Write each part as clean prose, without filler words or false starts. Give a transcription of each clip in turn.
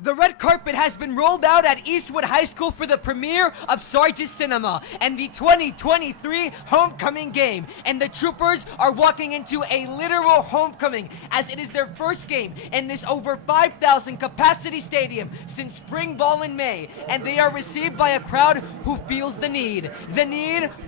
The red carpet has been rolled out at Eastwood High School for the premiere of Sarge's Cinema and the 2023 homecoming game. And the Troopers are walking into a literal homecoming as it is their first game in this over 5,000 capacity stadium since spring ball in May. And they are received by a crowd who feels the need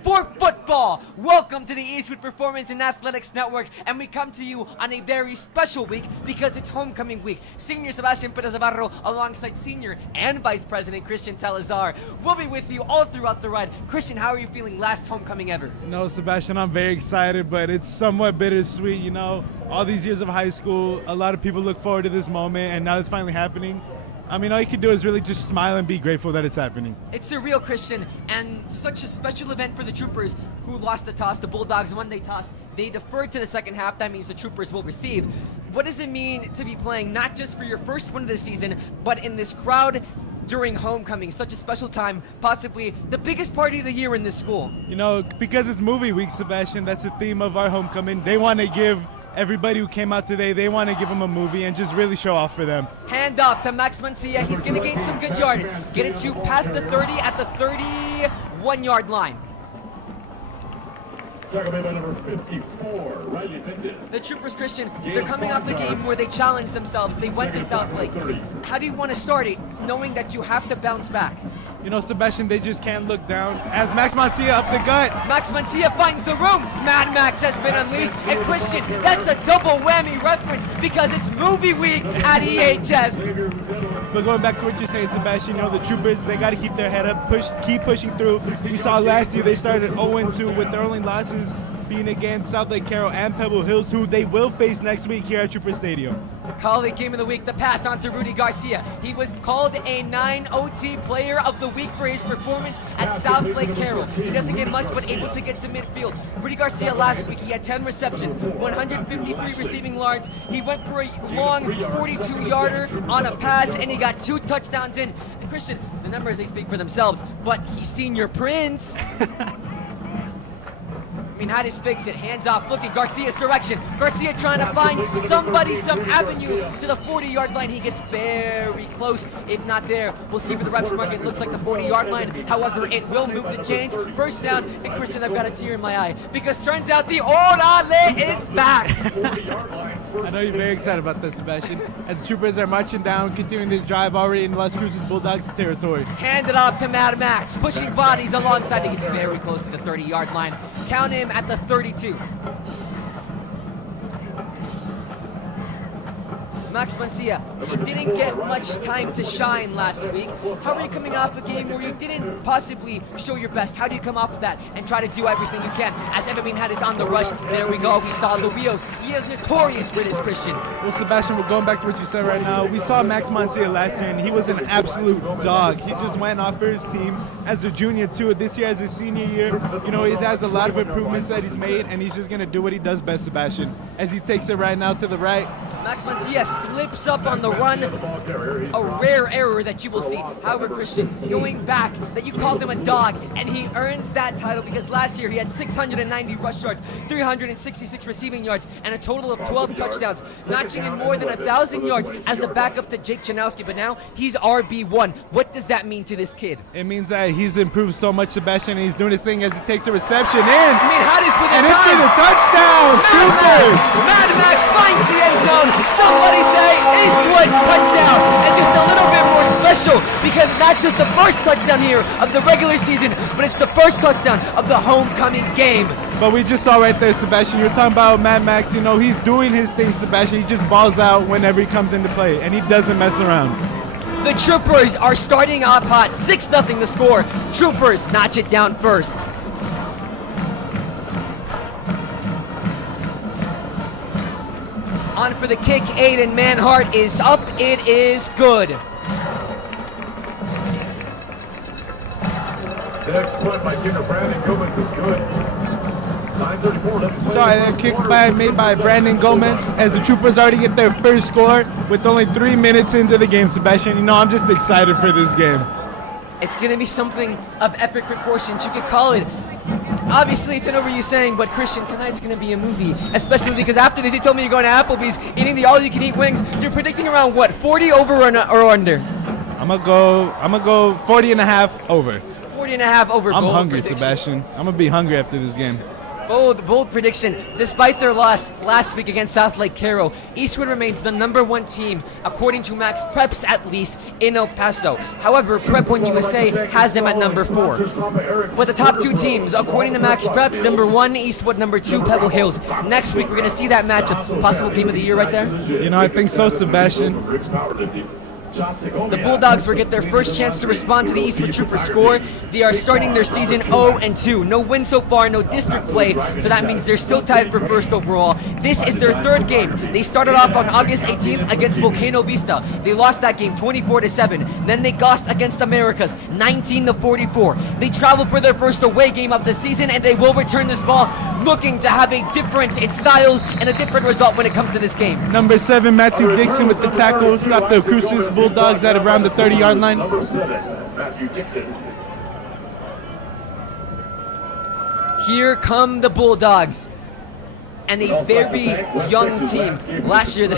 for football. Welcome to the Eastwood Performance and Athletics Network, and we come to you on a very special week because it's homecoming week. Senior Sebastian Perez Navarro alongside Senior and Vice President Christian Salazar will be with you all throughout the ride. Christian, how are you feeling last homecoming ever? No, Sebastian, I'm very excited, but it's somewhat bittersweet. You know, all these years of high school, a lot of people look forward to this moment, and now it's finally happening. I mean, all you can do is really just smile and be grateful that it's happening. It's surreal, Christian, and such a special event for the Troopers who lost the toss. The Bulldogs won the toss. They deferred to the second half. That means the Troopers will receive. What does it mean to be playing not just for your first win of the season, but in this crowd during homecoming? Such a special time, possibly the biggest party of the year in this school. You know, because it's movie week, Sebastian, that's the theme of our homecoming. They want to give everybody who came out today, they want to give them a movie and just really show off for them. Hand off to Max Mancia. He's going to gain some good yardage. Get it to past the 30 at the 31-yard line. Number 54, Riley Minden. The Troopers, Christian, they're coming off the game where they challenged themselves. They went to South Lake. How do you want to start it, knowing that you have to bounce back? You know, Sebastian, they just can't look down. As Max Mancia up the gut. Max Mancia finds the room. Mad Max has been unleashed. And Christian, that's a double whammy reference because it's movie week at EHS. But going back to what you're saying, Sebastian, you know, the Troopers, they got to keep their head up, keep pushing through. We saw last year they started 0-2 with their only losses being against South Lake Carroll and Pebble Hills, who they will face next week here at Trooper Stadium. Colleague Game of the Week, the pass on to Rudy Garcia. He was called a 9-OT Player of the Week for his performance at South Lake Carroll. He doesn't get much, but able to get to midfield. Rudy Garcia last week, he had 10 receptions, 153 receiving yards. He went for a long 42-yarder on a pass, and he got 2 touchdowns in. And Christian, the numbers, they speak for themselves, but he's Senior Prince. I mean, how does fix it? Hands off, look at Garcia's direction. Garcia trying to find somebody, some avenue to the 40-yard line. He gets very close, if not there. We'll see for the reps mark. It looks like the 40-yard line. However, it will move the chains. First down, and Christian, I've got a tear in my eye because turns out the Orale is back. I know you're very excited about this, Sebastian. As the Troopers are marching down, continuing this drive already in Las Cruces Bulldogs territory. Hand it off to Mad Max, pushing bodies alongside. He gets very close to the 30-yard line. Count him at the 32. Max Mancia, he didn't get much time to shine last week. How are you coming off a game where you didn't possibly show your best? How do you come off of that and try to do everything you can? As Evan had is on the rush, there we go. We saw the wheels. He is notorious for this, Christian. Well, Sebastian, we're going back to what you said right now. We saw Max Mancia last year, and he was an absolute dog. He just went off for his team as a junior, too. This year, as a senior year, you know, he has a lot of improvements that he's made, and he's just going to do what he does best, Sebastian. As he takes it right now to the right. Max Mancia slips up on the run, a rare error that you will see. However, Christian, going back, that you called him a dog, and he earns that title because last year he had 690 rush yards, 366 receiving yards, and a total of 12 touchdowns, notching in more than 1,000 yards as the backup to Jake Chanowski, but now he's RB1. What does that mean to this kid? It means that he's improved so much, Sebastian, and he's doing his thing as he takes a reception in. I mean, how does with and the it's time? for the touchdown! Troopers! Mad Max finds the end zone. Somebody say Eastwood touchdown. And just a little bit more special because it's not just the first touchdown here of the regular season, but it's the first touchdown of the homecoming game. But we just saw right there, Sebastian, you're talking about Mad Max, you know, he's doing his thing, Sebastian. He just balls out whenever he comes into play, and he doesn't mess around. The Troopers are starting off hot, 6-0 the score. Troopers notch it down first. On for the kick, Aiden Manhart is up, it is good. The next punt by kicker Brandon Gomez is good. 9:34 left. Sorry, that kick made by Brandon Gomez as the Troopers already get their first score with only 3 minutes into the game, Sebastian. You know, I'm just excited for this game. It's going to be something of epic proportions. You could call it Obviously, it's an overuse saying, but Christian, tonight's going to be a movie. Especially because after this, you told me you're going to Applebee's, eating the all-you-can-eat wings. You're predicting around what, 40 over or under? I'm gonna go 40 and a half over. 40 and a half over. I'm bold hungry, prediction. Sebastian. I'm gonna be hungry after this game. Bold prediction. Despite their loss last week against South Lake Cairo, Eastwood remains the #1 team, according to Max Preps at least, in El Paso. However, Prep One USA has them at #4. But the top 2 teams, according to Max Preps, #1 Eastwood, #2 Pebble Hills. Next week, we're going to see that matchup. Possible game of the year right there? You know, I think so, Sebastian. The Bulldogs will get their first chance to respond to the Eastwood Troopers score. They are starting their season 0-2. No win so far, no district play, so that means they're still tied for first overall. This is their 3rd game. They started off on August 18th against Volcano Vista. They lost that game 24-7. Then they lost against Americas 19-44. They traveled for their first away game of the season, and they will return this ball looking to have a difference in styles and a different result when it comes to this game. Number 7, Matthew Dixon with the tackle. Stop the Cruces Bulldogs at around the 30-yard line. Number 7, Matthew Dixon. Here come the Bulldogs. And a very young team. Last year, the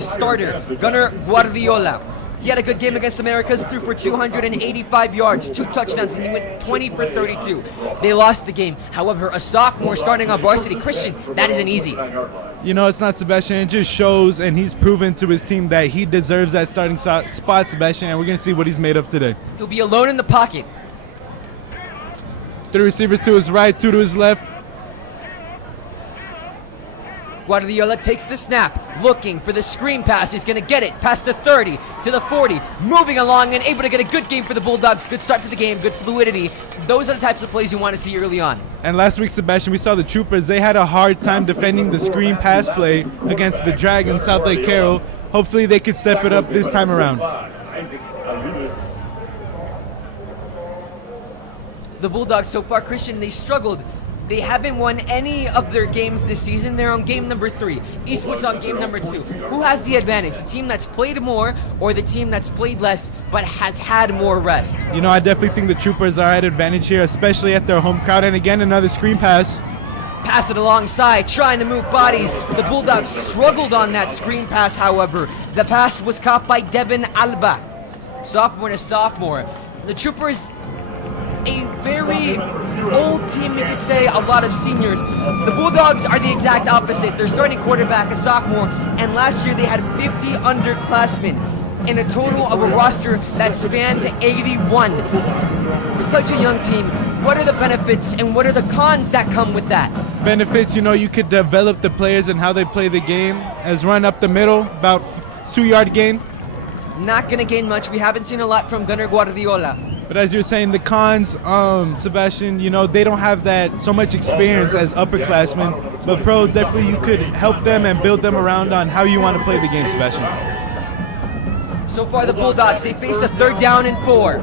starter, Gunnar Guardiola. He had a good game against Americas, threw for 285 yards, 2 touchdowns, and he went 20 for 32. They lost the game. However, a sophomore starting on Varsity, Christian, that isn't easy. You know, it's not, Sebastian. It just shows, and he's proven to his team that he deserves that starting spot, Sebastian, and we're going to see what he's made of today. He'll be alone in the pocket. 3 receivers to his right, 2 to his left. Guardiola takes the snap, looking for the screen pass. He's going to get it past the 30 to the 40, moving along and able to get a good game for the Bulldogs. Good start to the game, good fluidity. Those are the types of plays you want to see early on. And last week, Sebastian, we saw the Troopers. They had a hard time defending the screen pass play against the Dragon, South Lake Cairo. Hopefully they could step it up this time around. The Bulldogs so far, Christian, they struggled. They haven't won any of their games this season. They're on game number 3. Eastwood's on game number 2. Who has the advantage? The team that's played more or the team that's played less but has had more rest? You know, I definitely think the Troopers are at advantage here, especially at their home crowd. And again, another screen pass. Pass it alongside, trying to move bodies. The Bulldogs struggled on that screen pass, however. The pass was caught by Devin Alba. Sophomore to sophomore. The Troopers, a very old team, you could say, a lot of seniors. The Bulldogs are the exact opposite. Their starting quarterback, a sophomore, and last year they had 50 underclassmen in a total of a roster that spanned 81. Such a young team. What are the benefits and what are the cons that come with that? Benefits, you know, you could develop the players and how they play the game. As run up the middle, about 2-yard gain. Not going to gain much. We haven't seen a lot from Gunnar Guardiola. But as you're saying, the cons, Sebastian, you know, they don't have that so much experience as upperclassmen. But pro, definitely you could help them and build them around on how you want to play the game, Sebastian. So far, the Bulldogs, they face a 3rd down and 4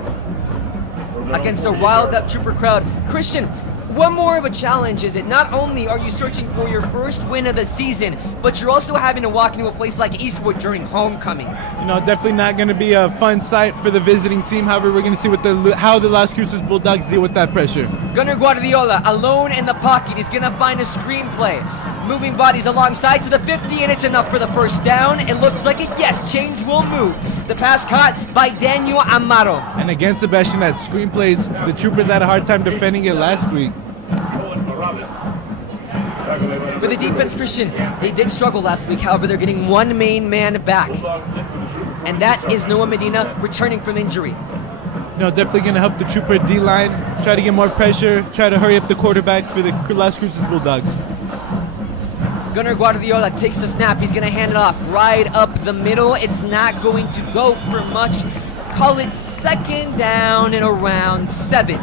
against a riled up Trooper crowd. Christian, what more of a challenge is it? Not only are you searching for your first win of the season, but you're also having to walk into a place like Eastwood during homecoming. You know, definitely not going to be a fun sight for the visiting team. However, we're going to see how the Las Cruces Bulldogs deal with that pressure. Gunnar Guardiola alone in the pocket. He's going to find a screenplay. Moving bodies alongside to the 50, and it's enough for the first down. It looks like it. Yes, chains will move. The pass caught by Daniel Amaro. And again, Sebastian, that screenplays, the Troopers had a hard time defending it last week. For the defense, Christian, they did struggle last week. However, they're getting one main man back. And that is Noah Medina returning from injury. You know, definitely going to help the Trooper D-line, try to get more pressure, try to hurry up the quarterback for the Las Cruces Bulldogs. Gunnar Guardiola takes the snap. He's going to hand it off right up the middle. It's not going to go for much. Call it 2nd down and around 7.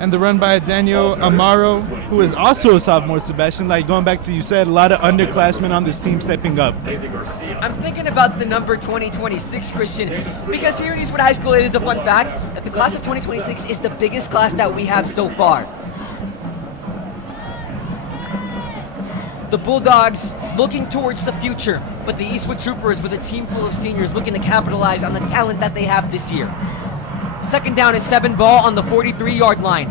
And the run by Daniel Amaro, who is also a sophomore, Sebastian. Like going back to you said, a lot of underclassmen on this team stepping up. I'm thinking about the number 2026, Christian, because here at Eastwood High School, it is a fun fact that the class of 2026 is the biggest class that we have so far. The Bulldogs looking towards the future, but the Eastwood Troopers with a team full of seniors looking to capitalize on the talent that they have this year. 2nd down and 7, ball on the 43-yard line.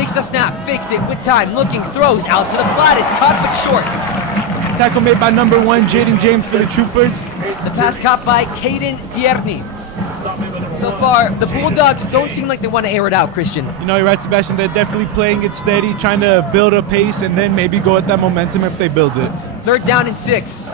takes the snap, fakes it with time, looking, throws out to the flat. It's caught but short. Tackle made by number 1, Jaden James for the Troopers. The pass caught by Caden Tierney. So far, the Bulldogs don't seem like they want to air it out, Christian. You know, you're right, Sebastian. They're definitely playing it steady, trying to build a pace, and then maybe go with that momentum if they build it. 3rd down and 6.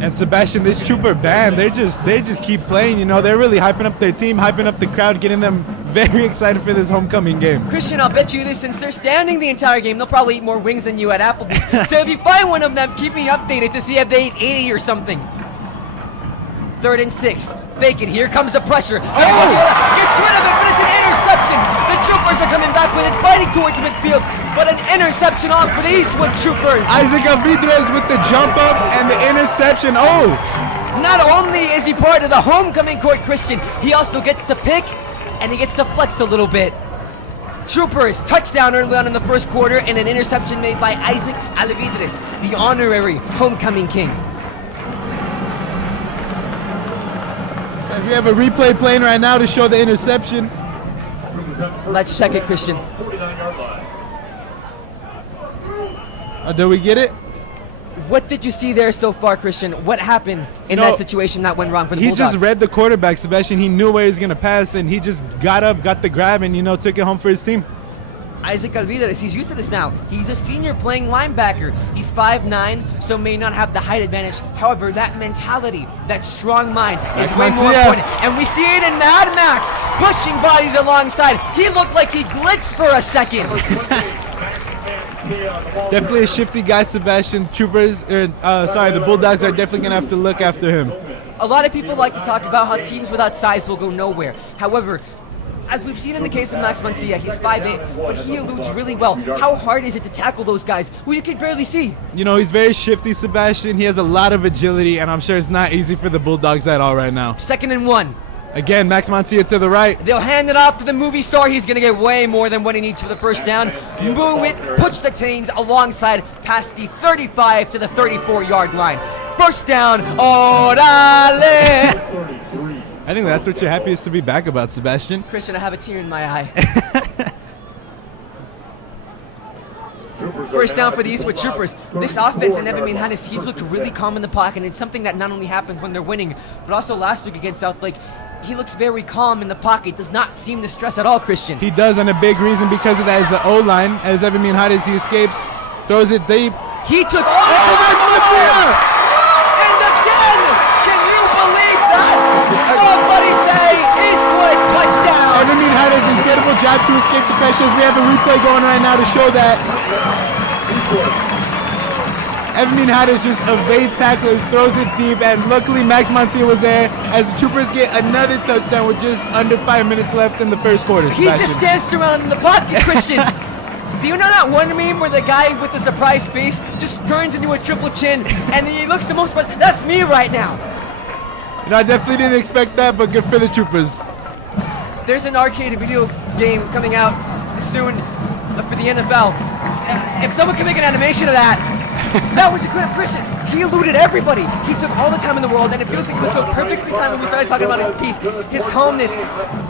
And Sebastian, this Trooper band, they just keep playing. You know, they're really hyping up their team, hyping up the crowd, getting them very excited for this homecoming game. Christian, I'll bet you this, since they're standing the entire game, they'll probably eat more wings than you at Applebee's. So if you find one of them, keep me updated to see if they ate 80 or something. 3rd and 6. Bacon, here comes the pressure. Gets rid of it, but it's an interception. The Troopers are coming back with it, fighting towards midfield, but an interception on for the Eastwood Troopers. Isaac Alvidrez with the jump up and the interception. Oh! Not only is he part of the homecoming court, Christian, he also gets to pick, and he gets to flex a little bit. Troopers, touchdown early on in the first quarter, and an interception made by Isaac Alvidrez, the honorary homecoming king. We have a replay playing right now to show the interception. Let's check it, Christian. 49-yard line. Did we get it? What did you see there so far, Christian? What happened in that situation that went wrong for the He Bulldogs? just read the quarterback, Sebastian. He knew where he was going to pass, and he just got up, got the grab, and, you know, took it home for his team. Isaac Alvidrez, he's used to this now. He's a senior playing linebacker. He's 5'9", so may not have the height advantage. However, that mentality, that strong mind is way more important. And we see it in Mad Max, pushing bodies alongside. He looked like he glitched for a second. Definitely a shifty guy, Sebastian. The Bulldogs are definitely going to have to look after him. A lot of people like to talk about how teams without size will go nowhere. However, as we've seen in the case of Max Mancia, he's 5'8", but he eludes really well. How hard is it to tackle those guys who you can barely see? You know, he's very shifty, Sebastian. He has a lot of agility, and I'm sure it's not easy for the Bulldogs at all right now. 2nd and 1. Again, Max Mancia to the right. They'll hand it off to the movie star. He's going to get way more than what he needs for the first down. Move it, push the chains alongside past the 35 to the 34-yard line. First down, orale! I think that's what you're happiest to be back about, Sebastian. Christian, I have a tear in my eye. First down for the Eastwood Troopers. This offense and Evan Minhanes, he's looked really calm in the pocket, and it's something that not only happens when they're winning, but also last week against Southlake, he looks very calm in the pocket, does not seem to stress at all, Christian. He does, and a big reason because of that is the O-line. As Evan Minhanes, he escapes, throws it deep. He took all the time. And again, can you believe that? Somebody say Eastwood touchdown. Evan Minhanes, incredible job to escape the pressures. We have a replay going right now to show that. Evan Minhanes just evades tacklers, throws it deep, and luckily Max Mancia was there as the Troopers get another touchdown with just under 5 minutes left in the first quarter. He just danced around in the pocket, Christian. Do you know that one meme where the guy with the surprise face just turns into a triple chin and he looks the most, that's me right now. You know, I definitely didn't expect that, but good for the Troopers. There's an arcade video game coming out soon for the NFL. If someone can make an animation of that, that was a good impression. He eluded everybody. He took all the time in the world, and it feels like it was so perfectly timed when we started talking about his piece, his calmness,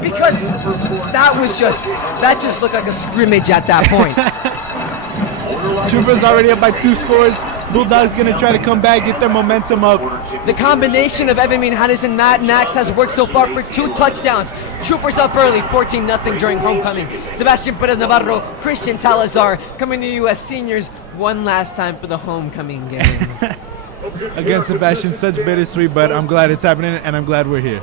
because that just looked like a scrimmage at that point. Troopers already up by 2 scores. Bulldogs gonna try to come back, get their momentum up. The combination of Evan Minhanes and Matt Max has worked so far for 2 touchdowns. Troopers up early, 14-0 during homecoming. Sebastian Perez Navarro, Christian Salazar coming to you as seniors one last time for the homecoming game. Again, Sebastian, such bittersweet, but I'm glad it's happening, and I'm glad we're here.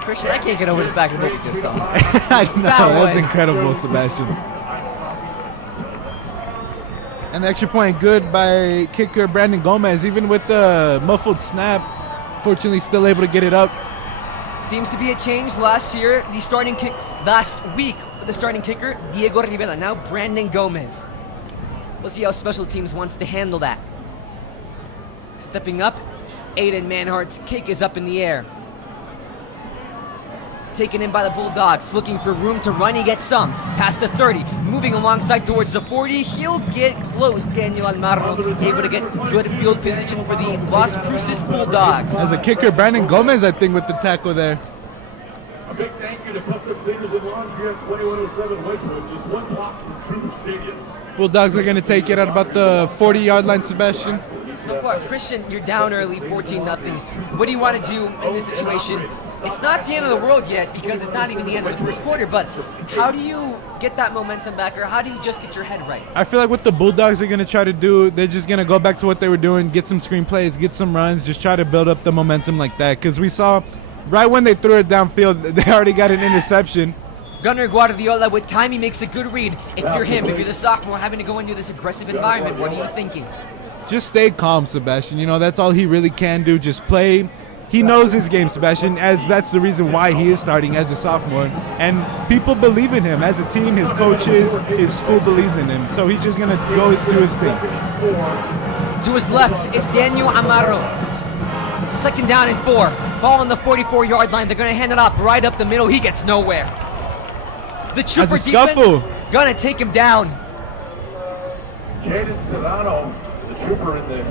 Christian, I can't get over the fact of what we just saw. I know, that was incredible, Sebastian. And the extra point good by kicker Brandon Gomez, even with the muffled snap, fortunately still able to get it up. Seems to be a change last week, the starting kicker, Diego Rivera, now Brandon Gomez. Let's see how special teams wants to handle that. Stepping up, Aiden Manhart's kick is up in the air. Taken in by the Bulldogs, looking for room to run. He gets some. Past the 30, moving alongside towards the 40. He'll get close. Daniel Almarro able to get good field position for the Las Cruces Bulldogs. As a kicker, Brandon Gomez, I think, with the tackle there. A big thank you to Custer Seniors in Laundry at 2107 Wedgwood, just one block from Trooper Stadium. Bulldogs are going to take it at about the 40-yard line, Sebastian. So far, Christian, you're down early, 14-0. What do you want to do in this situation? It's not the end of the world yet because it's not even the end of the first quarter, but how do you get that momentum back, or how do you just get your head right? I feel like what the Bulldogs are going to try to do, they're just going to go back to what they were doing, get some screen plays, get some runs, just try to build up the momentum like that. Because we saw right when they threw it downfield, they already got an interception. Gunnar Guardiola, with time, he makes a good read. If you're him, if you're the sophomore having to go into this aggressive environment, what are you thinking? Just stay calm, Sebastian. You know, that's all he really can do. Just play. He knows his game, Sebastian, as that's the reason why he is starting as a sophomore. And people believe in him as a team, his coaches, his school believes in him. So he's just going to go do his thing. To his left is Daniel Amaro. 2nd down and 4. Ball on the 44-yard line. They're going to hand it up right up the middle. He gets nowhere. The Trooper defense going to take him down. Jaden Sedano, the Trooper in the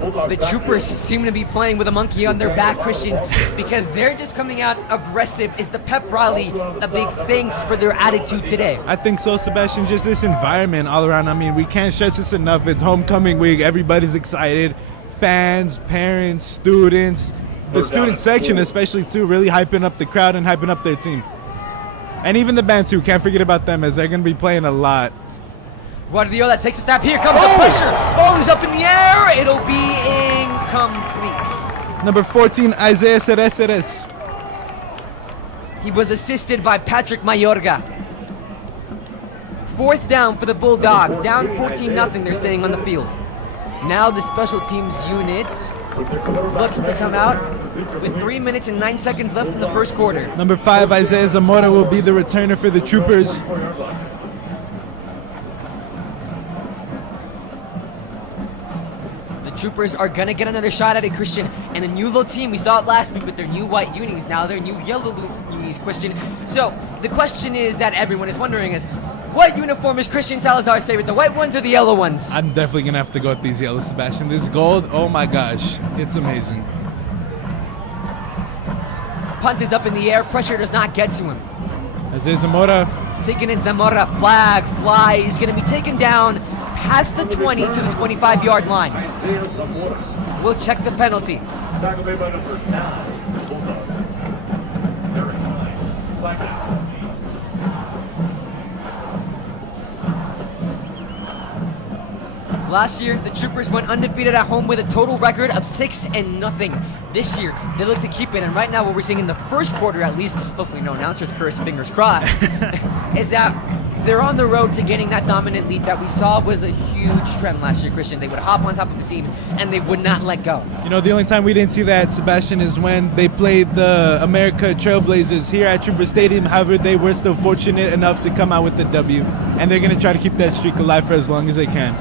Bulldogs. The Troopers seem to be playing with a monkey on their back, Christian, because they're just coming out aggressive. Is the pep rally a big thanks for their attitude today? I think so, Sebastian. Just this environment all around. I mean, we can't stress this enough. It's homecoming week. Everybody's excited. Fans, parents, students. The student section especially, too, really hyping up the crowd and hyping up their team. And even the band, too. Can't forget about them as they're going to be playing a lot. Guardiola takes a snap. Here comes the pressure. Ball is up in the air. It'll be incomplete. Number 14, Isaiah Ceres. He was assisted by Patrick Mayorga. 4th down for the Bulldogs. Down 14-0. They're staying on the field. Now the special teams unit looks to come out with 3 minutes and 9 seconds left in the first quarter. Number 5, Isaiah Zamora will be the returner for the Troopers. Troopers are gonna get another shot at it, Christian. And the new little team, we saw it last week with their new white unis, now their new yellow unis, Christian. So the question is that everyone is wondering is, what uniform is Christian Salazar's favorite, the white ones or the yellow ones? I'm definitely gonna have to go with these yellow, Sebastian. This gold, oh my gosh, it's amazing. Punt is up in the air, pressure does not get to him. Isaiah Zamora. Taking in Zamora, flag flies, gonna be taken down past the 20 to the 25-yard line. We'll check the penalty. Tackle made by number 9, Bulldogs. Very nice. Flag down. Last year, the Troopers went undefeated at home with a total record of 6-0. This year, they look to keep it, and right now what we're seeing in the first quarter at least, hopefully no announcers curse, fingers crossed, is that they're on the road to getting that dominant lead that we saw was a huge trend last year, Christian. They would hop on top of the team, and they would not let go. You know, the only time we didn't see that, Sebastian, is when they played the America Trailblazers here at Trooper Stadium. However, they were still fortunate enough to come out with the W, and they're going to try to keep that streak alive for as long as they can.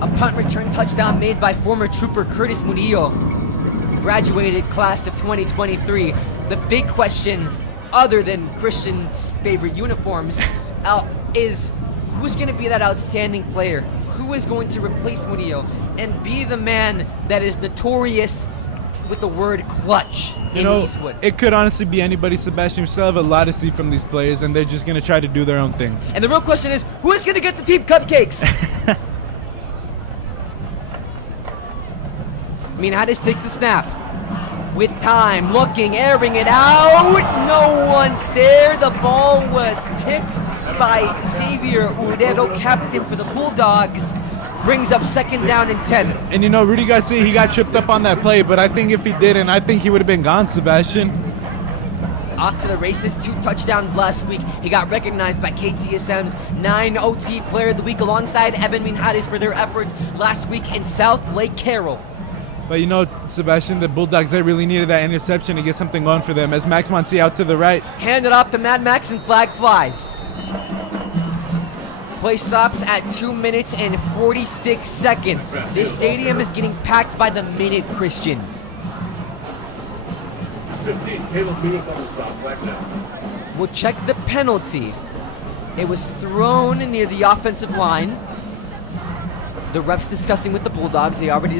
A punt return touchdown made by former Trooper Curtis Murillo, graduated class of 2023. The big question, other than Christian's favorite uniforms, is who's going to be that outstanding player? Who is going to replace Murillo and be the man that is notorious with the word clutch in Eastwood? It could honestly be anybody, Sebastian. We still have a lot to see from these players, and they're just going to try to do their own thing. And the real question is, who is going to get the team cupcakes? Minades takes the snap. With time, looking, airing it out. No one's there. The ball was tipped by Xavier Urero, captain for the Bulldogs. Brings up 2nd down and 10. And you know, Rudy Garcia, he got tripped up on that play, but I think if he didn't, I think he would have been gone, Sebastian. Off to the races, 2 touchdowns last week. He got recognized by KTSM's 9OT Player of the Week alongside Evan Minades for their efforts last week in South Lake Carroll. But you know, Sebastian, the Bulldogs, they really needed that interception to get something going for them. As Max Monti out to the right. Hand it off to Mad Max and flag flies. Play stops at 2 minutes and 46 seconds. This stadium is getting packed by the minute, Christian. 15, Caleb Lewis on the stop. Flag down. We'll check the penalty. It was thrown near the offensive line. The refs discussing with the Bulldogs. They already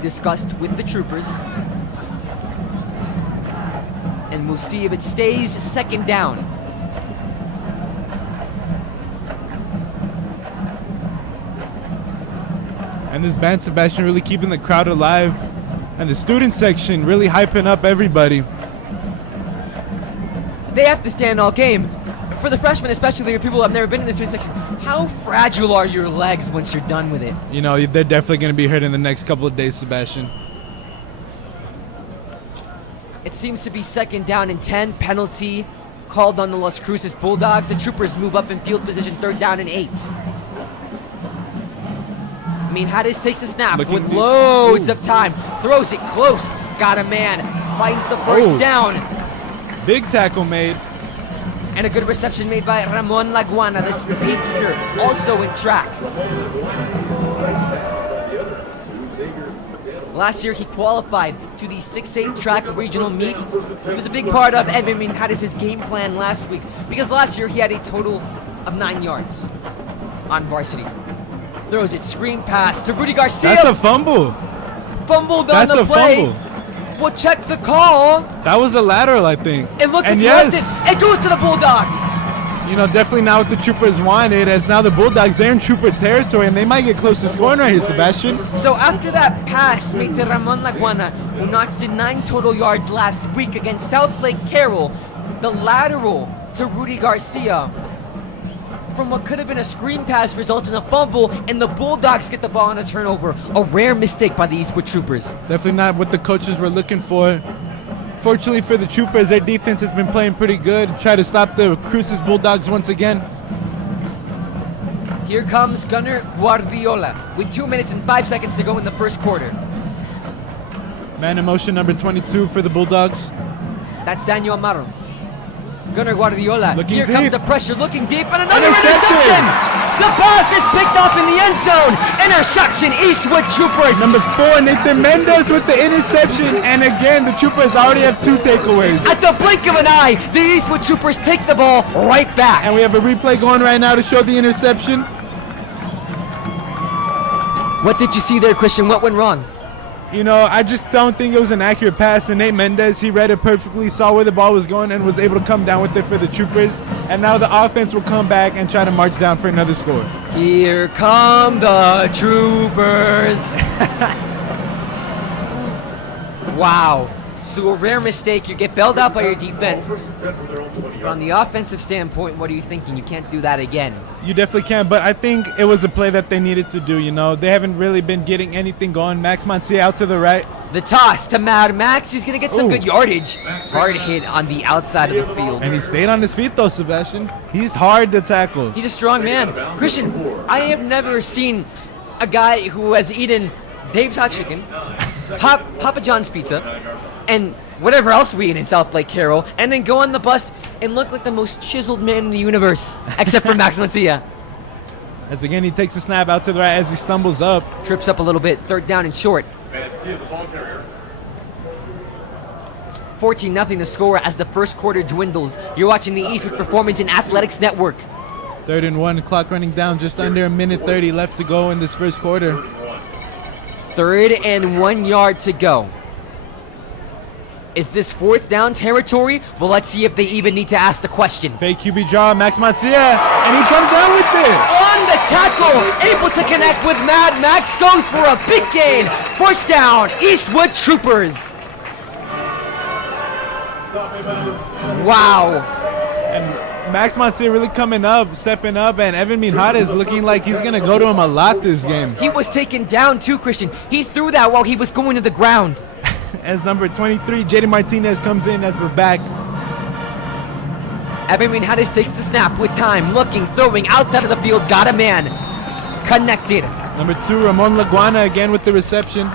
discussed with the Troopers. And we'll see if it stays second down. And this band, Sebastian, really keeping the crowd alive. And the student section really hyping up everybody. They have to stand all game. For the freshmen, especially, or people who have never been in the student section, how fragile are your legs once you're done with it? You know, they're definitely going to be hurt in the next couple of days, Sebastian. It seems to be second down and 10. Penalty called on the Las Cruces Bulldogs. The Troopers move up in field position, third down and 8. I mean, Hadis takes a snap with loads of time. Throws it close. Got a man. Finds the first down. Big tackle made. And a good reception made by Ramon Laguana, the speedster, also in track. Last year, he qualified to the 6'8 track regional meet. It was a big part of Edwin Minhadis' game plan last week, because last year he had a total of 9 yards on varsity. Throws it, screen pass to Rudy Garcia. That's a fumble. Fumbled on the play. Fumble. We'll check the call. That was a lateral, I think. It looks like yes, it goes to the Bulldogs. You know, definitely not what the Troopers wanted, as now the Bulldogs, they're in Trooper territory, and they might get close to scoring right here, Sebastian. So after that pass made to Ramon Laguana, who notched in 9 total yards last week against South Lake Carroll, the lateral to Rudy Garcia from what could have been a screen pass results in a fumble, and the Bulldogs get the ball on a turnover. A rare mistake by the Eastwood Troopers. Definitely not what the coaches were looking for. Fortunately for the Troopers, their defense has been playing pretty good. Try to stop the Cruces Bulldogs once again. Here comes Gunnar Guardiola with 2 minutes and 5 seconds to go in the first quarter. Man in motion number 22 for the Bulldogs. That's Daniel Amaro. Gunnar Guardiola. Looking Here deep. comes the pressure, looking deep, and another interception! The pass is picked off in the end zone. Interception, Eastwood Troopers. Number 4, Nathan Mendez with the interception. And again, the Troopers already have 2 takeaways. At the blink of an eye, the Eastwood Troopers take the ball right back. And we have a replay going right now to show the interception. What did you see there, Christian? What went wrong? You know, I just don't think it was an accurate pass to Nate Mendez. He read it perfectly, saw where the ball was going, and was able to come down with it for the Troopers. And now the offense will come back and try to march down for another score. Here come the Troopers. Wow. So a rare mistake. You get bailed out by your defense. But on the offensive standpoint, what are you thinking? You can't do that again. You definitely can, but I think it was a play that they needed to do, you know. They haven't really been getting anything going. Max Moncia out to the right. The toss to Mad Max. He's going to get some good yardage. Hard hit on the outside of the field. And he stayed on his feet, though, Sebastian. He's hard to tackle. He's a strong man. Christian, I have never seen a guy who has eaten Dave's Hot Chicken, Papa John's Pizza, and whatever else we eat in South Lake Carroll, and then go on the bus and look like the most chiseled man in the universe, except for Max Mancia. As again, he takes a snap out to the right as he stumbles up. Trips up a little bit, third down and short. 14-0 the score as the first quarter dwindles. You're watching the Eastwood Performance and Athletics Network. 3rd and 1, clock running down, just under a minute 30 left to go in this first quarter. 3rd and 1 yard to go. Is this 4th down territory? Well, let's see if they even need to ask the question. Fake QB draw, Max Mancia, and he comes down with it. On the tackle, able to connect with Mad Max, goes for a big gain. First down, Eastwood Troopers. Wow. And Max Mancia really coming up, stepping up, and Evan Minhada is looking like he's going to go to him a lot this game. He was taken down too, Christian. He threw that while he was going to the ground. As number 23, JD Martinez comes in as the back. Evan Minhades takes the snap with time, looking, throwing outside of the field, got a man. Connected. Number 2, Ramon Laguana again with the reception.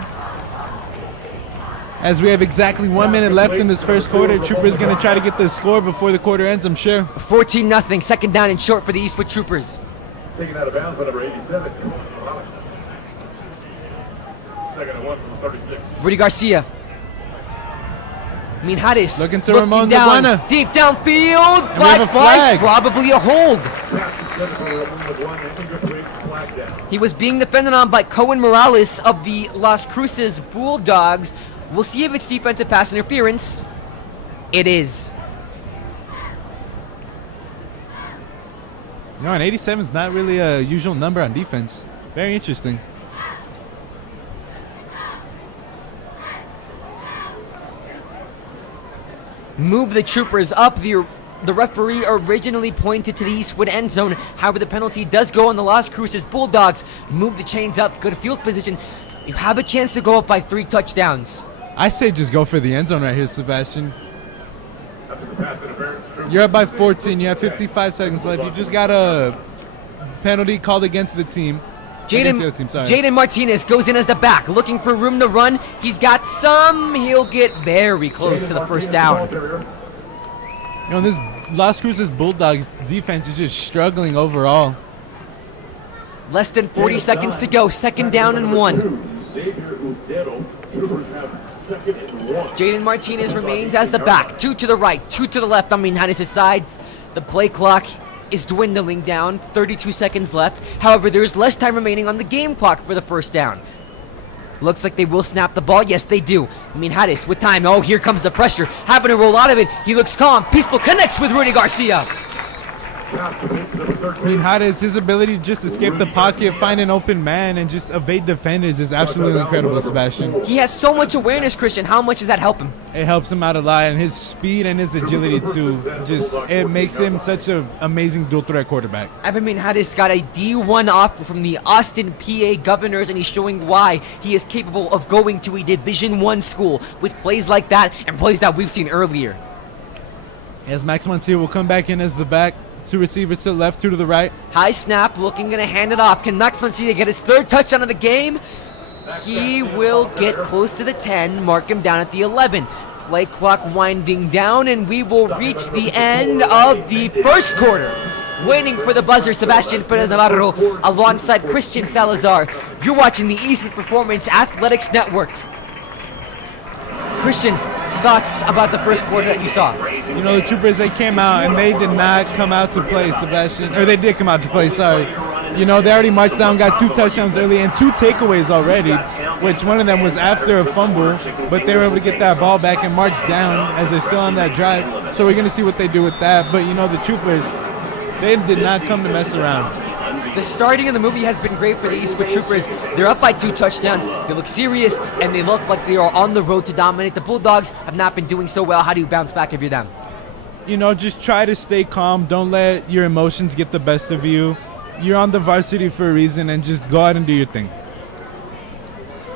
As we have exactly 1 minute left in this first quarter, Troopers going to try to get the score before the quarter ends, I'm sure. 14-0, second down and short for the Eastwood Troopers. Taken out of bounds by number 87. Second and 1 from 36. Rudy Garcia. Minhades looking to Ramon down, Laguana. Deep downfield. We have a flag. Probably a hold. He was being defended on by Cohen Morales of the Las Cruces Bulldogs. We'll see if it's defensive pass interference. It is. You know, and 87 is not really a usual number on defense. Very interesting. Move the Troopers up. The referee originally pointed to the Eastwood end zone. However, the penalty does go on the Las Cruces Bulldogs. Move the chains up. Good field position. You have a chance to go up by 3 touchdowns. I say just go for the end zone right here, Sebastian. You're up by 14. You have 55 seconds left. You just got a penalty called against the team. Jaden Martinez goes in as the back, looking for room to run. He's got some. He'll get very close to the first down. You know, this Las Cruces Bulldogs defense is just struggling overall. Less than 40 seconds to go. 2nd down and 1. Jaden Martinez remains as the back. 2 to the right, 2 to the left on Minhares' sides. The play clock is dwindling down. 32 seconds left. However, there's less time remaining on the game clock for the first down. Looks like they will snap the ball. Yes, they do. Minhares with time. Oh, here comes the pressure. Having to roll out of it. He looks calm. Peaceful connects with Rudy Garcia. Minhares, his ability to just escape the pocket, find an open man, and just evade defenders is absolutely incredible, Sebastian. He has so much awareness, Christian. How much does that help him? It helps him out a lot, and his speed and his agility too. It makes him such an amazing dual threat quarterback. Evan Minhares got a D1 offer from the Austin, PA Governors, and he's showing why he is capable of going to a Division I school with plays like that and plays that we've seen earlier. As Max Monsieur will come back in as the back. 2 receivers to the left, 2 to the right. High snap, gonna hand it off. Can Max Mancia get his 3rd touchdown of the game? He will get close to the 10, mark him down at the 11. Play clock winding down, and we will reach the end of the first quarter. Waiting for the buzzer, Sebastian Perez Navarro alongside Christian Salazar. You're watching the Eastwood Performance Athletics Network. Christian, thoughts about the first quarter that you saw? You know, the Troopers, they came out and they did not come out to play, Sebastian. Or they did come out to play, sorry. You know, they already marched down, got 2 touchdowns early and 2 takeaways already, which one of them was after a fumble, but they were able to get that ball back and march down as they're still on that drive. So we're going to see what they do with that. But, you know, the Troopers, they did not come to mess around. The starting of the movie has been great for the Eastwood Troopers. They're up by 2 touchdowns. They look serious, and they look like they are on the road to dominate. The Bulldogs have not been doing so well. How do you bounce back if you're them? You know, just try to stay calm. Don't let your emotions get the best of you. You're on the varsity for a reason, and just go out and do your thing.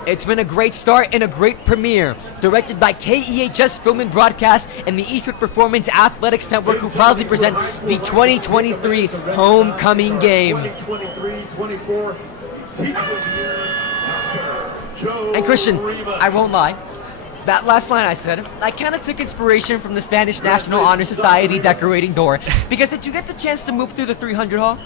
It's been a great start and a great premiere. Directed by KEHS Film and Broadcast and the Eastwood Performance Athletics Network, who proudly present the 2023 homecoming game. And Christian, I won't lie. That last line I said, I kind of took inspiration from the Spanish National Honor Society decorating door. Because did you get the chance to move through the 300 hall?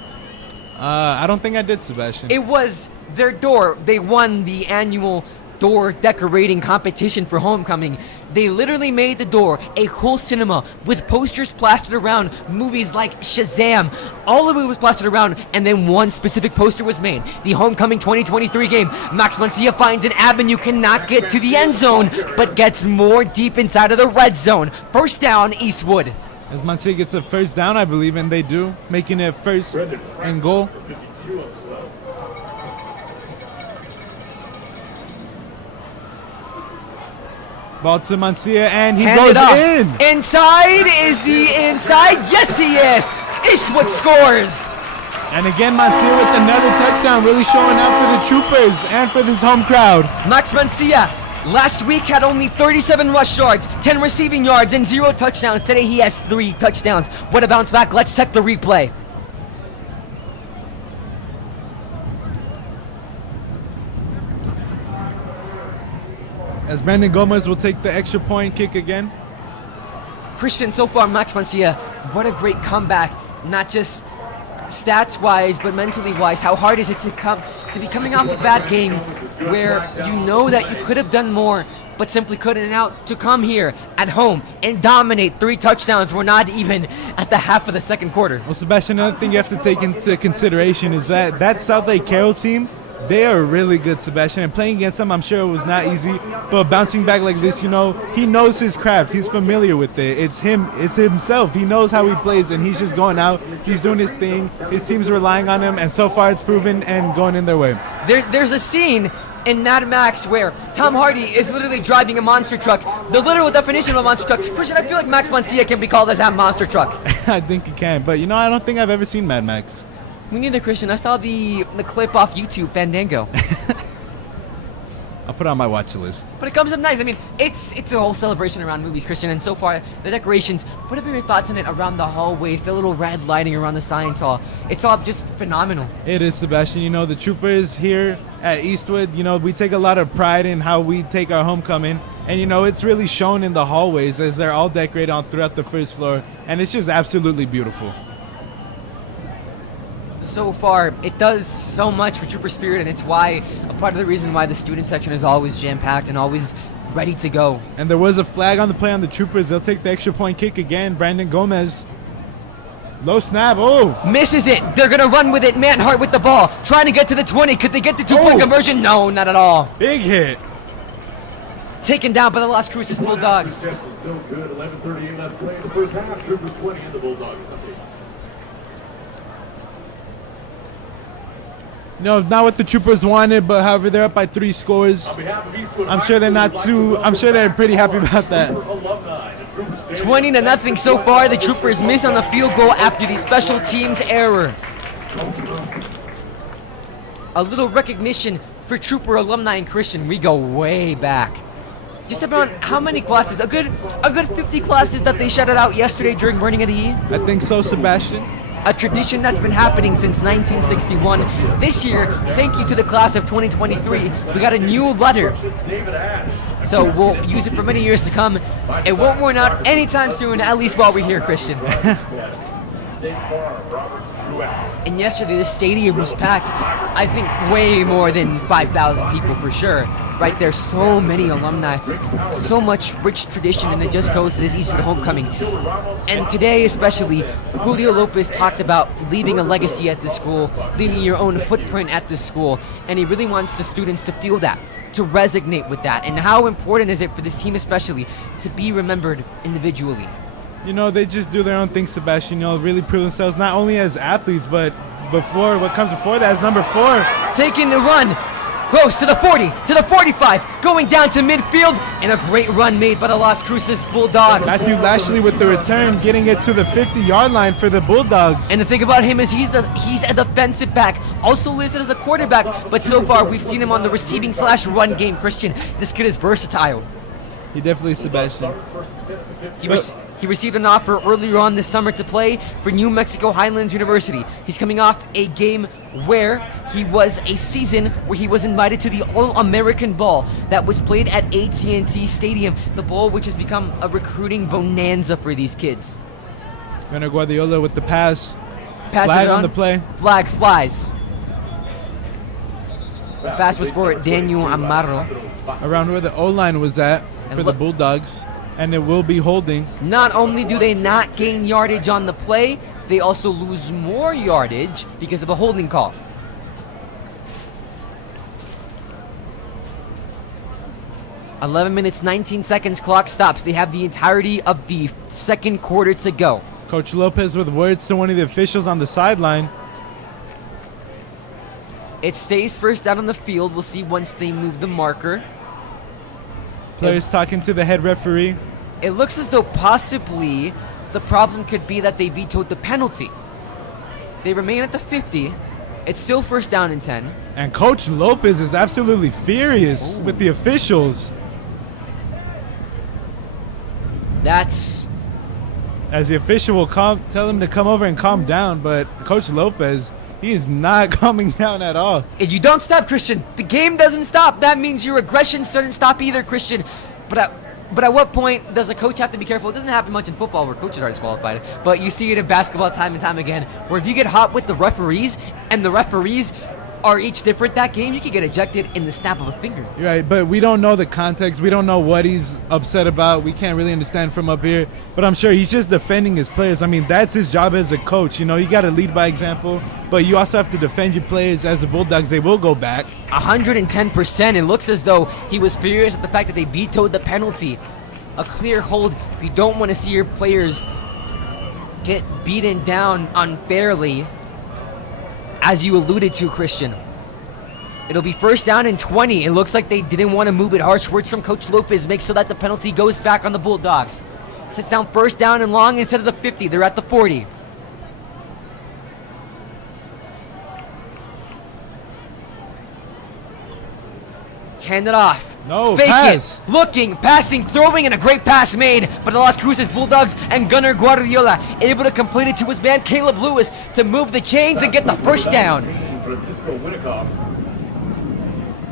I don't think I did, Sebastian. It was their door. They won the annual door decorating competition for homecoming. They literally made the door a whole cinema with posters plastered around movies like Shazam. All of it was plastered around, and then one specific poster was made. The homecoming 2023 game. Max Mancia finds an avenue, cannot get to the end zone, but gets more deep inside of the red zone. First down, Eastwood. As Mancia gets the first down, I believe, and they do, making it 1st and goal. Ball to Mancia, and he goes in. Inside, is he inside? Yes, he is. Eastwood scores. And again, Mancia with another touchdown, really showing out for the Troopers and for this home crowd. Max Mancia last week had only 37 rush yards, 10 receiving yards, and 0 touchdowns. Today he has 3 touchdowns. What a bounce back. Let's check the replay. As Brandon Gomez will take the extra point kick again. Christian, so far, Max Mancia, what a great comeback. Not just stats-wise, but mentally-wise. How hard is it to be coming off a bad game where you know that you could have done more, but simply couldn't, and out to come here at home and dominate 3 touchdowns. We're not even at the half of the second quarter. Well, Sebastian, another thing you have to take into consideration is that South Lake Carroll team, They are really good, Sebastian. And playing against them, I'm sure it was not easy. But bouncing back like this, he knows his craft. He's familiar with it. It's him. It's himself. He knows how he plays, and he's just going out. He's doing his thing. His team's relying on him, and so far it's proven and going in their way. There's a scene in Mad Max where Tom Hardy is literally driving a monster truck. The literal definition of a monster truck. Christian, I feel like Max Mancia can be called as a monster truck. I think he can. But, I don't think I've ever seen Mad Max. Me neither, Christian. I saw the clip off YouTube, Fandango. I'll put it on my watch list. But it comes up nice. I mean, it's a whole celebration around movies, Christian. And so far, the decorations, what have been your thoughts on it around the hallways, the little red lighting around the science hall? It's all just phenomenal. It is, Sebastian. The Troopers here at Eastwood, we take a lot of pride in how we take our homecoming. And, it's really shown in the hallways as they're all decorated on throughout the first floor. And it's just absolutely beautiful. So far, it does so much for Trooper Spirit, and it's a part of the reason why the student section is always jam-packed and always ready to go. And there was a flag on the play on the Troopers. They'll take the extra point kick again. Brandon Gomez. Low snap. Oh! Misses it. They're going to run with it. Manhart with the ball. Trying to get to the 20. Could they get the two-point conversion? No, not at all. Big hit. Taken down by the Las Cruces Bulldogs. Still good. 11:38 left play in the first half. Troopers 20 in the Bulldogs. Not what the Troopers wanted, but however, they're up by 3 scores. I'm sure they're pretty happy about that. 20-0 so far. The Troopers miss on the field goal after the special teams error. A little recognition for Trooper alumni and Christian. We go way back. Just about how many classes? A good 50 classes that they shouted out yesterday during Burning of the E? I think so, Sebastian. A tradition that's been happening since 1961. This year, thank you to the class of 2023, we got a new letter. So we'll use it for many years to come. It won't run out anytime soon, at least while we're here, Christian. And yesterday, the stadium was packed. I think way more than 5,000 people for sure. Right there, so many alumni, so much rich tradition, and it just goes to this Eastwood homecoming. And today especially, Julio Lopez talked about leaving a legacy at this school, leaving your own footprint at this school, and he really wants the students to feel that, to resonate with that. And how important is it for this team especially to be remembered individually? They just do their own thing, Sebastian, really prove themselves not only as athletes, but what comes before that is number 4. Taking the run. Close to the 40, to the 45, going down to midfield, and a great run made by the Las Cruces Bulldogs. Matthew Lashley with the return, getting it to the 50-yard line for the Bulldogs. And the thing about him is he's a defensive back, also listed as a quarterback, but so far we've seen him on the receiving/run game. Christian, this kid is versatile. He definitely is, Sebastian. He received an offer earlier on this summer to play for New Mexico Highlands University. He's coming off a game where he was invited to the All-American Bowl that was played at AT&T Stadium, the bowl which has become a recruiting bonanza for these kids. Gonna Guardiola with the pass. Pass Flag on the play. Flag flies. The pass was for Daniel Amaro. Around where the O-line was at for the Bulldogs. And it will be holding. Not only do they not gain yardage on the play, they also lose more yardage because of a holding call. "11 minutes, 19 seconds, clock stops. They have the entirety of the second quarter to go. Coach Lopez with words to one of the officials on the sideline. It stays first down on the field. We'll see once they move the marker. Players talking to the head referee. It looks as though possibly the problem could be that they vetoed the penalty. They remain at the 50. It's still first down and 10. And Coach Lopez is absolutely furious with the officials. That's... As the official will tell him to come over and calm down, but Coach Lopez, he is not calming down at all. If you don't stop, Christian, the game doesn't stop. That means your aggression doesn't stop either, Christian. But at what point does a coach have to be careful? It doesn't happen much in football where coaches are disqualified, but you see it in basketball time and time again, where if you get hot with the referees, and the referees are each different that game, you could get ejected in the snap of a finger. You're right, but we don't know the context. We don't know what he's upset about. We can't really understand from up here. But I'm sure he's just defending his players. I mean, that's his job as a coach. You know, you got to lead by example, but you also have to defend your players. As the Bulldogs, they will go back. 110%. It looks as though he was furious at the fact that they vetoed the penalty. A clear hold. You don't want to see your players get beaten down unfairly, as you alluded to, Christian. It'll be first down and 20. It looks like they didn't want to move it. Harsh words from Coach Lopez makes so that the penalty goes back on the Bulldogs. Sits down first down and long instead of the 50. They're at the 40. Hand it off. No, Fake pass. it. Looking, passing, throwing, and a great pass made by the Las Cruces Bulldogs, and Gunnar Guardiola able to complete it to his man Caleb Lewis to move the chains and get the first down.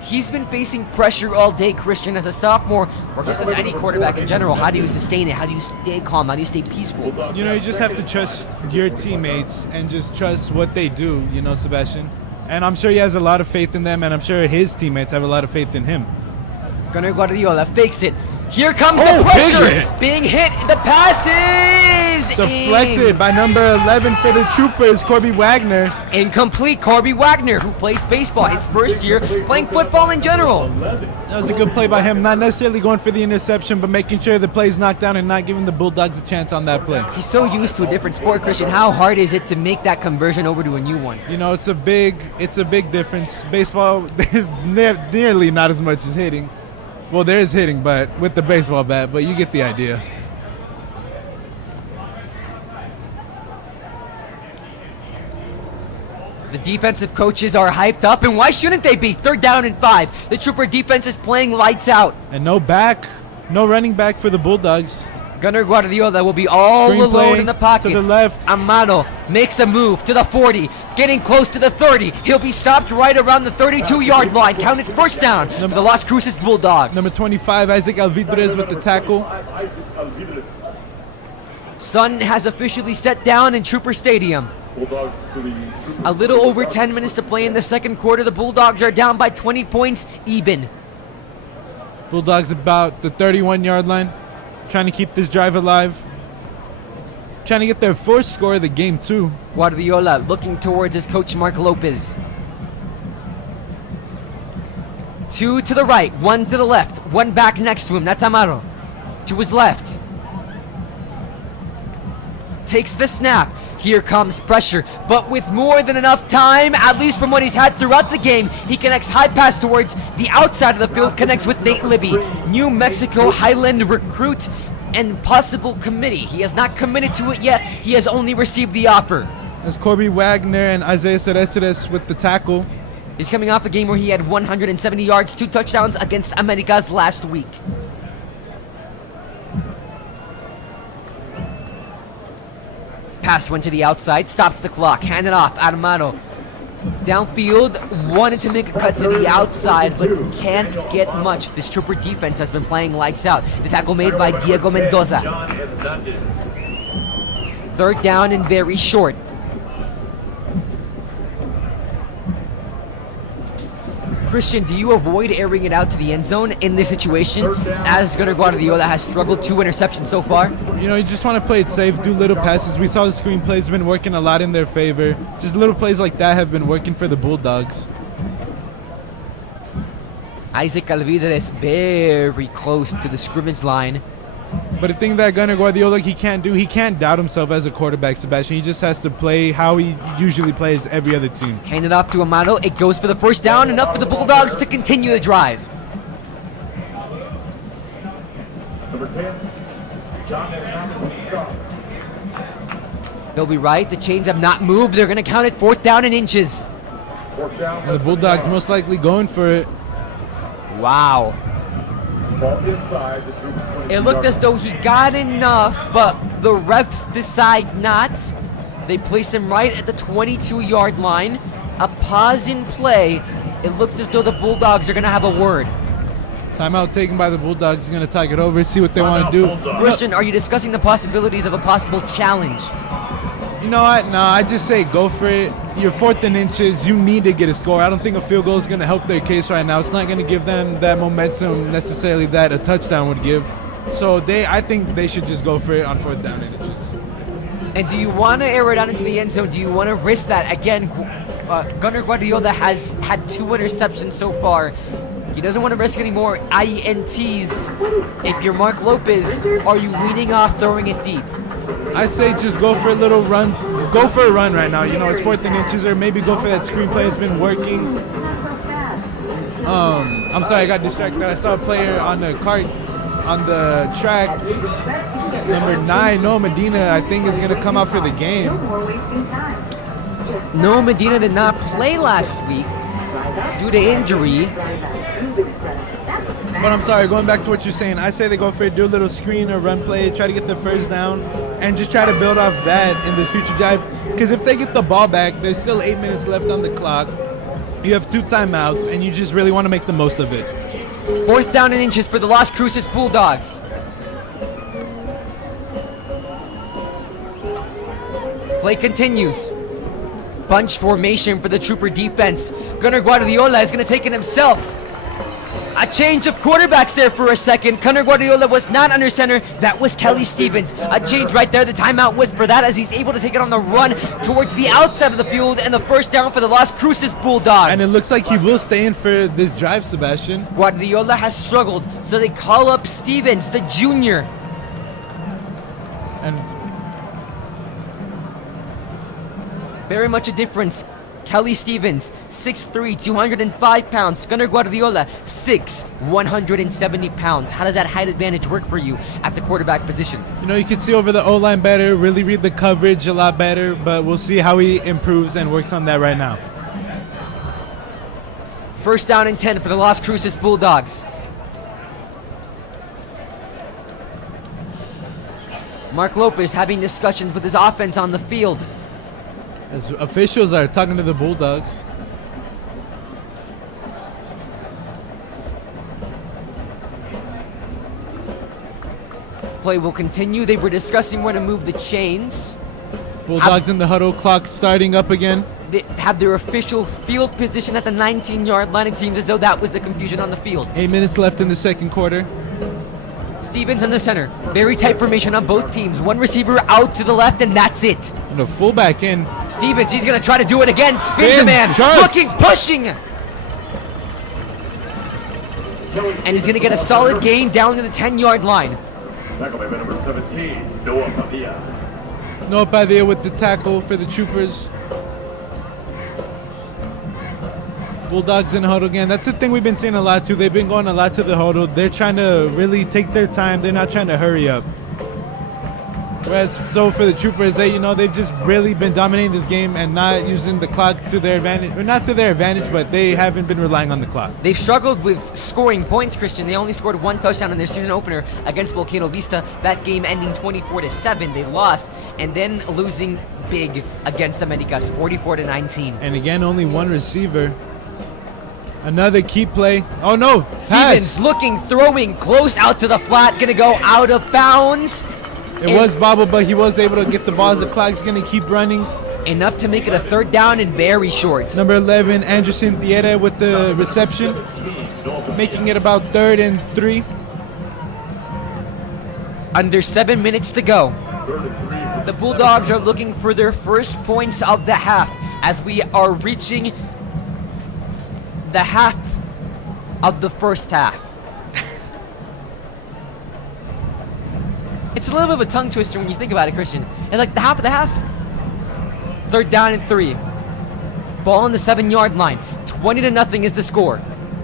He's been facing pressure all day, Christian, as a sophomore, or just as any quarterback in general. How do you sustain it? How do you stay calm? How do you stay peaceful? You know, you just have to trust your teammates and just trust what they do, you know, Sebastian. And I'm sure he has a lot of faith in them, and I'm sure his teammates have a lot of faith in him. Gunnar Guardiola fakes it. Here comes the Oh, pressure. big hit. Being hit. The pass is Deflected by number 11 for the Troopers, Corby Wagner. incomplete. Corby Wagner, who plays baseball his first year playing football in general. That was a good play by him, not necessarily going for the interception, but making sure the play's knocked down and not giving the Bulldogs a chance on that play. He's so used to a different sport, Christian. How hard is it to make that conversion over to a new one? You know, it's a big difference. Baseball, there's nearly not as much as hitting. Well, there is hitting, but with the baseball bat, but you get the idea. The defensive coaches are hyped up, and why shouldn't they be? Third down and 5. The Trooper defense is playing lights out. And no running back for the Bulldogs. Gunnar Guardiola will be all Screen alone play in the pocket. to the left. Amado makes a move to the 40, getting close to the 30. He'll be stopped right around the 32-yard line. Counted first down for the Las Cruces Bulldogs. Number 25, Isaac Alvidrez with the tackle. Sun has officially set down in Trooper Stadium. A little over 10 minutes to play in the second quarter. The Bulldogs are down by 20 points even. Bulldogs about the 31-yard line. Trying to keep this drive alive. Trying to get their first score of the game, too. Guardiola looking towards his coach, Mark Lopez. 2 to the right, 1 to the left, 1 back next to him. That's Amaro. To his left. Takes the snap. Here comes pressure, but with more than enough time, at least from what he's had throughout the game, he connects high pass towards the outside of the field, connects with Nate Libby, New Mexico Highland recruit and possible committee. He has not committed to it yet. He has only received the offer. There's Corby Wagner and Isaiah Cereces with the tackle. He's coming off a game where he had 170 yards, 2 touchdowns against Americas last week. Pass went to the outside, stops the clock, hand it off, Armado. Downfield, wanted to make a cut to the outside, but can't get much. This Trooper defense has been playing lights out. The tackle made by Diego Mendoza. Third down and very short. Christian, do you avoid airing it out to the end zone in this situation, as Gunnar Guardiola has struggled 2 interceptions so far? You know, you just want to play it safe, do little passes. We saw the screen plays been working a lot in their favor. Just little plays like that have been working for the Bulldogs. Isaac Alvidrez very close to the scrimmage line. But the thing that Gunnar Guardiola he can't doubt himself as a quarterback, Sebastian. He just has to play how he usually plays every other team. Hand it off to Amado. It goes for the first down, enough for the Bulldogs to continue the drive. Number 10, John They'll be right. The chains have not moved. They're going to count it fourth down and inches. Fourth down. And the Bulldogs most likely going for it. Wow. Ball inside the Troopers. It looked as though he got enough, but the refs decide not. They place him right at the 22-yard line. A pause in play. It looks as though the Bulldogs are going to have a word. Timeout taken by the Bulldogs. Going to talk it over, see what they want to do. Christian, are you discussing the possibilities of a possible challenge? You know what? No, I just say go for it. your 4th and inches, you need to get a score. I don't think a field goal is going to help their case right now. It's not going to give them that momentum necessarily that a touchdown would give. So I think they should just go for it on 4th down and inches. And do you want to air it out into the end zone? Do you want to risk that? Again, Gunnar Guardiola has had 2 interceptions so far. He doesn't want to risk any more INTs. If you're Mark Lopez, are you leaning off throwing it deep? I say just go for a little run. Go for a run right now. You know, it's 4th and inches, or maybe go for that screenplay. It's been working. I'm sorry, I got distracted. I saw a player on the cart, on the track. Number 9, Noah Medina, I think is going to come out for the game. Noah Medina did not play last week due to injury. But I'm sorry, going back to what you're saying, I say they go for it, do a little screen or run play, try to get the first down, and just try to build off that in this future drive. Because if they get the ball back, there's still 8 minutes left on the clock. You have 2 timeouts, and you just really want to make the most of it. 4th down and inches for the Las Cruces Bulldogs. Play continues. Bunch formation for the Trooper defense. Gunnar Guardiola is going to take it himself. A change of quarterbacks there for a second. Gunnar Guardiola was not under center. That was Kelly Stevens. A change right there. The timeout was for that as he's able to take it on the run towards the outside of the field, and the first down for the Las Cruces Bulldogs. And it looks like he will stay in for this drive, Sebastian. Guardiola has struggled, so they call up Stevens, the junior. And very much a difference. Kelly Stevens, 6'3", 205 pounds. Gunnar Guardiola, 6', 170 pounds. How does that height advantage work for you at the quarterback position? you know, you can see over the O-line better, really read the coverage a lot better, but we'll see how he improves and works on that right now. First down and 10 for the Las Cruces Bulldogs. Mark Lopez having discussions with his offense on the field. As officials are talking to the Bulldogs. Play will continue. They were discussing where to move the chains. Bulldogs in the huddle, clock starting up again. They have their official field position at the 19-yard line. It seems as though that was the confusion on the field. 8 minutes left in the second quarter. Stevens in the center. Very tight formation on both teams. One receiver out to the left, and that's it. And a fullback in. Stevens, he's going to try to do it again. Spins a Spins, man. charts. Looking, pushing. And he's going to get a solid gain down to the 10-yard line. Tackle by number 17, Noah Pavia. Noah Pavia with the tackle for the Troopers. Bulldogs in the huddle again. That's the thing we've been seeing a lot too. They've been going a lot to the huddle. They're trying to really take their time. They're not trying to hurry up. Whereas, so for the Troopers, they've just really been dominating this game and not using the clock to their advantage. Or not to their advantage, but they haven't been relying on the clock. They've struggled with scoring points, Christian. They only scored 1 touchdown in their season opener against Volcano Vista. That game ending 24-7. They lost, and then losing big against Americas, 44-19. And again, only 1 receiver. Another key play. Oh no! Stevens looking, throwing, close out to the flat, gonna go out of bounds. It was bobble, but he was able to get the ball as the clock's going to keep running. Enough to make it a 3rd down and very short. Number 11, Anderson Thierra with the reception, making it about 3rd and 3. Under 7 minutes to go. The Bulldogs are looking for their first points of the half as we are reaching the half of the first half. It's a little bit of a tongue twister when you think about it, Christian. It's like the half of the half. 3rd down and 3. Ball on the 7-yard line. 20-0 is the score.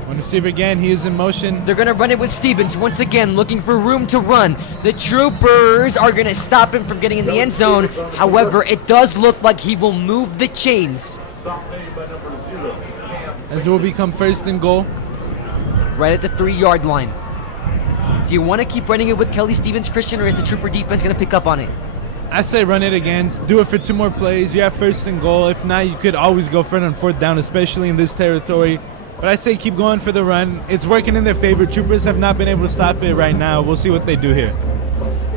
One receiver again, he is in motion. They're going to run it with Stevens once again, looking for room to run. The Troopers are going to stop him from getting in the end zone. However, it does look like he will move the chains. As it will become 1st and goal. Right at the 3-yard line. Do you want to keep running it with Kelly Stevens, Christian, or is the Trooper defense going to pick up on it? I say run it again. Do it for 2 more plays. You have 1st and goal. If not, you could always go for it on 4th down, especially in this territory. But I say keep going for the run. It's working in their favor. Troopers have not been able to stop it right now. We'll see what they do here.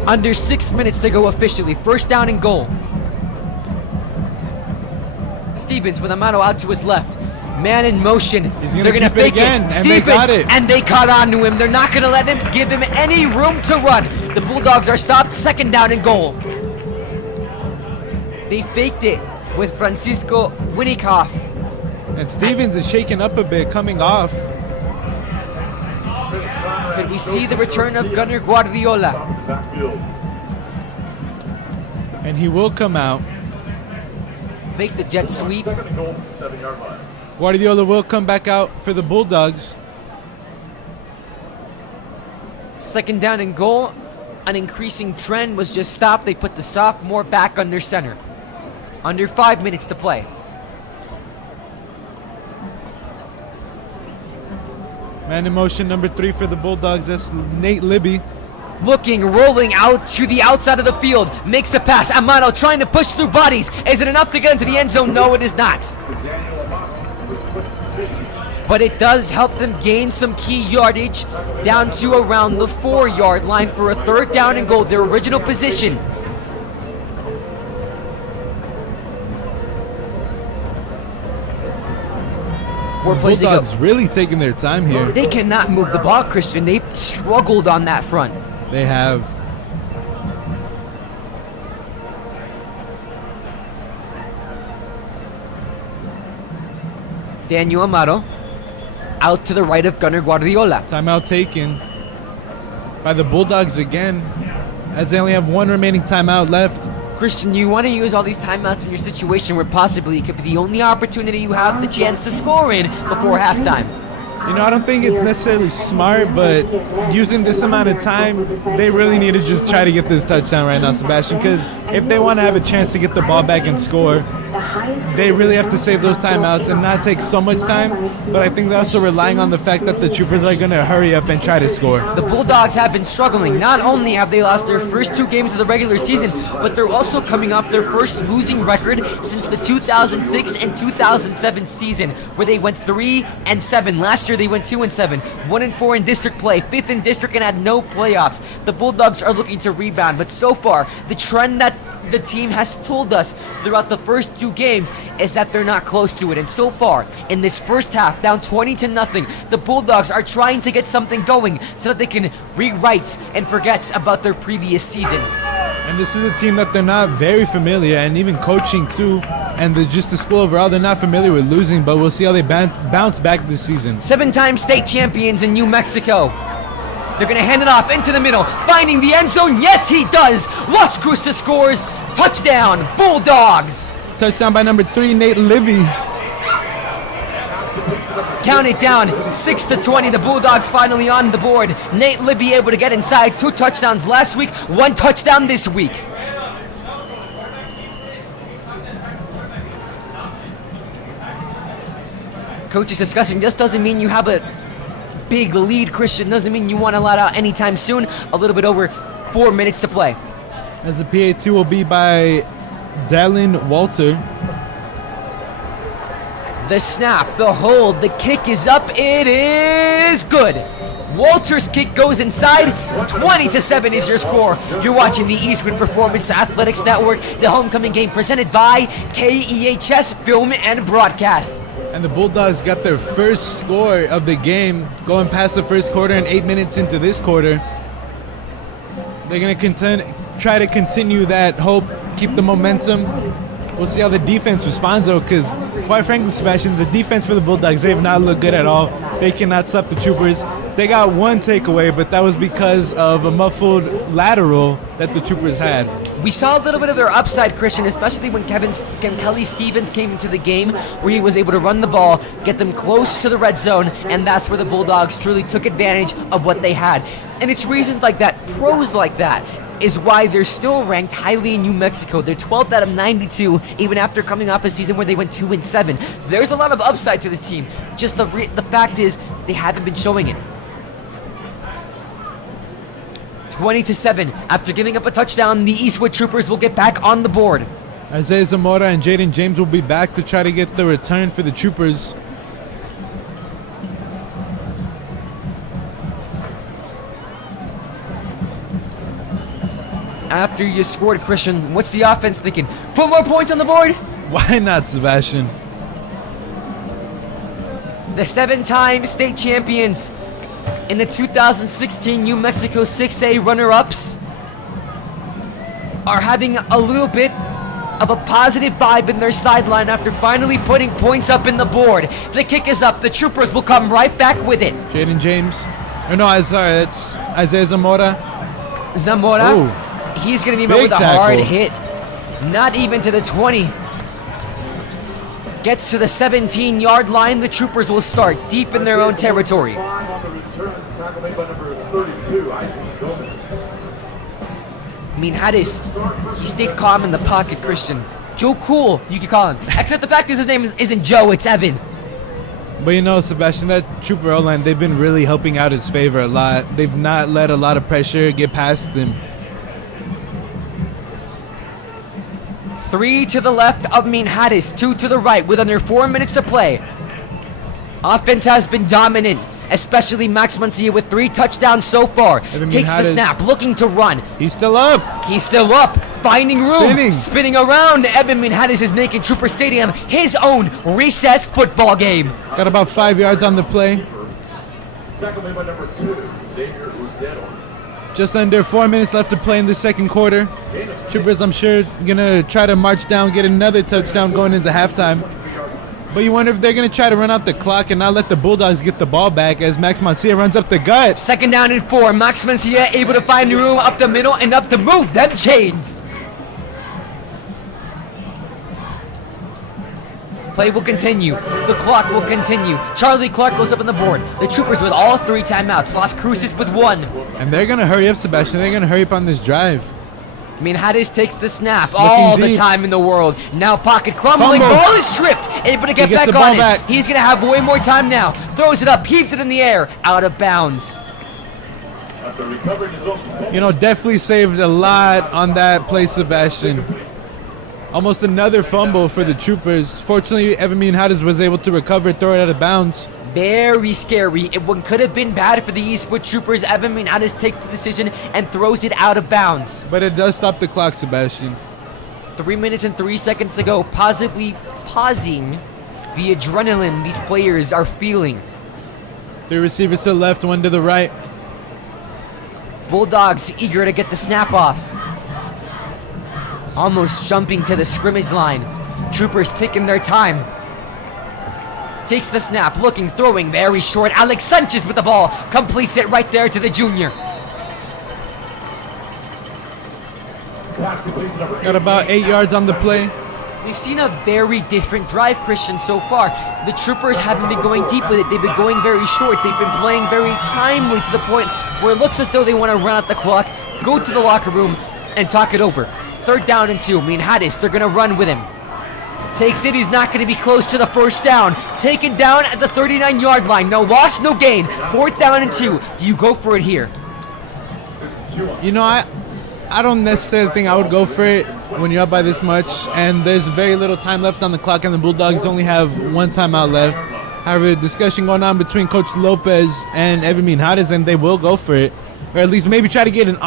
Under 6 minutes to go officially. 1st down and goal. Stevens with Amano out to his left. Man in motion. He's gonna They're gonna keep it fake again, it. and Stevens, they got it. and they caught on to him. They're not gonna let him give him any room to run. The Bulldogs are stopped. 2nd down and goal. They faked it with Francisco Winikoff. And Stevens is shaking up a bit, coming off. Could we see the return of Gunnar Guardiola? Backfield. And he will come out. Fake the jet sweep. 2nd and goal from the 7-yard line. Guardiola will come back out for the Bulldogs. 2nd down and goal. An increasing trend was just stopped. They put the sophomore back under center. Under 5 minutes to play. Man in motion, number 3 for the Bulldogs. That's Nate Libby. Looking, rolling out to the outside of the field. Makes a pass. Amano trying to push through bodies. Is it enough to get into the end zone? No, it is not. But it does help them gain some key yardage down to around the 4-yard line for a 3rd down and goal. Their original position. 4 plays to go. Bulldogs really taking their time here. They cannot move the ball, Christian. They've struggled on that front. They have. Daniel Amaro out to the right of Gunnar Guardiola. Timeout taken by the Bulldogs again, as they only have 1 remaining timeout left. Christian, you want to use all these timeouts in your situation where possibly it could be the only opportunity you have the chance to score in before halftime. You know, I don't think it's necessarily smart, but using this amount of time, they really need to just try to get this touchdown right now, Sebastian, because if they want to have a chance to get the ball back and score, they really have to save those timeouts and not take so much time. But I think they're also relying on the fact that the Troopers are going to hurry up and try to score. The Bulldogs have been struggling. Not only have they lost their first 2 games of the regular season, but they're also coming off their first losing record since the 2006 and 2007 season, where they went 3-7. Last year they went 2-7, 1-4 in district play, 5th in district, and had no playoffs. The Bulldogs are looking to rebound, but so far the trend that the team has told us throughout the first 2 games is that they're not close to it. And so far, in this first half, down 20-0, the Bulldogs are trying to get something going so that they can rewrite and forget about their previous season. And this is a team that they're not very familiar, and even coaching too, and just the school overall, they're not familiar with losing, but we'll see how they bounce back this season. 7-time state champions in New Mexico. They're going to hand it off into the middle, finding the end zone. Yes, he does. Las Cruces scores. Touchdown, Bulldogs. Touchdown by number 3, Nate Libby. Count it down, 6-20. The Bulldogs finally on the board. Nate Libby able to get inside. 2 touchdowns last week, 1 touchdown this week. Coach is discussing, just doesn't mean you have a big lead, Christian. Doesn't mean you want to let out anytime soon. A little bit over 4 minutes to play. As the PA2 will be by Dallin Walter. The snap, the hold, the kick is up. It is good. Walter's kick goes inside. 20-7 is your score. You're watching the Eastwood Performance Athletics Network, the homecoming game presented by KEHS Film and Broadcast. And the Bulldogs got their first score of the game, going past the first quarter and 8 minutes into this quarter. They're going to try to continue that hope, keep the momentum. We'll see how the defense responds, though, because quite frankly, Sebastian, the defense for the Bulldogs, they have not looked good at all. They cannot stop the Troopers. They got 1 takeaway, but that was because of a muffled lateral that the Troopers had. We saw a little bit of their upside, Christian, especially when Kelly Stevens came into the game, where he was able to run the ball, get them close to the red zone, and that's where the Bulldogs truly took advantage of what they had. And it's reasons like that, pros like that, is why they're still ranked highly in New Mexico. They're 12th out of 92, even after coming off a season where they went 2-7. There's a lot of upside to this team. Just the fact is, they haven't been showing it. 20-7. After giving up a touchdown, the Eastwood Troopers will get back on the board. Isaiah Zamora and Jaden James will be back to try to get the return for the Troopers. After you scored, Christian, what's the offense thinking? Put more points on the board? Why not, Sebastian? The 7-time state champions and the 2016 New Mexico 6A runner-ups are having a little bit of a positive vibe in their sideline after finally putting points up in the board. The kick is up. The Troopers will come right back with it. Jaden James. Or no, I'm sorry, that's Isaiah Zamora. Zamora, Ooh, he's going to be met big with a tackle. hard hit. Not even to the 20. Gets to the 17-yard line. The Troopers will start deep in their own territory. 5 on the return. Tackle made by number 32, Isaac Gomez. Hadis, he stayed calm in the pocket, Christian. Joe Cool, you can call him. Except the fact is his name isn't Joe, it's Evan. But you know, Sebastian, that Trooper O-line, they've been really helping out his favor a lot. They've not let a lot of pressure get past them. 3 to the left of Hadis, 2 to the right with under 4 minutes to play. Offense has been dominant, especially Max Mancia with 3 touchdowns so far. Evan Takes the Hadis. snap, looking to run. He's still up. He's still up, finding room, Spinning. around. Evan Hadis is making Trooper Stadium his own recess football game. Got about 5 yards on the play. Tackle made by number 2, Xavier Uzdeno. Just under 4 minutes left to play in the second quarter. Troopers, I'm sure, gonna try to march down, get another touchdown going into halftime. But you wonder if they're gonna try to run out the clock and not let the Bulldogs get the ball back as Max Mancia runs up the gut. 2nd down and 4. Max Mancia able to find room up the middle and up to move them chains. Play will continue. The clock will continue. Charlie Clark goes up on the board. The Troopers with all 3 timeouts. Lost Cruces with 1. And they're gonna hurry up, Sebastian. They're gonna hurry up on this drive. Hadis takes the snap. All the deep. time in the world. Now pocket crumbling. Fumble. Ball is stripped. Able to get He gets back the on ball it. back. He's going to have way more time now. Throws it up. Heaves it in the air. Out of bounds. After recovering his own fumble, You know, definitely saved a lot on that play, Sebastian. Almost another fumble for the Troopers. Fortunately, Evan Hadis was able to recover, throw it out of bounds. Very scary. It could have been bad for the Eastwood Troopers. Evan Hadis takes the decision and throws it out of bounds. But it does stop the clock, Sebastian. 3 minutes and 3 seconds to go. Possibly pausing the adrenaline these players are feeling. 3 receivers to the left, 1 to the right. Bulldogs eager to get the snap off. Almost jumping to the scrimmage line. Troopers taking their time. Takes the snap, looking, throwing, very short. Alex Sanchez with the ball. Completes it right there to the junior. pass complete to number 8. Got about 8 yards on the play. We've seen a very different drive, Christian, so far. The Troopers haven't been going deep with it. They've been going very short. They've been playing very timely to the point where it looks as though they want to run out the clock, go to the locker room, and talk it over. 3rd down and 2. Hadis, they're going to run with him. Takes it. He's not going to be close to the 1st down. Taken down at the 39-yard line. No loss, no gain. 4th down and 2. Do you go for it here? You know, I don't necessarily think I would go for it when you're up by this much, and there's very little time left on the clock, and the Bulldogs only have 1 timeout left. However, discussion going on between Coach Lopez and Evan Hadis, and they will go for it. Or at least maybe try to get an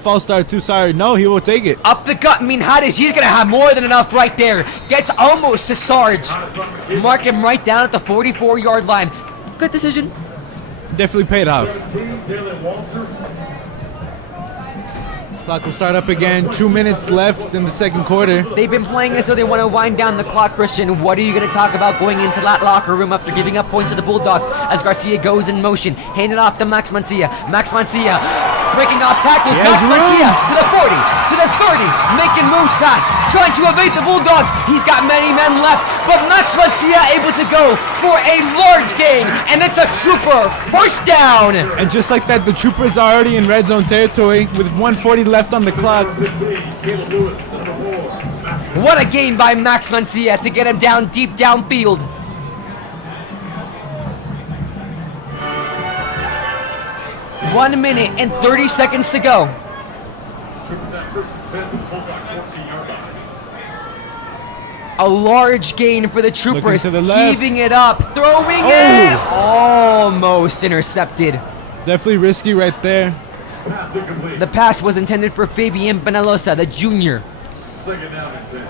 false start too. Sorry, no, he will take it. Up the gut, Hadis, he's going to have more than enough right there. Gets almost to Sarge. Mark him right down at the 44-yard line. Good decision. Definitely paid off. 17, Jalen Walter. Clock will start up again. 2 minutes left in the second quarter. They've been playing as though they want to wind down the clock, Christian. What are you going to talk about going into that locker room after giving up points to the Bulldogs as Garcia goes in motion? Hand it off to Max Mancia. Max Mancia breaking off tackles. He Max has room. Mancia to the 40, to the 30, making moves past, trying to evade the Bulldogs. He's got many men left, but Max Mancia able to go for a large gain, and it's a Trooper 1st down. And just like that, the Troopers are already in red zone territory with 1:40 left on the clock. 15, Caleb Lewis, number 4. What a gain by Max Mancia to get him down deep downfield. One minute and 30 seconds to go. Troopers at first and 10, fullback 14-yard line. A large gain for the Troopers, to the left. heaving it up, throwing it, almost intercepted. Definitely risky right there. Pass incomplete. The pass was intended for Fabian Penalosa, the junior. 2nd down and 10.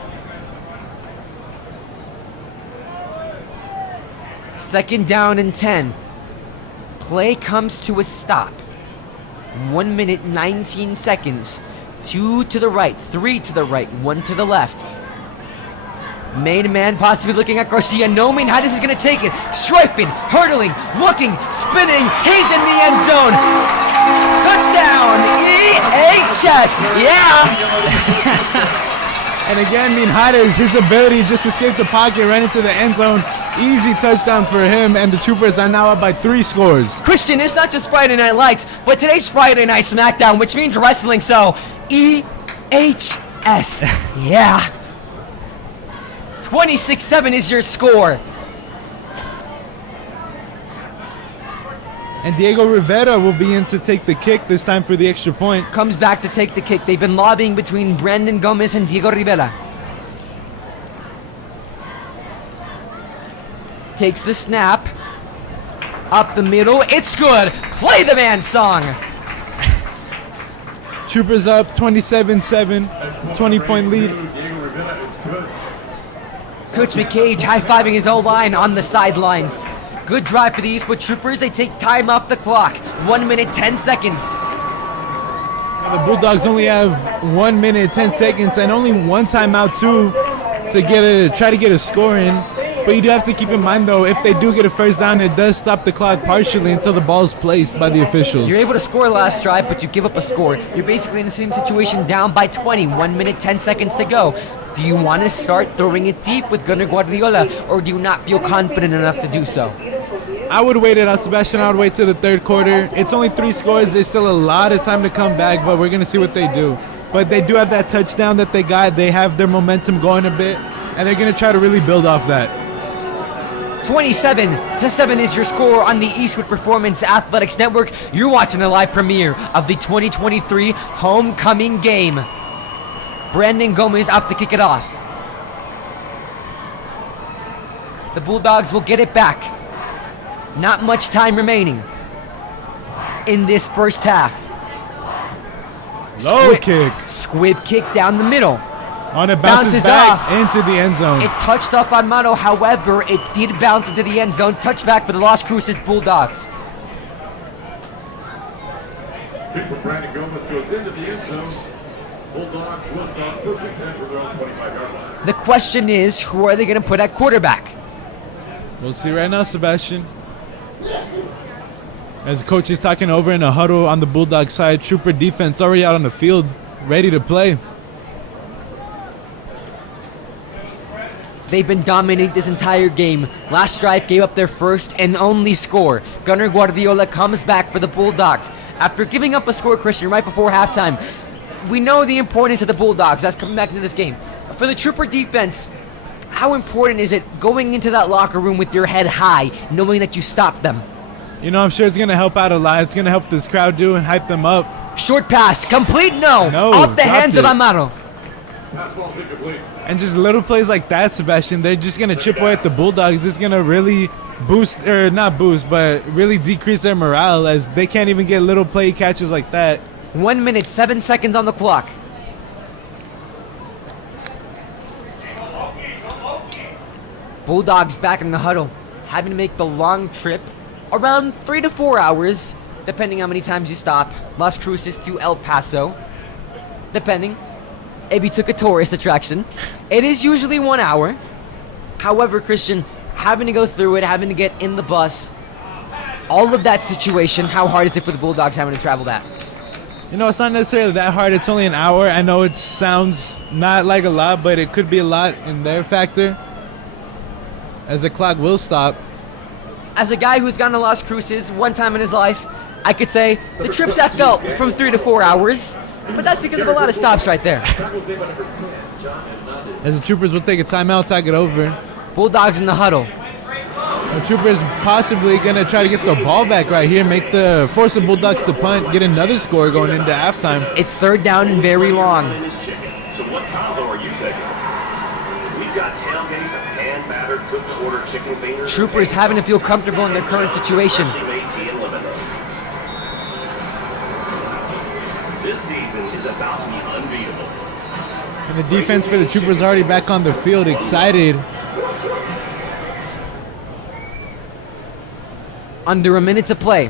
Second down and 10. Play comes to a stop. 1 minute, 19 seconds. 2 to the right, 3 to the right, 1 to the left. Main man possibly looking at Garcia, knowing how this is going to take it. Striping, hurdling, looking, spinning. He's in the end zone. Touchdown, EHS. Yeah. And again, Minhares, his ability just to escape the pocket, right into the end zone. Easy touchdown for him, and the Troopers are now up by 3 scores. Christian, it's not just Friday Night Lights, but today's Friday Night SmackDown, which means wrestling, so EHS. Yeah. 26-7 is your score. And Diego Rivera will be in to take the kick this time for the extra point. Comes back to take the kick. They've been lobbying between Brandon Gomez and Diego Rivera. Takes the snap. Up the middle. It's good. Play the man song. Troopers up 27-7, 20-point lead. Coach McCage high-fiving his O-line on the sidelines. Good drive for the Eastwood Troopers. They take time off the clock. 1 minute, 10 seconds. The Bulldogs only have 1 minute, 10 seconds, and only one timeout too to try to get a score in. But you do have to keep in mind though, if they do get a first down, it does stop the clock partially until the ball's placed by the officials. You're able to score last drive, but you give up a score. You're basically in the same situation, down by 20. 1 minute, 10 seconds to go. Do you want to start throwing it deep with Gunnar Guardiola, or do you not feel confident enough to do so? I would wait it out, Sebastian. I would wait to the third quarter. It's only 3 scores. There's still a lot of time to come back, but we're going to see what they do. But they do have that touchdown that they got. They have their momentum going a bit, and they're going to try to really build off that. 27-7 is your score on the Eastwood Performance Athletics Network. You're watching the live premiere of the 2023 homecoming game. Brandon Gomez off to kick it off. The Bulldogs will get it back. Not much time remaining in this first half. Low kick. Squib kick down the middle. On it bounces back off into the end zone. It touched off on Mano, however, it did bounce into the end zone. Touchback for the Las Cruces Bulldogs. Kick from Brandon Gomez goes into the end zone. Bulldogs will stop first and 10 from their own 25-yard line. The question is, who are they going to put at quarterback? We'll see right now, Sebastian. As the coach is talking over in a huddle on the Bulldog side, Trooper defense already out on the field, ready to play. They've been dominating this entire game. Last drive gave up their first and only score. Gunnar Guardiola comes back for the Bulldogs. After giving up a score, Christian, right before halftime, we know the importance of the Bulldogs. That's coming back into this game. For the Trooper defense, how important is it going into that locker room with your head high, knowing that you stopped them? You know, I'm sure it's going to help out a lot. It's going to help this crowd do and hype them up. Short pass, complete no. Off the hands of Amaro. Pass ball's incomplete. And just little plays like that, Sebastian, they're just going to chip away at the Bulldogs. It's going to really boost, or not boost, but really decrease their morale as they can't even get little play catches like that. 1 minute, 7 seconds on the clock. Bulldogs back in the huddle, having to make the long trip, around 3 to 4 hours, depending how many times you stop. Las Cruces to El Paso, depending. Maybe took a tourist attraction. It is usually 1 hour. However, Christian, having to go through it, having to get in the bus, all of that situation, how hard is it for the Bulldogs having to travel that? You know, it's not necessarily that hard. It's only an hour. I know it sounds not like a lot, but it could be a lot in their factor, as the clock will stop. As a guy who's gone to Las Cruces one time in his life, I could say the trips have felt from 3 to 4 hours, but that's because of a lot of stops right there. As the Troopers will take a timeout, talk it over. Bulldogs in the huddle. The Troopers possibly going to try to get the ball back right here, force the Bulldogs to punt, get another score going into halftime. It's 3rd down and very long. So what combo are you taking? We've got tailgates of hand-battered, cooked-to-order chicken fingers. Troopers having to feel comfortable in their current situation. This season is about to be unbeatable. And the defense for the Troopers already back on the field, excited. Under a minute to play.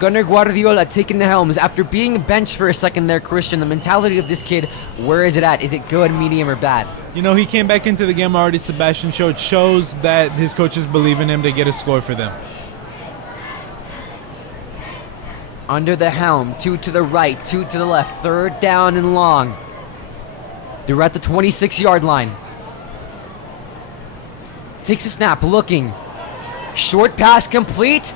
Gunnar Guardiola taking the helms after being benched for a second there, Christian. The mentality of this kid, where is it at? Is it good, medium, or bad? You know, he came back into the game already, Sebastian. It shows that his coaches believe in him. They get a score for them. Under the helm, 2 to the right, 2 to the left, 3rd down and long. They're at the 26-yard line. Takes a snap, looking. Short pass complete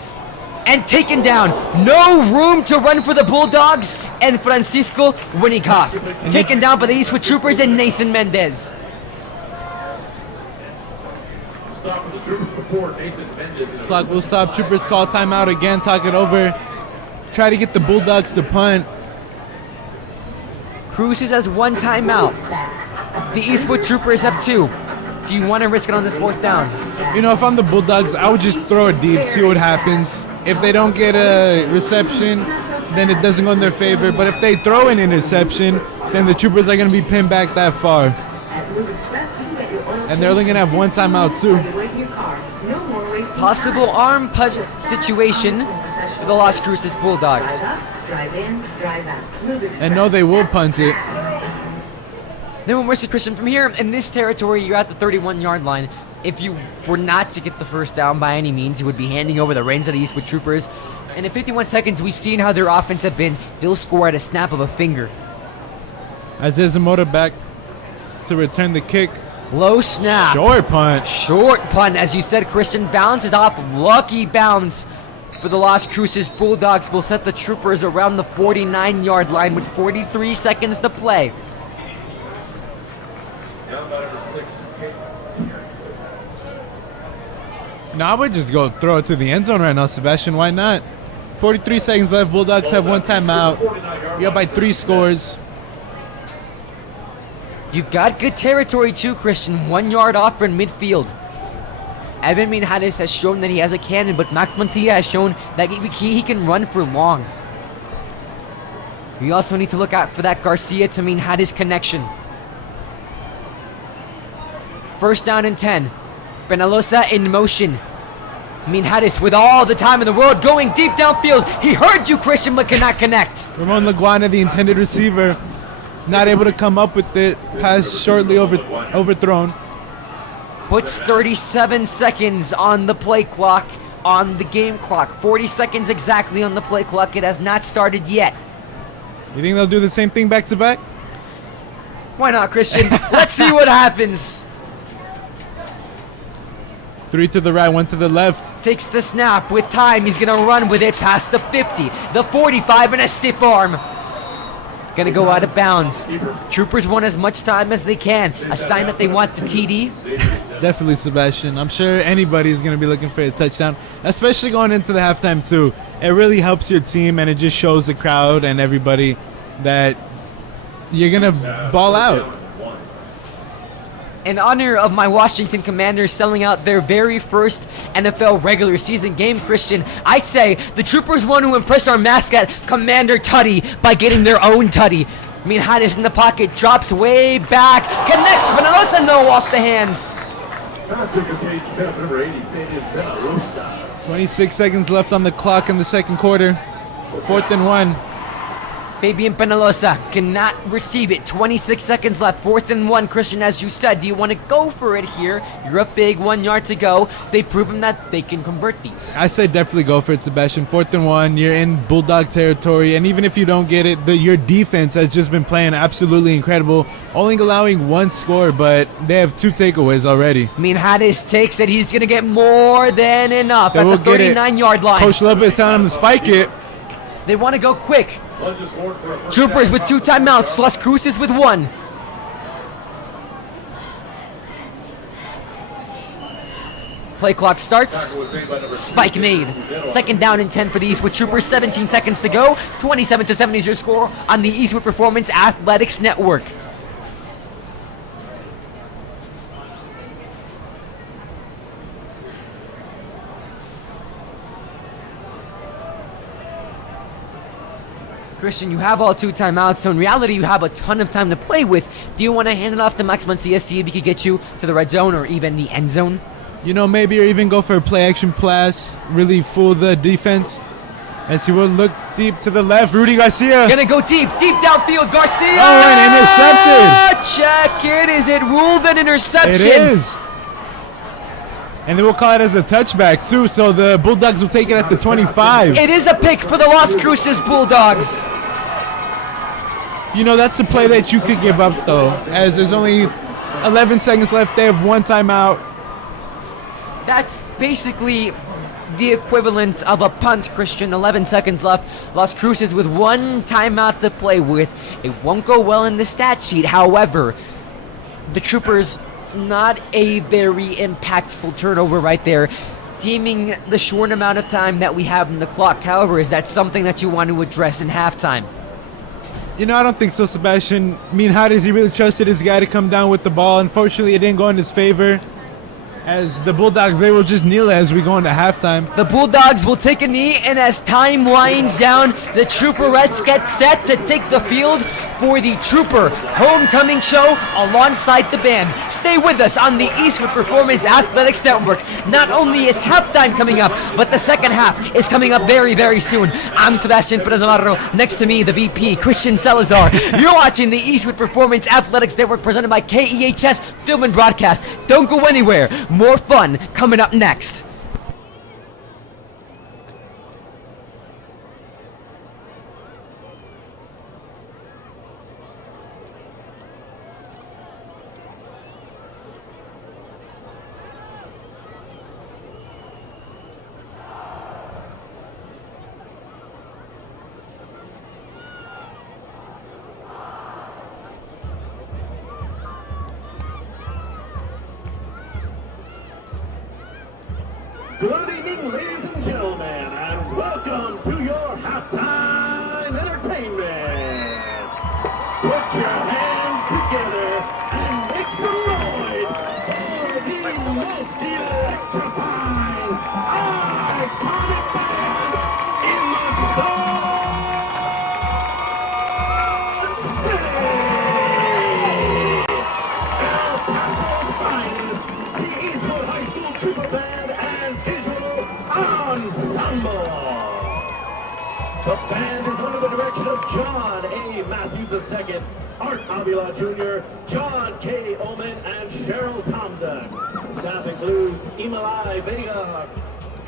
and taken down. No room to run for the Bulldogs and Francisco Winikoff. Taken down by the Eastwood Troopers and Nathan Mendez. Stop of the Troopers before Nathan Mendez. Clock will stop. Troopers call timeout again. Talk it over. Try to get the Bulldogs to punt. Cruces has 1 timeout. The Eastwood Troopers have 2. Do you want to risk it on this 4th down? You know, if I'm the Bulldogs, I would just throw it deep, see what happens. If they don't get a reception, then it doesn't go in their favor. But if they throw an interception, then the Troopers are going to be pinned back that far. And they're only going to have 1 timeout, too. Possible arm punt situation for the Las Cruces Bulldogs. And no, they will punt it. Then when we're Christian, from here in this territory, you're at the 31-yard line. If you were not to get the 1st down by any means, you would be handing over the reins of the Eastwood Troopers. And in 51 seconds, we've seen how their offense have been. They'll score at a snap of a finger. As Zamora back to return the kick. Low snap. Short punt. Short punt. As you said, Christian, bounces off. Lucky bounce for the Las Cruces Bulldogs. Will set the Troopers around the 49-yard line with 43 seconds to play. No, I would just go throw it to the end zone right now, Sebastian. Why not? 43 seconds left. Bulldogs have 1 timeout. You're up by 3 scores. You've got good territory too, Christian. 1 yard off from midfield. Evan Minhades has shown that he has a cannon, but Max Mancia has shown that he can run for long. We also need to look out for that Garcia to Minhades connection. 1st down and 10. Penalosa in motion. Minhades with all the time in the world going deep downfield. He heard you, Christian, but cannot connect. Ramon Laguana, the intended receiver, not able to come up with it. Pass shortly overthrown. Puts 37 seconds on the play clock, on the game clock. 40 seconds exactly on the play clock. It has not started yet. You think they'll do the same thing back to back? Why not, Christian? Let's see what happens. 3 to the right, 1 to the left. Takes the snap with time. He's going to run with it past the 50, the 45, and a stiff arm. Going to go out of bounds. Troopers want as much time as they can. A sign that they want the TD. Definitely, Sebastian. I'm sure anybody is going to be looking for a touchdown, especially going into the halftime, too. It really helps your team, and it just shows the crowd and everybody that you're going to ball out. In honor of my Washington Commanders selling out their very first NFL regular season game, Christian, I'd say the Troopers want to impress our mascot, Commander Tutty, by getting their own Tutty. Minhades in the pocket, drops way back, connects, Penalosa no off the hands. 26 seconds left on the clock in the 2nd quarter. 4th and 1. Fabian Penalosa cannot receive it. 26 seconds left. 4th and 1. Christian, as you said, do you want to go for it here? You're up big, 1 yard to go. They've proven that they can convert these. I say definitely go for it, Sebastian. 4th and 1. You're in Bulldog territory, and even if you don't get it, your defense has just been playing absolutely incredible. Only allowing 1 score, but they have 2 takeaways already. Minhades takes it. He's going to get more than enough at the 39-yard line. Coach Lopez telling him to spike it. They want to go quick. Troopers with 2 timeouts. Las Cruces with 1. Play clock starts. Spike made. 2nd down and 10 for the Eastwood Troopers. 17 seconds to go. 27-7 is your score on the Eastwood Performance Athletics Network. Christian, you have all 2 timeouts, so in reality you have a ton of time to play with. Do you want to hand it off to Max Mancia, see if he could get you to the red zone or even the end zone? You know, maybe or even go for a play action pass, really fool the defense. As he will look deep to the left, Rudy Garcia. Gonna go deep downfield, Garcia! Oh, and intercepted! Check it, is it ruled an interception? It is. And they will call it as a touchback too, so the Bulldogs will take it at the 25. It is a pick for the Las Cruces Bulldogs. You know, that's a play that you could give up though, as there's only 11 seconds left. They have one timeout. That's basically the equivalent of a punt, Christian. 11 seconds left. Las Cruces with one timeout to play with. It won't go well in the stat sheet. However, the Troopers, not a very impactful turnover right there. Deeming the short amount of time that we have in the clock. However, is that something that you want to address in halftime? You know, I don't think so, Sebastian. I mean, how does he really trusted his guy to come down with the ball? Unfortunately, it didn't go in his favor. As the Bulldogs, they will just kneel as we go into halftime. The Bulldogs will take a knee, and as time winds down, the Trooperettes get set to take the field for the Trooper Homecoming Show alongside the band. Stay with us on the Eastwood Performance Athletics Network. Not only is halftime coming up, but the second half is coming up very, very soon. I'm Sebastian Perez Navarro. Next to me, the VP, Christian Salazar. You're watching the Eastwood Performance Athletics Network presented by KEHS Film and Broadcast. Don't go anywhere. More fun coming up next. Good evening, ladies and gentlemen, and welcome to your halftime entertainment. Put your hands together and make some noise for the most electrifying, iconic band in the Sun City. El Paso's finest, the Eastwood High School Trooper Band and Visual Ensemble. The band is under the direction of John A. Matthews II, Art Avila Jr., John K. Oman, and Cheryl Thompson. Staff includes Imalai Vega,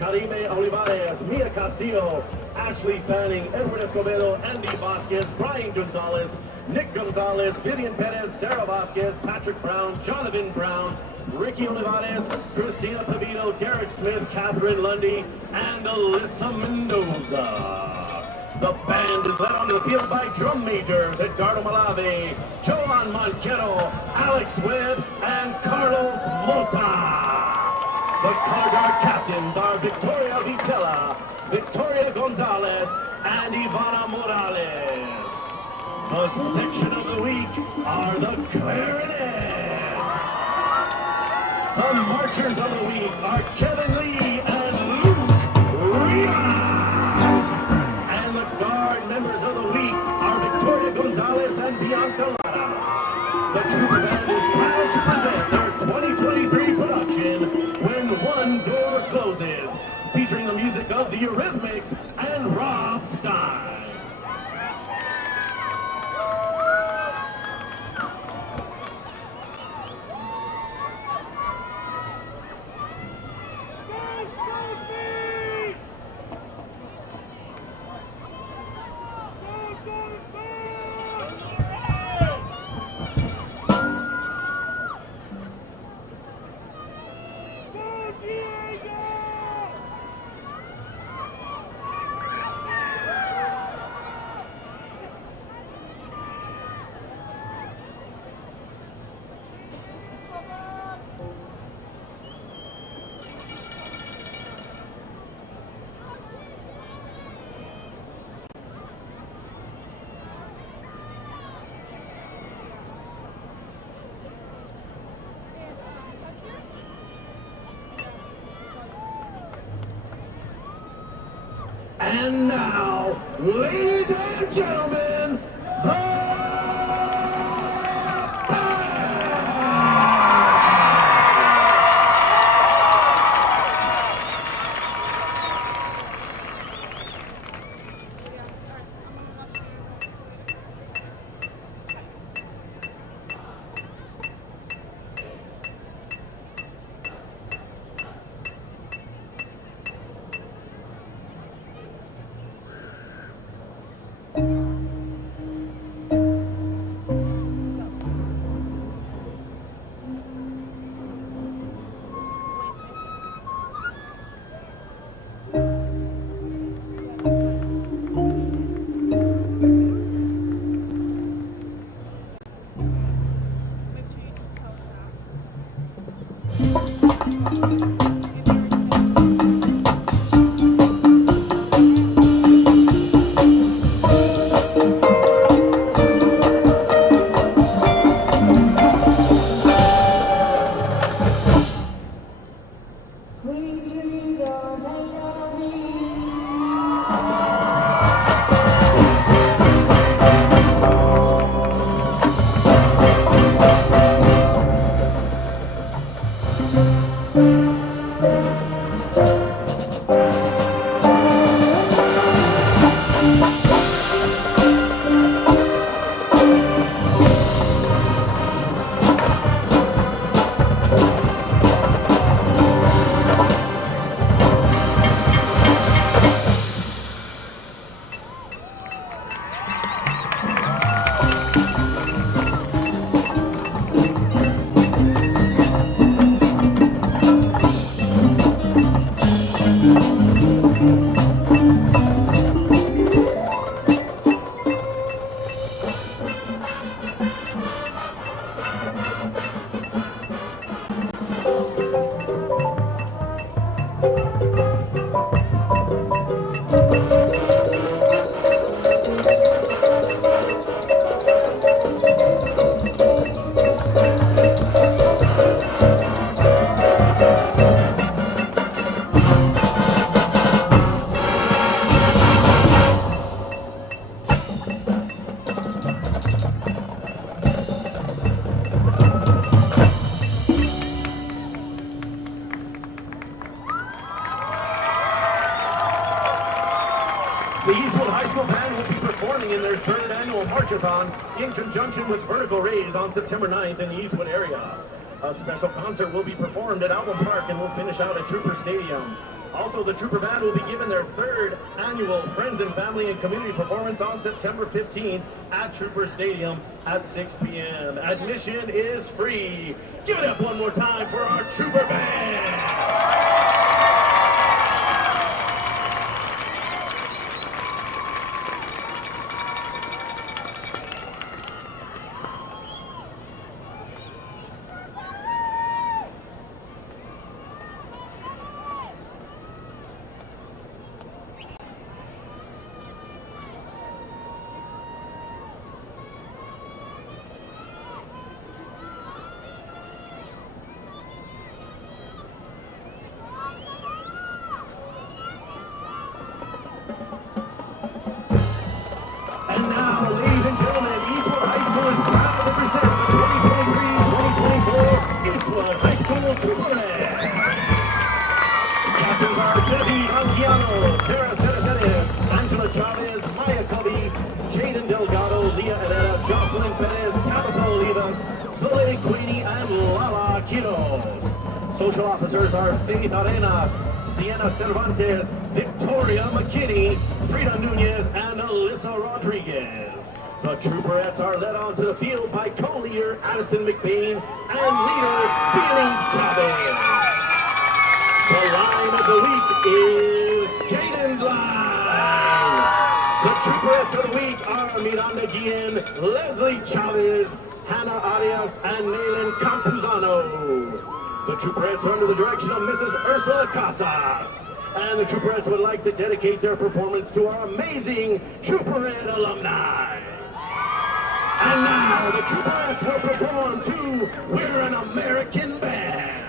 Karime Olivares, Mia Castillo, Ashley Fanning, Edward Escobedo, Andy Vasquez, Brian Gonzalez, Nick Gonzalez, Vivian Perez, Sarah Vasquez, Patrick Brown, Jonathan Brown, Ricky Olivares, Christina Pavino, Derek Smith, Catherine Lundy, and Alyssa Mendoza. The band is led onto the field by drum majors Edgardo Malave, Joan Monquero, Alex Webb, and Carlos Mota. The color guard captains are Victoria Vitella, Victoria Gonzalez, and Ivana Morales. The section of the week are the clarinets. The marchers of the week are Kevin Lee and Luke Rivas. And the guard members of the week are Victoria Gonzalez and Bianca Lara. The Trooper Band is proud to present their 2023 production, When One Door Closes, featuring the music of the Eurythmics and Rob Stein. And now, ladies and gentlemen, the band! The Eastwood High School Band will be performing in their third annual marchathon in conjunction with Vertical Rays on September 9th in the Eastwood area. A special concert will be performed at Album Park and will finish out at Trooper Stadium. Also, the Trooper Band will be given their third annual Friends and Family and Community performance on September 15th at Trooper Stadium at 6 p.m. Admission is free. Give it up one more time for our Trooper Band. And now, ladies and gentlemen, Eastwood High School is proud to present the 2023-2024 Eastwood High School Trooper Band. Captains are Timothy Anguiano, Sarah Cerezenes, Angela Chavez, Maya Covey, Jaden Delgado, Leah Herrera, Jocelyn Perez, Tabitha Olivas, Soleil Queenie, and Lala Quiros. Social officers are Faith Arenas, Sienna Cervantes, Victoria McKinney, Frida Nunez, and Alyssa Rodriguez. The Trooperettes are led onto the field by co-leader Addison McBain and leader Felix Chavez. The line of the week is Jaden's line. The Trooperettes of the week are Miranda Guillen, Leslie Chavez, Hannah Arias, and Nayland Campuzano. The Trooperettes are under the direction of Mrs. Ursula Casas. And the Trooperettes would like to dedicate their performance to our amazing Trooperette alumni. And now the Trooperettes will perform to We're an American Band.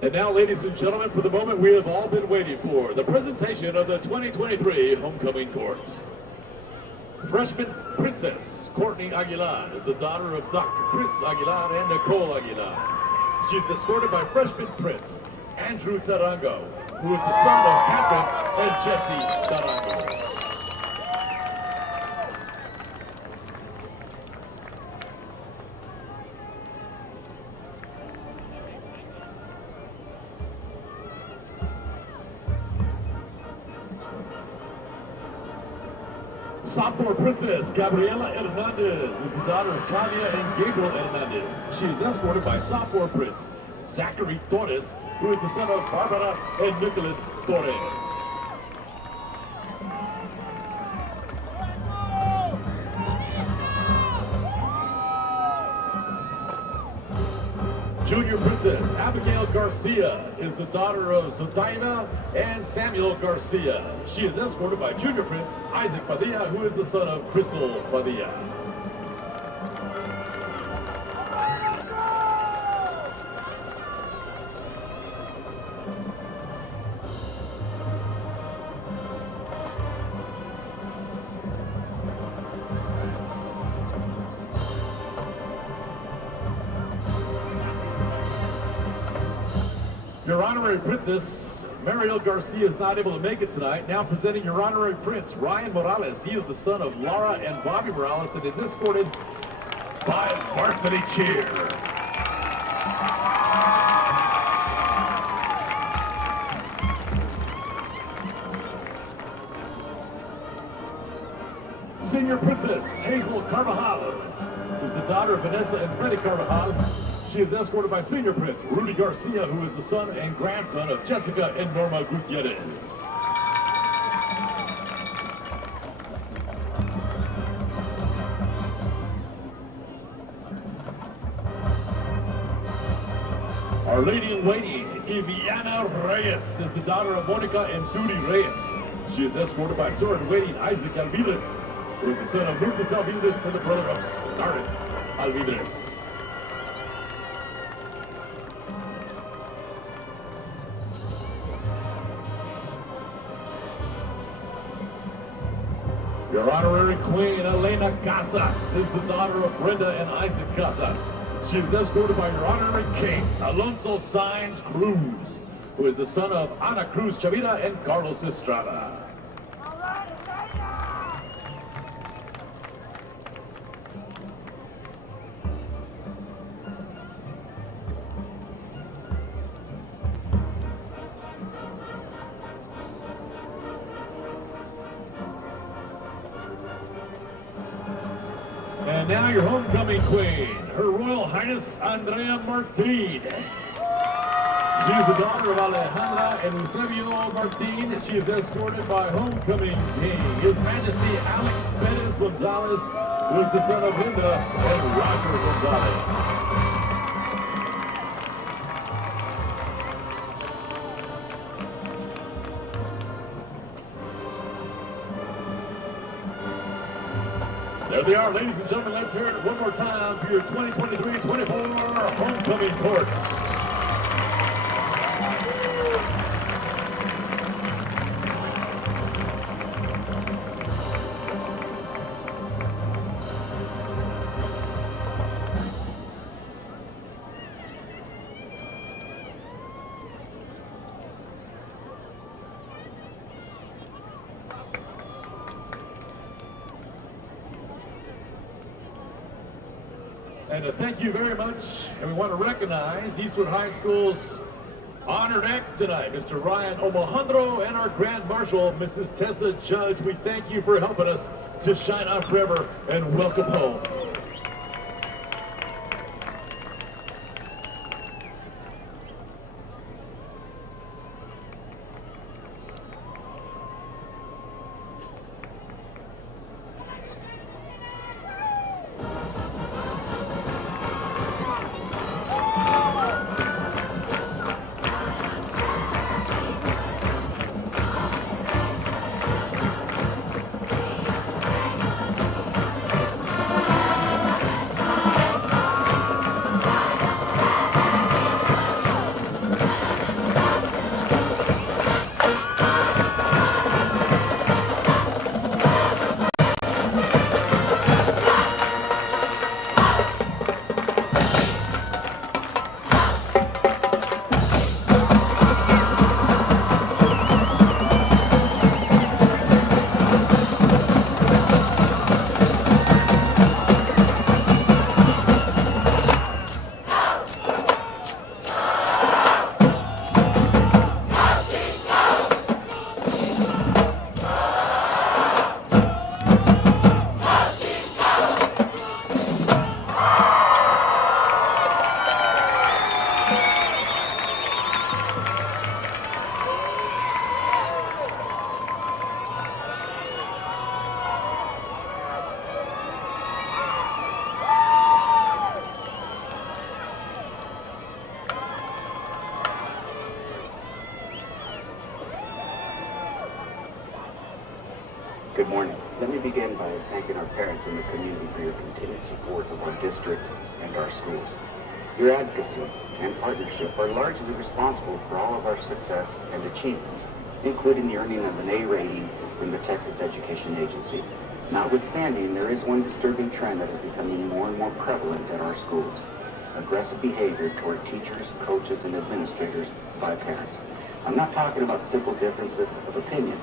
And now, ladies and gentlemen, for the moment we have all been waiting for, the presentation of the 2023 Homecoming Court. Freshman Princess Courtney Aguilar is the daughter of Dr. Chris Aguilar and Nicole Aguilar. She's escorted by freshman Prince Andrew Tarango, who is the son of Catherine and Jesse Tarango. Sophomore Princess Gabriela Hernandez is the daughter of Claudia and Gabriel Hernandez. She is escorted by sophomore Prince Zachary Torres, who is the son of Barbara and Nicholas Torres. Junior Princess Abigail Garcia is the daughter of Zotaiva and Samuel Garcia. She is escorted by Junior Prince Isaac Padilla, who is the son of Crystal Padilla. Your honorary princess, Mariel Garcia, is not able to make it tonight. Now presenting your honorary prince, Ryan Morales. He is the son of Laura and Bobby Morales and is escorted by Varsity Cheer. Senior princess, Hazel Carvajal, is the daughter of Vanessa and Freddie Carvajal. She is escorted by Senior Prince Rudy Garcia, who is the son and grandson of Jessica and Norma Gutierrez. Our Lady in Waiting, Iviana Reyes, is the daughter of Monica and Dudy Reyes. She is escorted by Sir in Waiting Isaac Alvides, who is the son of Lucas Alvides and the brother of Starret Alvides. Your honorary queen, Elena Casas, is the daughter of Brenda and Isaac Casas. She is escorted by your honorary king, Alonso Sainz Cruz, who is the son of Ana Cruz Chavira and Carlos Estrada. And now your homecoming queen, Her Royal Highness Andrea Martin. She is the daughter of Alejandra and Eusebio Martin. She is escorted by homecoming king, His Majesty Alex Perez Gonzalez, who is the son of Linda and Roger Gonzalez. There they are, ladies and gentlemen. Let's hear it one more time for your 2023-24 homecoming courts. And thank you very much. And we want to recognize Eastwood High School's honored acts tonight, Mr. Ryan Omohandro and our Grand Marshal, Mrs. Tessa Judge. We thank you for helping us to shine on forever and welcome home. begin by thanking our parents and the community for your continued support of our district and our schools. Your advocacy and partnership are largely responsible for all of our success and achievements, including the earning of an A rating from the Texas Education Agency. Notwithstanding, there is one disturbing trend that is becoming more and more prevalent at our schools: aggressive behavior toward teachers, coaches, and administrators by parents. I'm not talking about simple differences of opinion.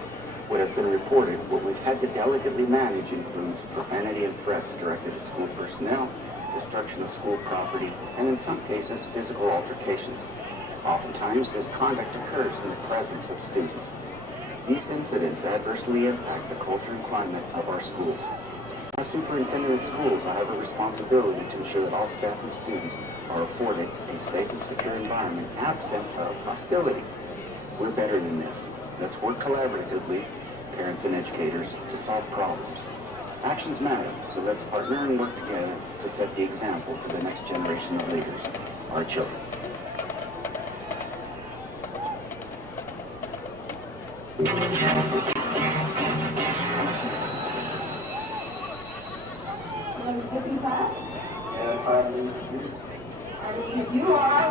What has been reported, what we've had to delicately manage, includes profanity and threats directed at school personnel, destruction of school property, and in some cases, physical altercations. Oftentimes, this conduct occurs in the presence of students. These incidents adversely impact the culture and climate of our schools. As superintendent of schools, I have a responsibility to ensure that all staff and students are afforded a safe and secure environment absent of hostility. We're better than this. Let's work collaboratively, parents and educators, to solve problems. Actions matter, so let's partner and work together to set the example for the next generation of leaders, our children. You are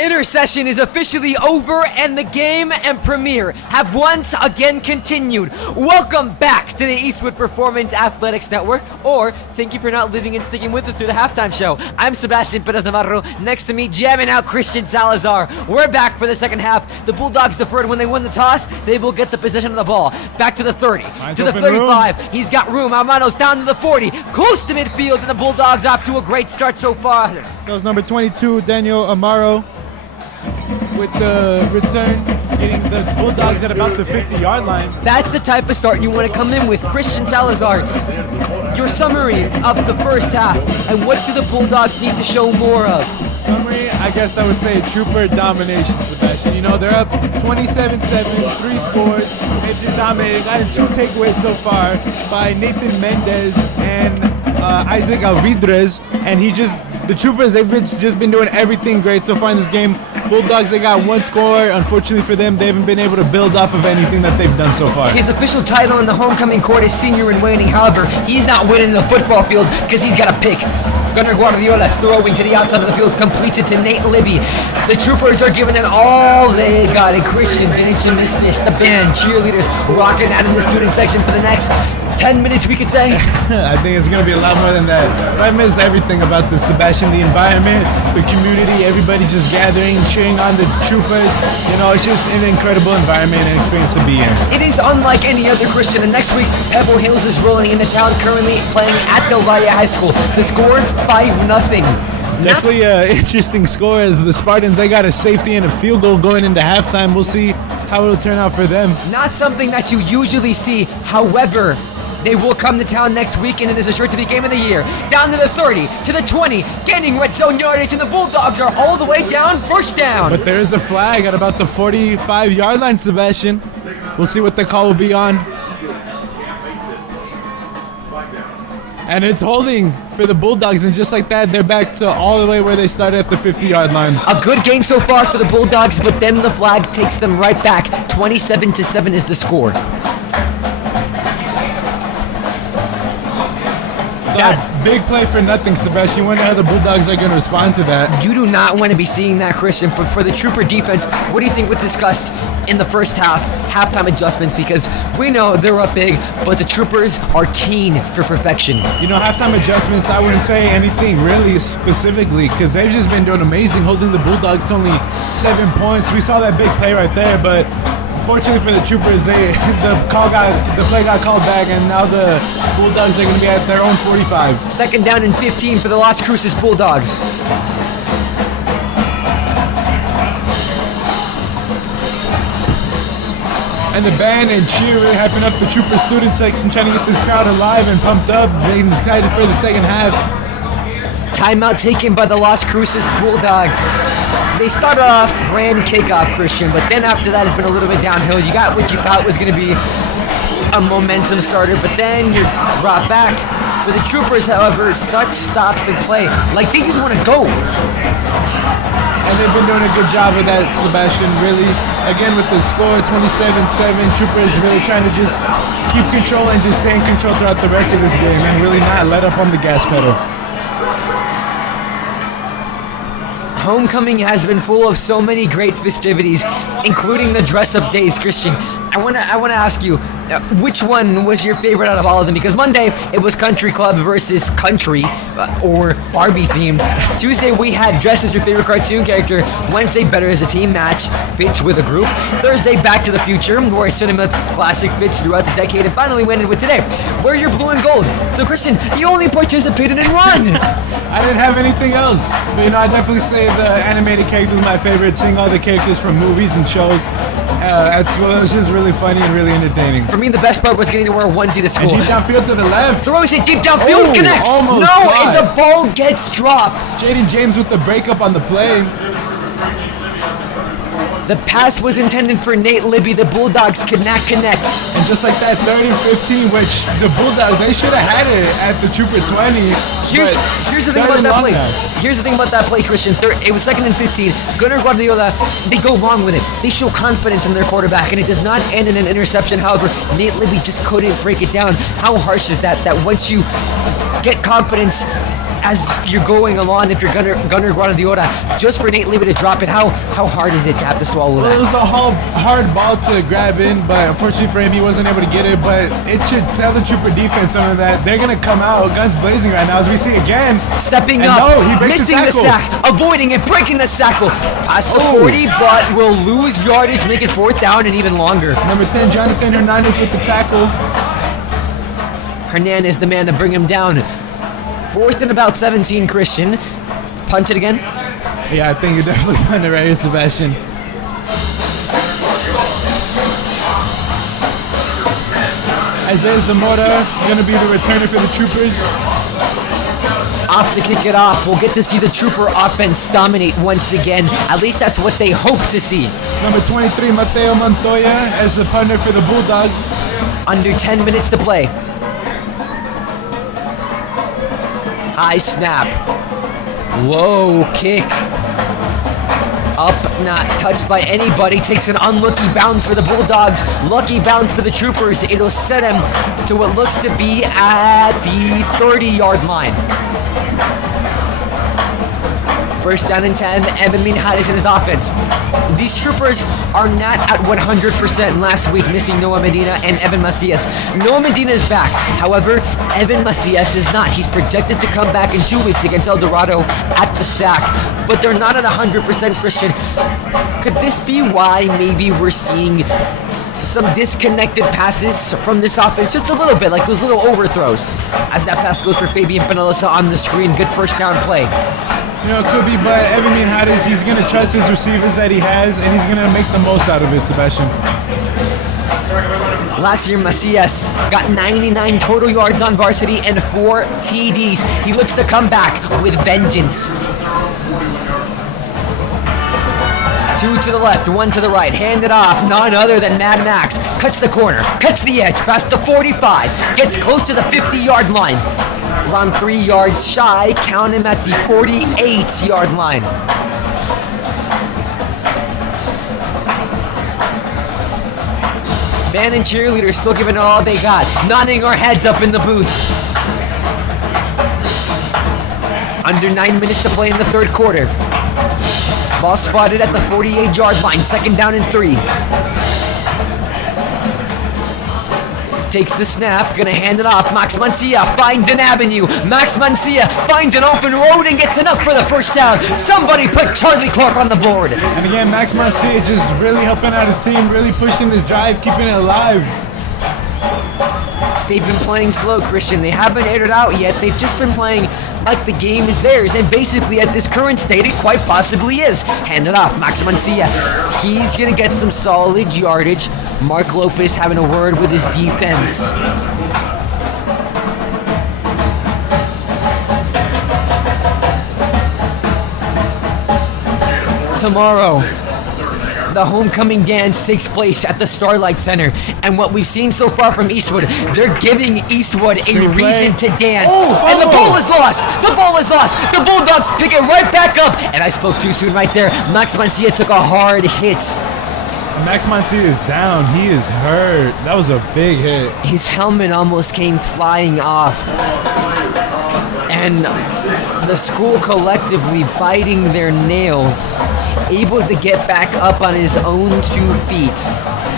Intercession is officially over and the game and premiere have once again continued. Welcome back to the Eastwood Performance Athletics Network, or thank you for not leaving and sticking with us through the halftime show. I'm Sebastian Perez Navarro. Next to me, jamming out Christian Salazar. We're back for the second half. The Bulldogs deferred when they won the toss. They will get the possession of the ball. Back to the 30, to the 35. Room. He's got room. Armando's down to the 40, close to midfield, and the Bulldogs off to a great start so far. That was number 22, Daniel Amaro, with the return, getting the Bulldogs at about the 50-yard line. That's the type of start you want to come in with. Christian Salazar, your summary of the first half, and what do the Bulldogs need to show more of? Summary, I guess I would say Trooper domination, Sebastian. You know, they're up 27-7, 3 scores. They've just dominated. Gotten 2 takeaways so far by Nathan Mendez and Isaac Alvidrez, and the Troopers, they've just been doing everything great so far in this game. Bulldogs, they got 1 score. Unfortunately for them, they haven't been able to build off of anything that they've done so far. His official title in the homecoming court is senior in waning. However, he's not winning the football field because he's got a pick. Gunnar Guardiola throwing to the outside of the field, completed to Nate Libby. The Troopers are giving it all they got. And Christian didn't you miss this? The band, cheerleaders, rocking out in the student section for the next 10 minutes, we could say. I think it's going to be a lot more than that. I missed everything about this, Sebastian. The environment, the community, everybody just gathering, cheering on the Troopers. You know, it's just an incredible environment and experience to be in. It is unlike any other Christian. And next week, Pebble Hills is rolling into town, currently playing at Del Valle High School. The score, 5-0. Definitely an interesting score as the Spartans, they got a safety and a field goal going into halftime. We'll see how it'll turn out for them. Not something that you usually see. However, they will come to town next week, and it is assured to be game of the year. Down to the 30, to the 20, gaining red zone yardage, and the Bulldogs are all the way down, first down. But there is a flag at about the 45-yard line, Sebastian. We'll see what the call will be on. And it's holding for the Bulldogs, and just like that, they're back to all the way where they started at the 50-yard line. A good game so far for the Bulldogs, but then the flag takes them right back. 27-7 is the score. That big play for nothing, Sebastian. You wonder how the Bulldogs are going to respond to that. You do not want to be seeing that, Christian. But for the Trooper defense, what do you think was discussed in the first half, halftime adjustments? Because we know they're up big, but the Troopers are keen for perfection. You know, halftime adjustments, I wouldn't say anything really specifically, because they've just been doing amazing, holding the Bulldogs to only 7 points. We saw that big play right there, but fortunately for the Troopers, the play got called back, and now the Bulldogs are going to be at their own 45. Second down and 15 for the Las Cruces Bulldogs. And the band and cheer really hyping up the Trooper student section, trying to get this crowd alive and pumped up, getting excited for the second half. Timeout taken by the Las Cruces Bulldogs. They started off grand kickoff, Christian, but then after that it's been a little bit downhill. You got what you thought was going to be a momentum starter, but then you're brought back. For the Troopers, however, such stops and play. Like, they just want to go. And they've been doing a good job of that, Sebastian, really. Again, with the score, 27-7, Troopers really trying to just keep control and just stay in control throughout the rest of this game and really not let up on the gas pedal. Homecoming has been full of so many great festivities, including the dress-up days, Christian. I wanna ask you, which one was your favorite out of all of them? Because Monday, it was Country Club versus Country, or Barbie themed. Tuesday, we had Dress as Your Favorite Cartoon Character. Wednesday, Better as a Team match, Fitch with a group. Thursday, Back to the Future, where cinema classic Fitch throughout the decade. And finally, we ended with today, Wear Your Blue and Gold. So, Christian, you only participated in one. I didn't have anything else. But, you know, I definitely say the animated characters my favorite, seeing all the characters from movies and shows. At school, it was just really funny and really entertaining. For me, the best part was getting to wear a onesie to school. And deep downfield to the left. Throws it deep downfield, connects. Almost no, caught. and the ball gets dropped. Jaden James with the breakup on the play. The pass was intended for Nate Libby. The Bulldogs could not connect. And just like that, 3rd and 15, which the Bulldogs, they should have had it at the Trooper 20. Here's the thing about that play. Here's the thing about that play, Christian. It was 2nd and 15. Gunnar Guardiola, they go wrong with it. They show confidence in their quarterback, and it does not end in an interception. However, Nate Libby just couldn't break it down. How harsh is that? That once you get confidence as you're going along, if you're Gunner Guadalajara, just for Nate Levy to drop it, how hard is it to have to swallow Well, it that? was a hard ball to grab in, but unfortunately for him, he wasn't able to get it. But it should tell the Trooper defense some of that. They're going to come out guns blazing right now, as we see again. Stepping And up, no, he breaks missing the tackle. sack, avoiding it, breaking the sackle. Past the Oh. 40, but will lose yardage, make it 4th down and even longer. Number 10, Jonathan Hernandez with the tackle. Hernandez, the man to bring him down. 4th and about 17, Christian. Punt it again. Yeah, I think you definitely found it right here, Sebastian. Isaiah Zamora going to be the returner for the Troopers. Off to kick it off. We'll get to see the Trooper offense dominate once again. At least that's what they hope to see. Number 23, Mateo Montoya as the punter for the Bulldogs. Under 10 minutes to play. High snap. Low kick. Up, not touched by anybody. Takes an unlucky bounce for the Bulldogs. Lucky bounce for the Troopers. It'll set him to what looks to be at the 30-yard line. 1st down and 10. Evan Minhares in his offense. These Troopers are not at 100% last week, missing Noah Medina and Evan Macias. Noah Medina is back. However, Evan Macias is not. He's projected to come back in 2 weeks against El Dorado at the SAC. But they're not at 100%, Christian. Could this be why maybe we're seeing some disconnected passes from this offense? Just a little bit, like those little overthrows. As that pass goes for Fabian Penalosa on the screen. Good 1st down play. You know, it could be, but Evan Minhares, he's going to trust his receivers that he has, and he's going to make the most out of it, Sebastian. Last year, Macias got 99 total yards on varsity and 4 TDs. He looks to come back with vengeance. 2 to the left, 1 to the right. Hand it off. None other than Mad Max. Cuts the corner, cuts the edge, past the 45. Gets close to the 50-yard line. Around 3 yards shy. Count him at the 48-yard line. Band and cheerleaders still giving it all they got, nodding our heads up in the booth. Under 9 minutes to play in the 3rd quarter. Ball spotted at the 48-yard line, 2nd down and 3. Takes the snap, gonna hand it off. Max Mancia finds an avenue. Max Mancia finds an open road and gets enough for the 1st down. Somebody put Charlie Clark on the board. And again, Max Mancia just really helping out his team, really pushing this drive, keeping it alive. They've been playing slow, Christian. They haven't aired it out yet. They've just been playing like the game is theirs. And basically, at this current state, it quite possibly is. Hand it off, Max Mancia. He's going to get some solid yardage. Mark Lopez having a word with his defense. Tomorrow, the homecoming dance takes place at the Starlight Center, and what we've seen so far from Eastwood, they're giving Eastwood a reason to dance. And the ball is lost. The ball is lost. The Bulldogs pick it right back up. And I spoke too soon right there. Max Mancia took a hard hit. Max Mancia is down. He is hurt. That was a big hit. His helmet almost came flying off. And the school collectively biting their nails, able to get back up on his own 2 feet.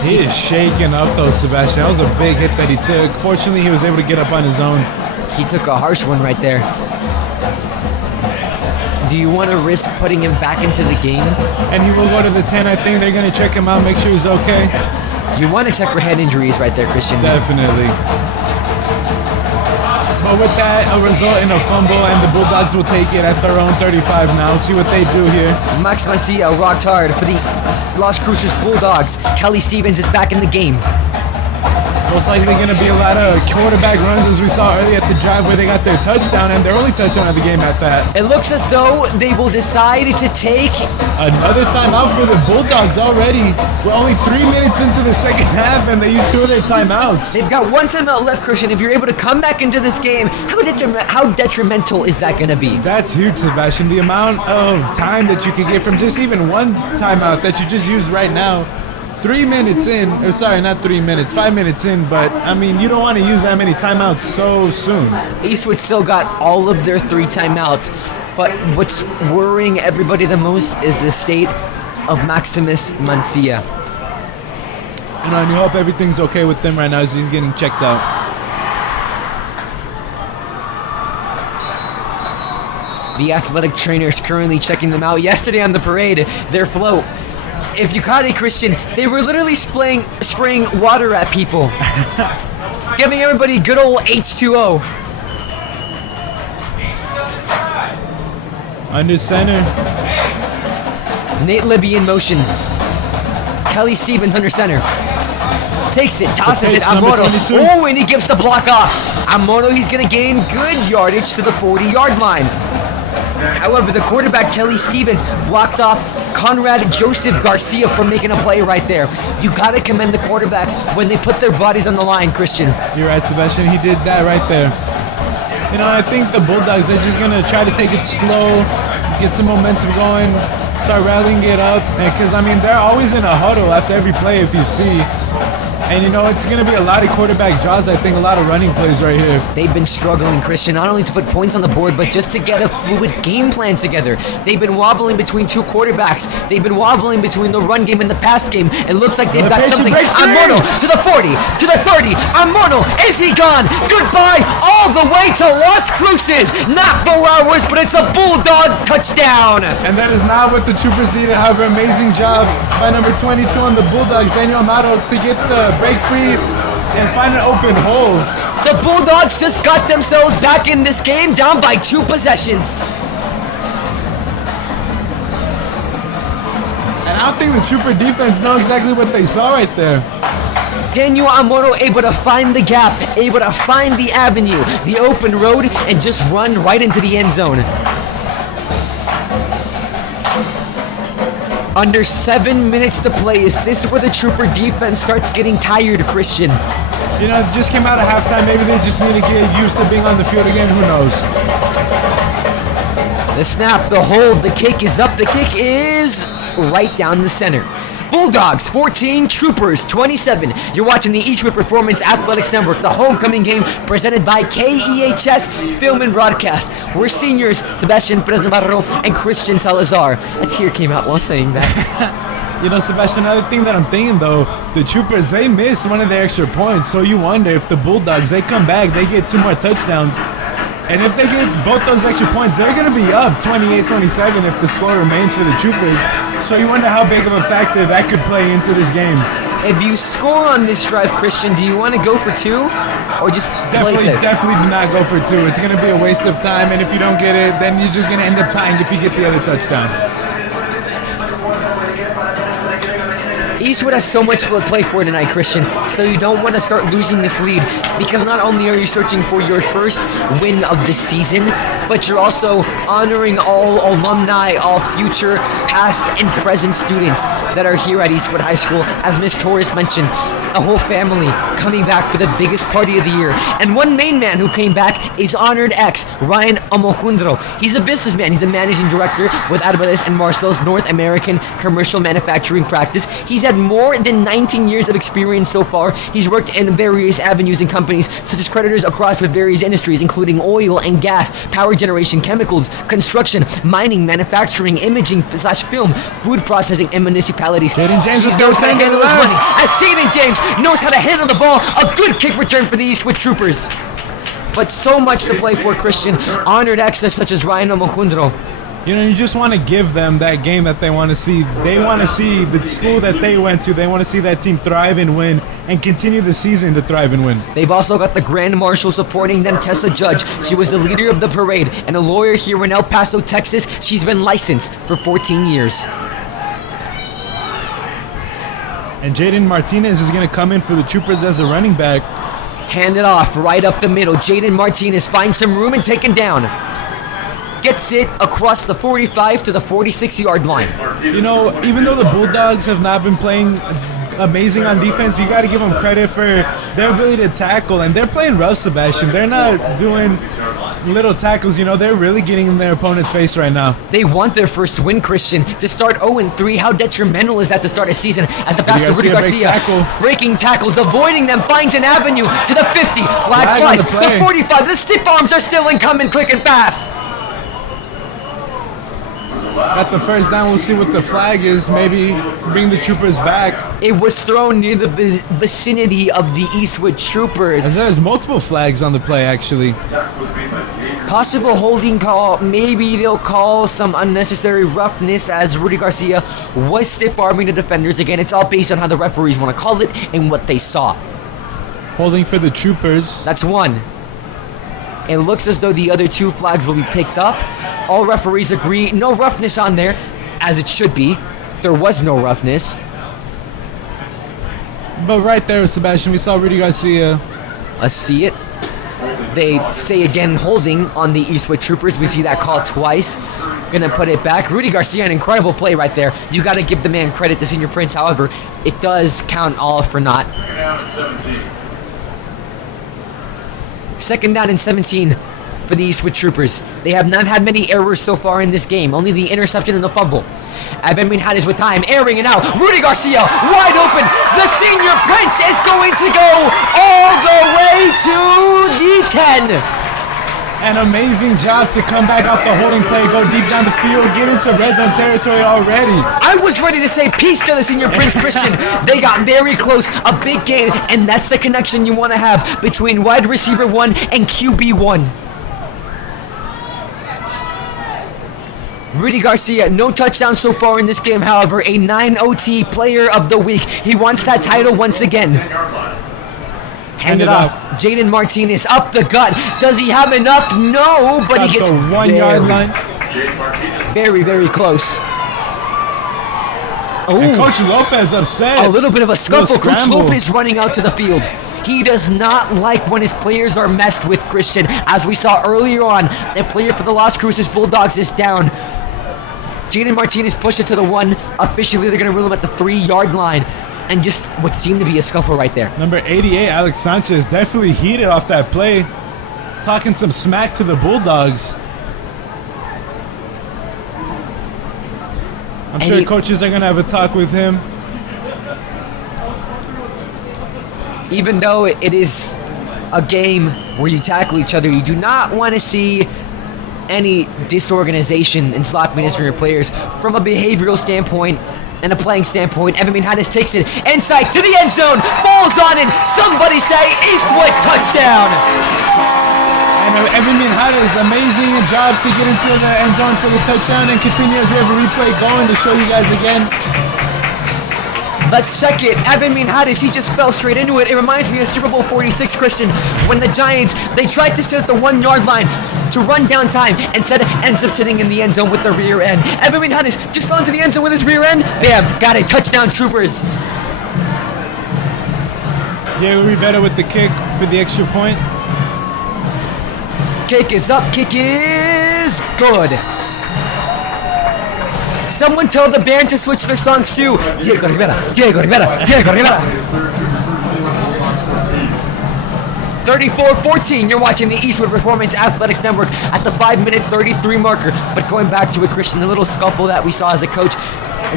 He is shaking up though, Sebastian. That was a big hit that he took. Fortunately, he was able to get up on his own. He took a harsh one right there. Do you want to risk putting him back into the game? And he will go to the 10. I think they're going to check him out, make sure he's okay. You want to check for head injuries right there, Christian. Definitely. But with that, a result in a fumble, and the Bulldogs will take it at their own 35 now. See what they do here. Max Mancia rocked hard for the Los Cruces Bulldogs. Kelly Stevens is back in the game. Most likely going to be a lot of quarterback runs, as we saw earlier at the drive where they got their touchdown, and their only touchdown of the game at that. It looks as though they will decide to take Another timeout for the Bulldogs already. We're only 3 minutes into the 2nd half, and they used 2 of their timeouts. They've got 1 timeout left, Christian. If you're able to come back into this game, how detrimental is that going to be? That's huge, Sebastian. The amount of time that you could get from just even 1 timeout that you just used right now 3 minutes in, or sorry, not 3 minutes, 5 minutes in, but I mean, you don't want to use that many timeouts so soon. Eastwood still got all of their 3 timeouts, but what's worrying everybody the most is the state of Maximus Mancia. You know, and you hope everything's okay with him right now as he's getting checked out. The athletic trainer is currently checking them out. Yesterday on the parade, their float. If you caught it, Christian, they were literally spraying water at people. Giving everybody good old H2O. Under center. Nate Libby in motion. Kelly Stevens under center. Takes it, tosses it, Number Amono. 22. Oh, and he gives the block off. Amono, he's going to gain good yardage to the 40-yard line. However, the quarterback, Kelly Stevens, blocked off Conrad Joseph Garcia from making a play right there. You got to commend the quarterbacks when they put their bodies on the line, Christian. You're right, Sebastian. He did that right there. You know, I think the Bulldogs, they're just going to try to take it slow, get some momentum going, start rallying it up. Because, I mean, they're always in a huddle after every play, if you see. And, you know, it's going to be a lot of quarterback draws, I think, a lot of running plays right here. They've been struggling, Christian, not only to put points on the board, but just to get a fluid game plan together. They've been wobbling between 2 quarterbacks. They've been wobbling between the run game and the pass game. It looks like they've got something. Amono to the 40, to the 30. Amono, is he gone? Goodbye all the way to Las Cruces. Not 4 hours, but it's a Bulldog touchdown. And that is not what the Troopers did. However, amazing job by number 22 on the Bulldogs, Daniel Amado, to get the break free and find an open hole. The Bulldogs just got themselves back in this game, down by 2 possessions. And I don't think the Trooper defense know exactly what they saw right there. Daniel Amoro able to find the gap, able to find the avenue, the open road, and just run right into the end zone. Under 7 minutes to play. Is this where the Trooper defense starts getting tired, Christian? You know, it just came out of halftime. Maybe they just need to get used to being on the field again. Who knows? The snap, the hold, the kick is up. The kick is right down the center. Bulldogs 14, Troopers 27. You're watching the Eastwood Performance Athletics Network, the homecoming game presented by KEHS Film and Broadcast. We're seniors, Sebastian Perez Navarro and Christian Salazar. A tear came out while saying that. You know, Sebastian, another thing that I'm thinking, though, the Troopers, they missed one of the extra points. So you wonder if the Bulldogs, they come back, they get 2 more touchdowns. And if they get both those extra points, they're going to be up 28-27 if the score remains for the Troopers. So you wonder how big of a factor that could play into this game. If you score on this drive, Christian, do you want to go for 2 or just play safe? Definitely do not go for 2. It's going to be a waste of time, and if you don't get it, then you're just going to end up tying if you get the other touchdown. Eastwood has so much to play for tonight, Christian, so you don't want to start losing this lead, because not only are you searching for your first win of the season, but you're also honoring all alumni, all future, past, and present students that are here at Eastwood High School. As Miss Torres mentioned, a whole family coming back for the biggest party of the year. And one main man who came back is Honored X, Ryan Amojundro. He's a businessman. He's a managing director with Arbeles and Marcel's North American Commercial Manufacturing Practice. He's had more than 19 years of experience so far. He's worked in various avenues and companies such as creditors across with various industries, including oil and gas, power generation, chemicals, construction, mining, manufacturing, imaging / film, food processing, and municipalities. Jaden James He knows how to handle his money. As Jaden James knows how to handle the ball, a good kick return for the Eastwood Troopers. But so much to play for, Christian. Honored access such as Ryan Amojundro. You know, you just want to give them that game that they want to see. They want to see the school that they went to. They want to see that team thrive and win and continue the season to thrive and win. They've also got the Grand Marshal supporting them, Tessa Judge. She was the leader of the parade and a lawyer here in El Paso, Texas. She's been licensed for 14 years. And Jaden Martinez is going to come in for the Troopers as a running back. Hand it off right up the middle. Jaden Martinez finds some room and taken down. Gets it across the 45 to the 46-yard line. You know, even though the Bulldogs have not been playing amazing on defense, you got to give them credit for their ability to tackle. And they're playing rough, Sebastian. They're not doing little tackles, you know, they're really getting in their opponent's face right now. They want their first win, Christian. To start 0-3, how detrimental is that to start a season? As the pass to Rudy Garcia, breaking tackles, avoiding them, finds an avenue to the 50. Flag flies, the 45, the stiff arms are still incoming quick and fast. Got the first down. We'll see what the flag is. Maybe bring the Troopers back. It was thrown near the vicinity of the Eastwood Troopers. There's multiple flags on the play, actually. Possible holding call. Maybe they'll call some unnecessary roughness as Rudy Garcia was stiff-arming the defenders. Again, it's all based on how the referees want to call it and what they saw. Holding for the Troopers. That's one. It looks as though the other two flags will be picked up. All referees agree, no roughness on there, as it should be. There was no roughness. But right there, Sebastian, we saw Rudy Garcia. I see it. They say again holding on the Eastwood Troopers. We see that call twice. Gonna put it back. Rudy Garcia, an incredible play right there. You gotta give the man credit to Senior Prince. However, it does count all for naught. Second down and 17 for the Eastwood Troopers. They have not had many errors so far in this game. Only the interception and the fumble. Evan Minhades with time, airing it out. Rudy Garcia, wide open. The Senior Prince is going to go all the way to the 10. An amazing job to come back off the holding play, go deep down the field, get into red zone territory already. I was ready to say peace to the Senior Prince, Christian. They got very close, a big gain, and that's the connection you want to have between wide receiver 1 and QB 1. Rudy Garcia, no touchdown so far in this game, however, a 9 OT player of the week. He wants that title once again. Hand it off. Jaden Martinez up the gut. Does he have enough? No, but he gets the 1 yard line. Very, very close. And Coach Lopez upset. A little bit of a scuffle. Coach Lopez running out to the field. He does not like when his players are messed with, Christian. As we saw earlier on, a player for the Las Cruces Bulldogs is down. Jaden Martinez pushed it to the 1. Officially, they're going to rule him at the 3 yard line. And just what seemed to be a scuffle right there. Number 88, Alex Sanchez, definitely heated off that play. Talking some smack to the Bulldogs. I'm sure coaches are going to have a talk with him. Even though it is a game where you tackle each other, you do not want to see any disorganization and sloppiness from your players. From a behavioral standpoint and a playing standpoint, Evan Minhades takes it inside to the end zone, falls on it. Somebody say Eastwood touchdown! And Evan Minhades, amazing job to get into the end zone for the touchdown and continue as we have a replay going to show you guys again. Let's check it. Evan Minhades, he just fell straight into it. It reminds me of Super Bowl 46, Christian, when the Giants, they tried to sit at the 1 yard line to run down time. Instead, ends up sitting in the end zone with the rear end. Evan Minhades just fell into the end zone with his rear end. Bam, got it. Touchdown, Troopers. Diego Rivera with the kick for the extra point. Kick is up. Kick is good. Someone tell the band to switch their songs to Diego Rivera, Diego Rivera, Diego Rivera. 34-14, you're watching the Eastwood Performance Athletics Network at the 5-minute 33 marker. But going back to it, Christian, the little scuffle that we saw as a coach,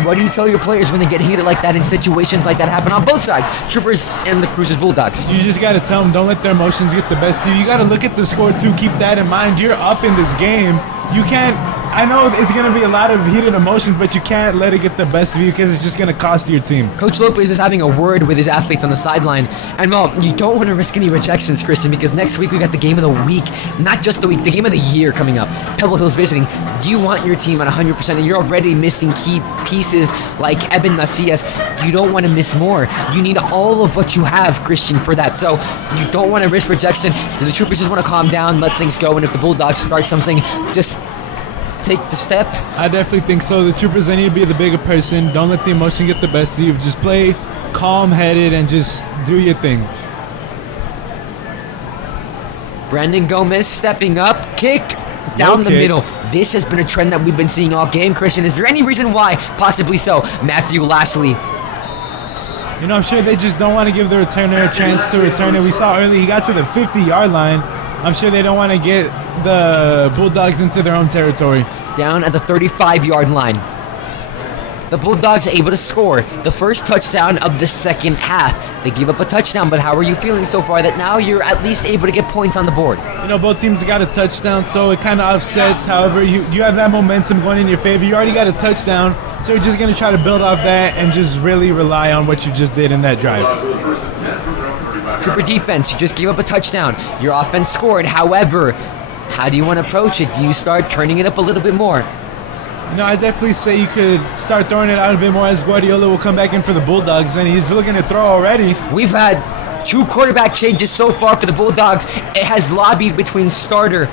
what do you tell your players when they get heated like that in situations like that happen on both sides, Troopers and the Cruces Bulldogs? You just got to tell them, don't let their emotions get the best of you. You got to look at the score too, keep that in mind. You're up in this game. You can't, I know it's going to be a lot of heated emotions, but you can't let it get the best of you because it's just going to cost your team. Coach Lopez is having a word with his athletes on the sideline. And well, you don't want to risk any rejections, Christian, because next week we got the game of the week, not just the week, the game of the year coming up. Pebble Hills visiting. Do you want your team at 100% and you're already missing key pieces like Eben Macias? You don't want to miss more. You need all of what you have, Christian, for that. So you don't want to risk rejection. The Troopers just want to calm down, let things go, and if the Bulldogs start something, just take the step. I definitely think so. The Troopers, they need to be the bigger person. Don't let the emotion get the best of you. Just play calm-headed and just do your thing. Brandon Gomez stepping up, kick down the middle. This has been a trend that we've been seeing all game, Christian. Is there any reason why? Possibly so. Matthew Lashley. You know, I'm sure they just don't want to give the returner a chance to return it. We saw early he got to the 50-yard line. I'm sure they don't want to get the Bulldogs into their own territory. Down at the 35-yard line. The Bulldogs able to score the first touchdown of the second half. They gave up a touchdown, but how are you feeling so far that now you're at least able to get points on the board? You know, both teams got a touchdown, so it kind of offsets. However, you have that momentum going in your favor. You already got a touchdown, so you're just going to try to build off that and just really rely on what you just did in that drive. Trooper defense, you just gave up a touchdown. Your offense scored. However, how do you want to approach it? Do you start turning it up a little bit more? You know, I definitely say you could start throwing it out a bit more as Guardiola will come back in for the Bulldogs, and he's looking to throw already. We've had 2 quarterback changes so far for the Bulldogs. It has lobbied between starter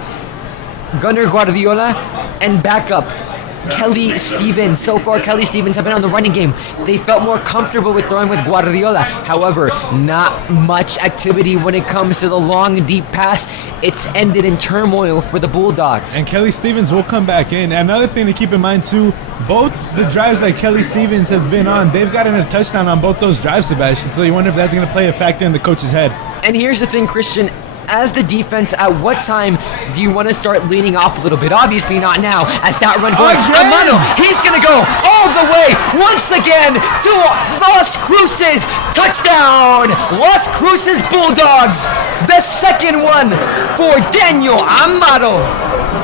Gunnar Guardiola and backup Kelly Stevens. So far, Kelly Stevens have been on the running game. They felt more comfortable with throwing with Guardiola. However, not much activity when it comes to the long, deep pass. It's ended in turmoil for the Bulldogs. And Kelly Stevens will come back in. Another thing to keep in mind, too, both the drives that Kelly Stevens has been on, they've gotten a touchdown on both those drives, Sebastian. So you wonder if that's going to play a factor in the coach's head. And here's the thing, Christian. As the defense, at what time do you want to start leaning off a little bit? Obviously not now, as that run going. Amano, he's going to go all the way once again to Los Cruces. Touchdown! Los Cruces Bulldogs. The second one for Daniel Amano.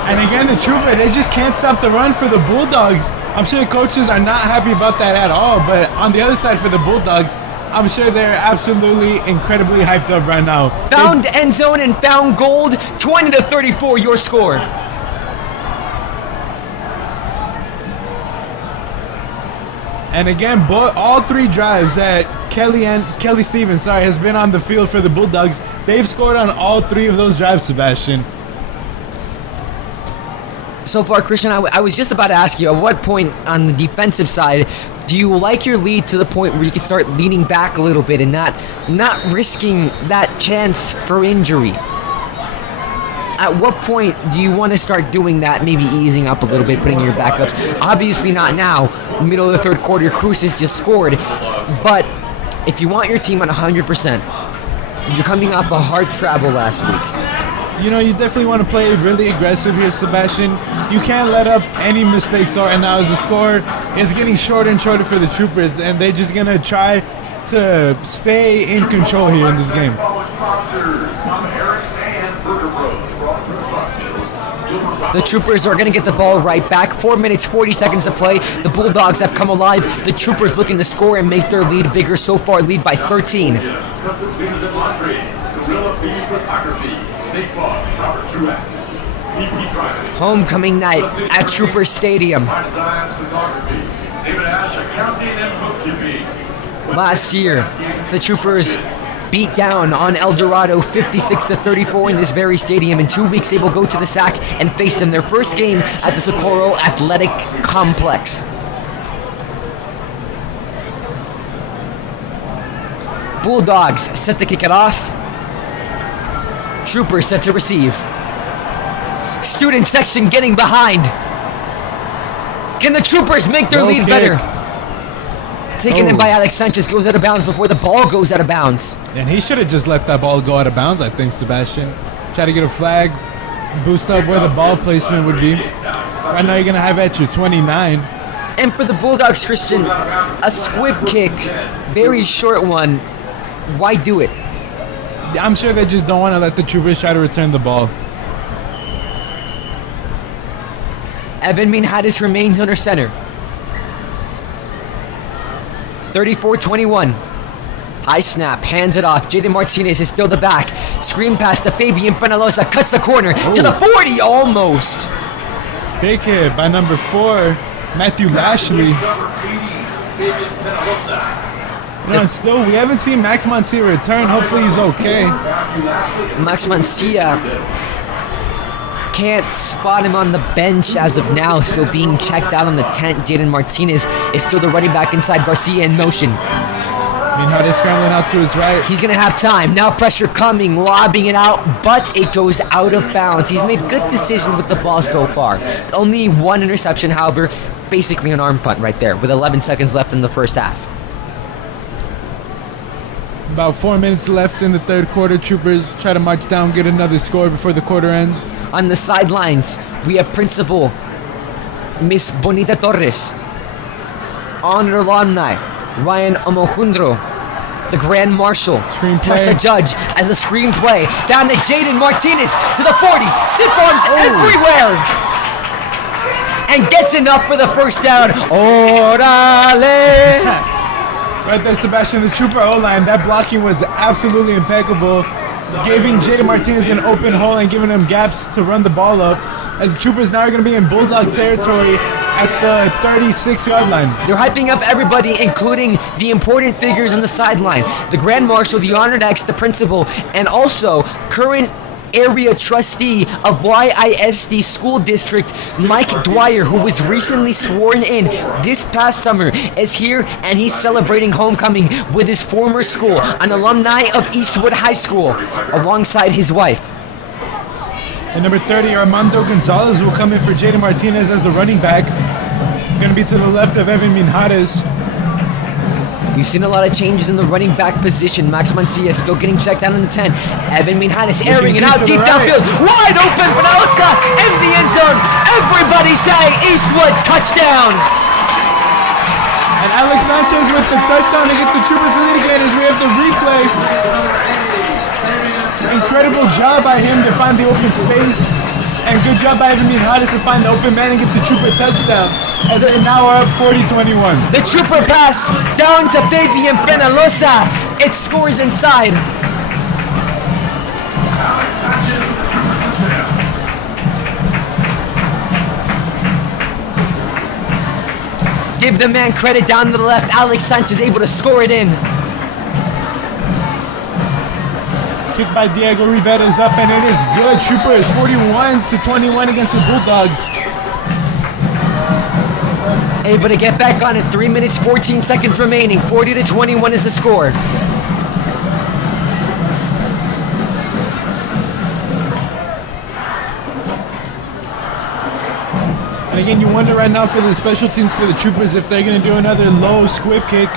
And again, the Trooper, they just can't stop the run for the Bulldogs. I'm sure the coaches are not happy about that at all, but on the other side for the Bulldogs, I'm sure they're absolutely incredibly hyped up right now. Found end zone and found gold. 20-34, your score. And again, all 3 drives that Kelly Stevens, has been on the field for the Bulldogs. They've scored on all 3 of those drives, Sebastian. So far, Christian, I was just about to ask you, at what point on the defensive side do you like your lead to the point where you can start leaning back a little bit and not risking that chance for injury? At what point do you want to start doing that, maybe easing up a little bit, putting in your backups? Obviously not now. Middle of the third quarter, Cruces just scored. But if you want your team at 100%, you're coming off a hard travel last week. You know, you definitely want to play really aggressive here, Sebastian. You can't let up any mistakes right now as the score is getting shorter and shorter for the Troopers, and they're just going to try to stay in control here in this game. The Troopers are going to get the ball right back. 4 minutes, 40 seconds to play. The Bulldogs have come alive. The Troopers looking to score and make their lead bigger. So far, lead by 13. Homecoming night at Trooper Stadium. Last year, the Troopers beat down on El Dorado 56-34 in this very stadium. In 2 weeks, they will go to the SAC and face them their first game at the Socorro Athletic Complex. Bulldogs set to kick it off. Troopers set to receive. Student section getting behind. Can the Troopers make their lead better? Taken in by Alex Sanchez, goes out of bounds before the ball goes out of bounds. And he should have just let that ball go out of bounds, I think, Sebastian. Try to get a flag, boost up where the ball placement would be. Right now you're going to have at your 29. And for the Bulldogs, Christian, a squib kick, very short one. Why do it? I'm sure they just don't want to let the Troopers try to return the ball. Evan Minhadis remains under center. 34-21. High snap, hands it off. Jaden Martinez is still the back. Screen pass to Fabian Penalosa, cuts the corner to the 40, almost. Big hit by number 4, Matthew Lashley. You know, and still, we haven't seen Max Mancia return. Hopefully he's okay. Max Mancia can't spot him on the bench as of now, still being checked out on the tent. Jaden Martinez is still the running back inside. Garcia in motion. Minhadis scrambling out to his right. He's going to have time. Now pressure coming, lobbing it out, but it goes out of bounds. He's made good decisions with the ball so far. Only 1 interception, however, basically an arm punt right there with 11 seconds left in the first half. About 4 minutes left in the third quarter. Troopers try to march down, get another score before the quarter ends. On the sidelines, we have Principal Miss Bonita Torres, Honor Alumni Ryan Amojundro, the Grand Marshal Screenplay. Tessa Judge as a screenplay, down to Jaden Martinez to the 40, stiff arms everywhere, and gets enough for the first down. Orale! Right there, Sebastian, the Trooper O-line. That blocking was absolutely impeccable, giving Jaden Martinez an open hole and giving him gaps to run the ball up. As the Troopers now are going to be in Bulldog territory at the 36-yard line. They're hyping up everybody, including the important figures on the sideline. The Grand Marshal, the Honored X, the Principal, and also current area trustee of YISD School District, Mike Dwyer, who was recently sworn in this past summer, is here, and he's celebrating homecoming with his former school, an alumni of Eastwood High School, alongside his wife. And number 30, Armando Gonzalez will come in for Jaden Martinez as a running back. Going to be to the left of Evan Minjares. We've seen a lot of changes in the running back position. Max Mancia still getting checked down in the 10. Evan Minjares airing it out deep downfield. Wide open, Penalosa in the end zone. Everybody say Eastwood touchdown. And Alex Sanchez with the touchdown to get the Troopers lead again as we have the replay. Incredible job by him to find the open space. And good job by Evan Minjares to find the open man and get the Trooper touchdown. As they now are up 40-21. The Trooper pass down to Fabian Penalosa. It scores inside. Give the man credit down to the left. Alex Sanchez able to score it in. Kick by Diego Rivera is up and it is good. Trooper is 41-21 against the Bulldogs. Able to get back on it. 3 minutes, 14 seconds remaining. 40-21 is the score. And again, you wonder right now for the special teams for the Troopers if they're going to do another low squib kick.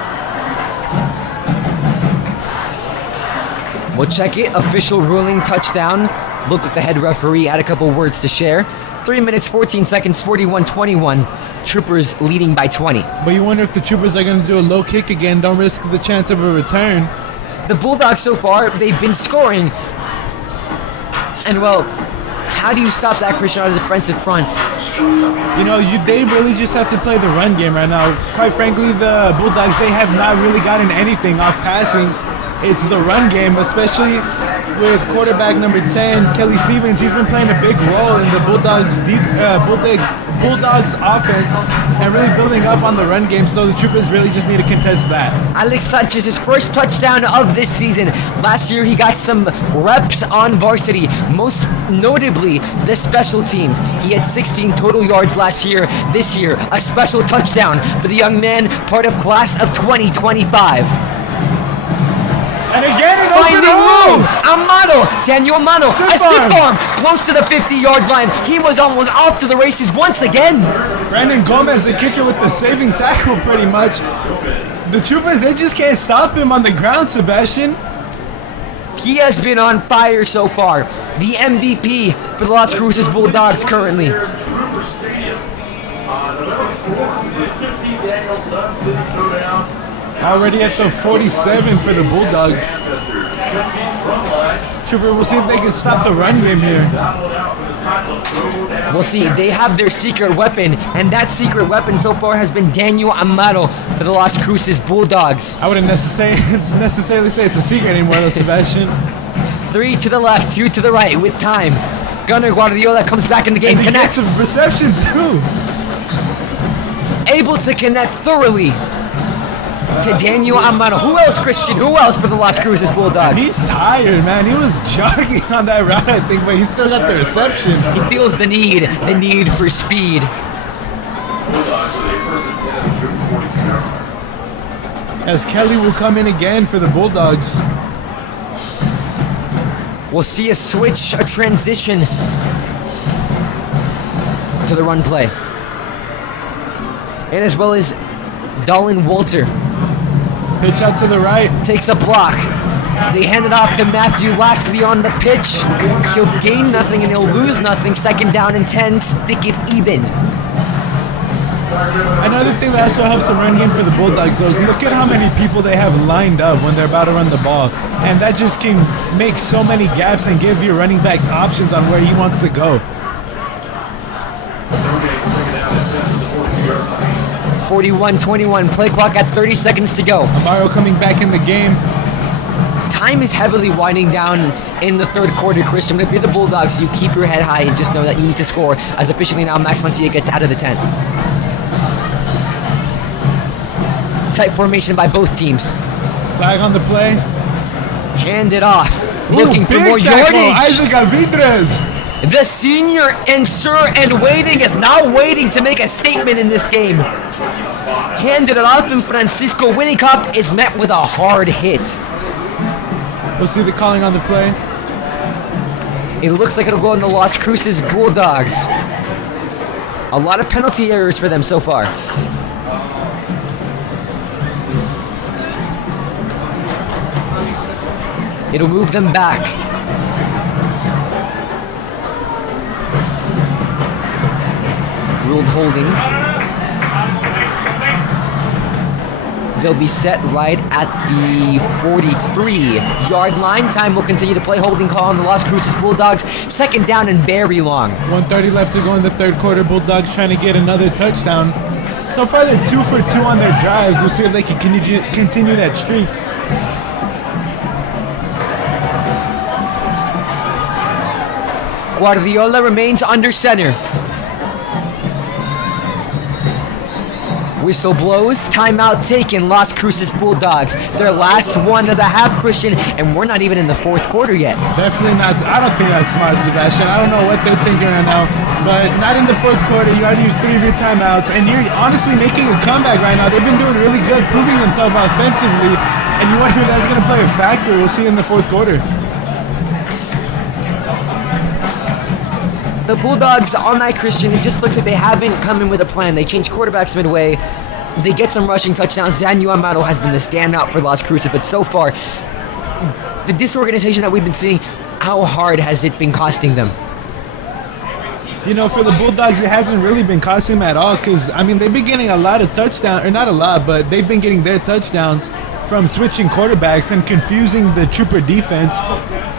We'll check it. Official ruling touchdown. Looked like the head referee had a couple words to share. 3 minutes, 14 seconds, 41-21. Troopers leading by 20. But you wonder if the Troopers are going to do a low kick again. Don't risk the chance of a return. The Bulldogs so far, they've been scoring. And well, how do you stop that, Christian, on the defensive front? You know, they really just have to play the run game right now. Quite frankly, the Bulldogs, they have not really gotten anything off passing. It's the run game, especially with quarterback number 10, Kelly Stevens. He's been playing a big role in the Bulldogs offense and really building up on the run game, so the Troopers really just need to contest that. Alex Sanchez's first touchdown of this season. Last year he got some reps on varsity, most notably the special teams. He had 16 total yards last year. This year, a special touchdown for the young man, part of class of 2025. And again, an Finding open hole! room! Amado, Daniel Amado, a stiff arm, close to the 50-yard line. He was almost off to the races once again. Brandon Gomez, the kicker, with the saving tackle pretty much. The Troopers, they just can't stop him on the ground, Sebastian. He has been on fire so far. The MVP for the Las Cruces Bulldogs currently. Already at the 47 for the Bulldogs. Trooper, we'll see if they can stop the run game here. We'll see. They have their secret weapon, and that secret weapon so far has been Daniel Amado for the Las Cruces Bulldogs. I wouldn't necessarily say it's a secret anymore, though, Sebastian. 3 to the left, 2 to the right with time. Gunnar Guardiola comes back in the game, And he gets connects. some reception, too. Able to connect thoroughly to Daniel Amado. Who else, Christian? Who else for the Las Cruces Bulldogs? He's tired, man. He was jogging on that route, I think, but he still got the reception. He feels the need for speed. As Kelly will come in again for the Bulldogs. We'll see a switch, a transition to the run play. And as well as Dolan Walter Pitch out to the right. takes the block. They hand it off to Matthew Lashley on the pitch. He'll gain nothing and he'll lose nothing. 2nd down and 10, stick it even. Another thing that also helps the run game for the Bulldogs though is look at how many people they have lined up when they're about to run the ball. And that just can make so many gaps and give your running backs options on where he wants to go. 41-21, play clock at 30 seconds to go. Mario coming back in the game. Time is heavily winding down in the 3rd quarter, Christian. If you're the Bulldogs, you keep your head high and just know that you need to score, as officially now Max Mancia gets out of the tent. Tight formation by both teams. Flag on the play. Hand it off. Looking for more yardage. Isaac Alvidrez. The senior and sir and waiting is now waiting to make a statement in this game. Handed it off, and Francisco Winnicott is met with a hard hit. We'll see the calling on the play. It looks like it'll go on the Las Cruces Bulldogs. A lot of penalty errors for them so far. It'll move them back. Ruled holding. They'll be set right at the 43-yard line. Time will continue to play. Holding call on the Las Cruces Bulldogs. 2nd down and very long. 1:30 left to go in the 3rd quarter. Bulldogs trying to get another touchdown. So far they're 2 for 2 on their drives. We'll see if they can continue that streak. Guardiola remains under center. Whistle blows, timeout taken, Las Cruces Bulldogs. Their last one of the half, Christian, and we're not even in the 4th quarter yet. Definitely not. I don't think that's smart, Sebastian. I don't know what they're thinking right now, but not in the 4th quarter. You already used 3 of your timeouts, and you're honestly making a comeback right now. They've been doing really good, proving themselves offensively, and you wonder if that's going to play a factor. We'll see in the 4th quarter. The Bulldogs all night, Christian, it just looks like they haven't come in with a plan. They change quarterbacks midway. They get some rushing touchdowns. Daniel Amado has been the standout for Las Cruces, but so far, the disorganization that we've been seeing, how hard has it been costing them? You know, for the Bulldogs, it hasn't really been costing them at all because, I mean, they've been getting a lot of touchdowns, or not a lot, but they've been getting their touchdowns from switching quarterbacks and confusing the Trooper defense.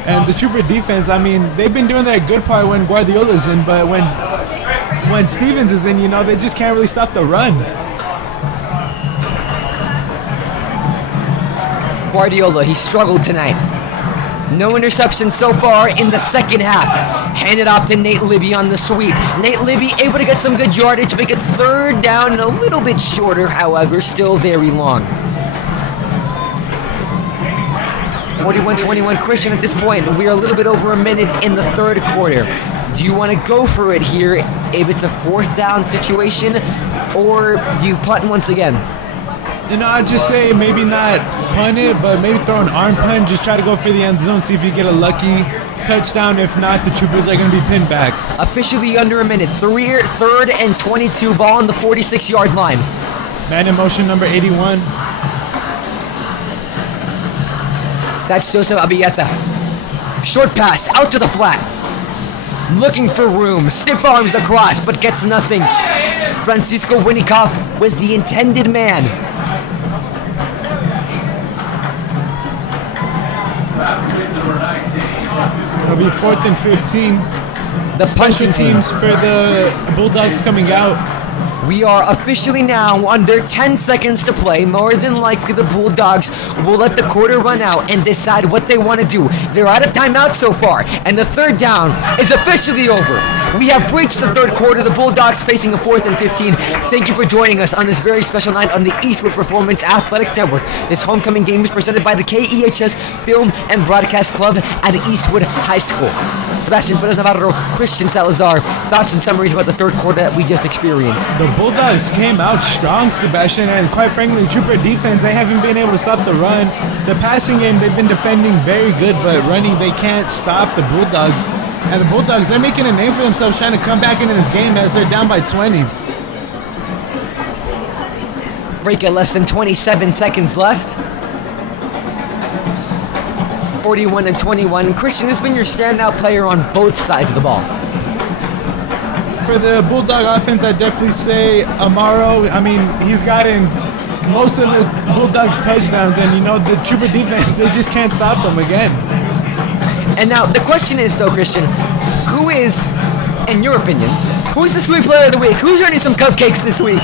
And the Trooper defense, I mean, they've been doing that good part when Guardiola's in, but when Stevens is in, you know, they just can't really stop the run. Guardiola, he struggled tonight. No interceptions so far in the 2nd half. Handed off to Nate Libby on the sweep. Nate Libby able to get some good yardage, make it 3rd down, a little bit shorter, however, still very long. 41-21 Christian at this point. We are a little bit over a minute in the 3rd quarter. Do you want to go for it here if it's a 4th down situation, or do you punt once again? You know, I'd just say maybe not punt it, but maybe throw an arm punt. Just try to go for the end zone, see if you get a lucky touchdown. If not, the Troopers are going to be pinned back. Officially under a minute. 3rd and 22, ball on the 46-yard line. Man in motion, number 81. That's Joseph Abieta. Short pass, out to the flat. Looking for room, stiff arms across, but gets nothing. Francisco Winnicott was the intended man. It'll be 4th and 15. The punting teams for the Bulldogs coming out. We are officially now under 10 seconds to play. More than likely the Bulldogs will let the quarter run out and decide what they want to do. They're out of timeout so far, and the 3rd down is officially over. We have reached the 3rd quarter. The Bulldogs facing a 4th and 15. Thank you for joining us on this very special night on the Eastwood Performance Athletics Network. This homecoming game is presented by the KEHS Film and Broadcast Club at Eastwood High School. Sebastian Perez Navarro, Christian Salazar, thoughts and summaries about the 3rd quarter that we just experienced. The Bulldogs came out strong, Sebastian, and quite frankly, Trooper defense, they haven't been able to stop the run. The passing game, they've been defending very good, but running, they can't stop the Bulldogs. And the Bulldogs, they're making a name for themselves trying to come back into this game as they're down by 20. Break at less than 27 seconds left. 41-21. Christian, who's been your standout player on both sides of the ball? For the Bulldog offense, I'd definitely say Amaro. I mean, he's gotten most of the Bulldogs' touchdowns, and you know, the Trooper defense, they just can't stop them again. And now, the question is, though, Christian, who is, in your opinion, who's the sweet player of the week? Who's earning some cupcakes this week?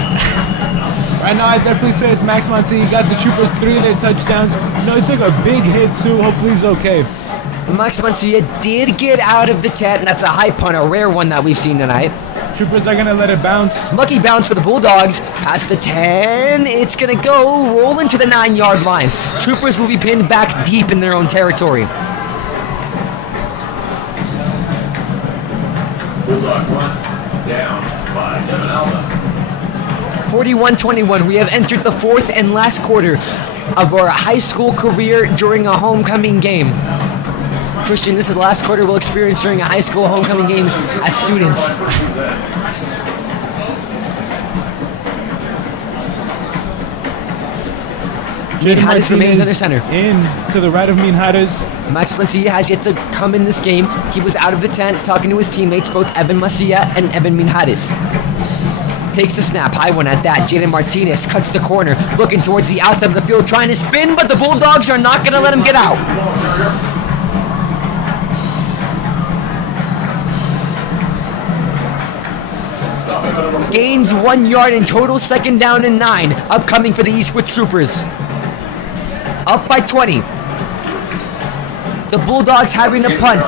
Right now, I'd definitely say it's Max Monsi. He got the Troopers 3 of their touchdowns. You know, he took a big hit, too. Hopefully he's okay. Max Mancia did get out of the tent, and that's a high punt, a rare one that we've seen tonight. Troopers are going to let it bounce. Lucky bounce for the Bulldogs. Past the 10, it's going to go roll into the 9-yard line. Troopers will be pinned back deep in their own territory. Bulldog one, down by Devin Alba. 41-21, we have entered the fourth and last quarter of our high school career during a homecoming game. Christian, this is the last quarter we'll experience during a high school homecoming game as students. Minhares remains under center. In to the right of Minhares. Max Mancia has yet to come in this game. He was out of the tent talking to his teammates, both Evan Macia and Evan Minhares. Takes the snap, high one at that. Jaden Martinez cuts the corner, looking towards the outside of the field, trying to spin, but the Bulldogs are not going to let him get out. Gains 1 yard in total, second down and 9. Upcoming for the Eastwood Troopers. Up by 20. The Bulldogs having a punt.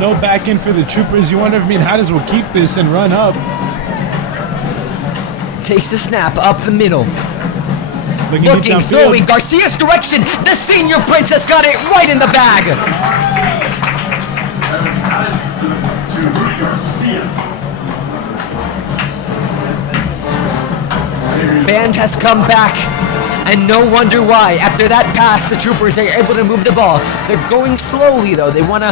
No back in for the Troopers. You wonder if Minhares will keep this and run up. Takes the snap up the middle. Looking throwing, Garcia's direction. The senior princess got it right in the bag. Band has come back, and no wonder why. After that pass, the Troopers are able to move the ball. They're going slowly, though. They want to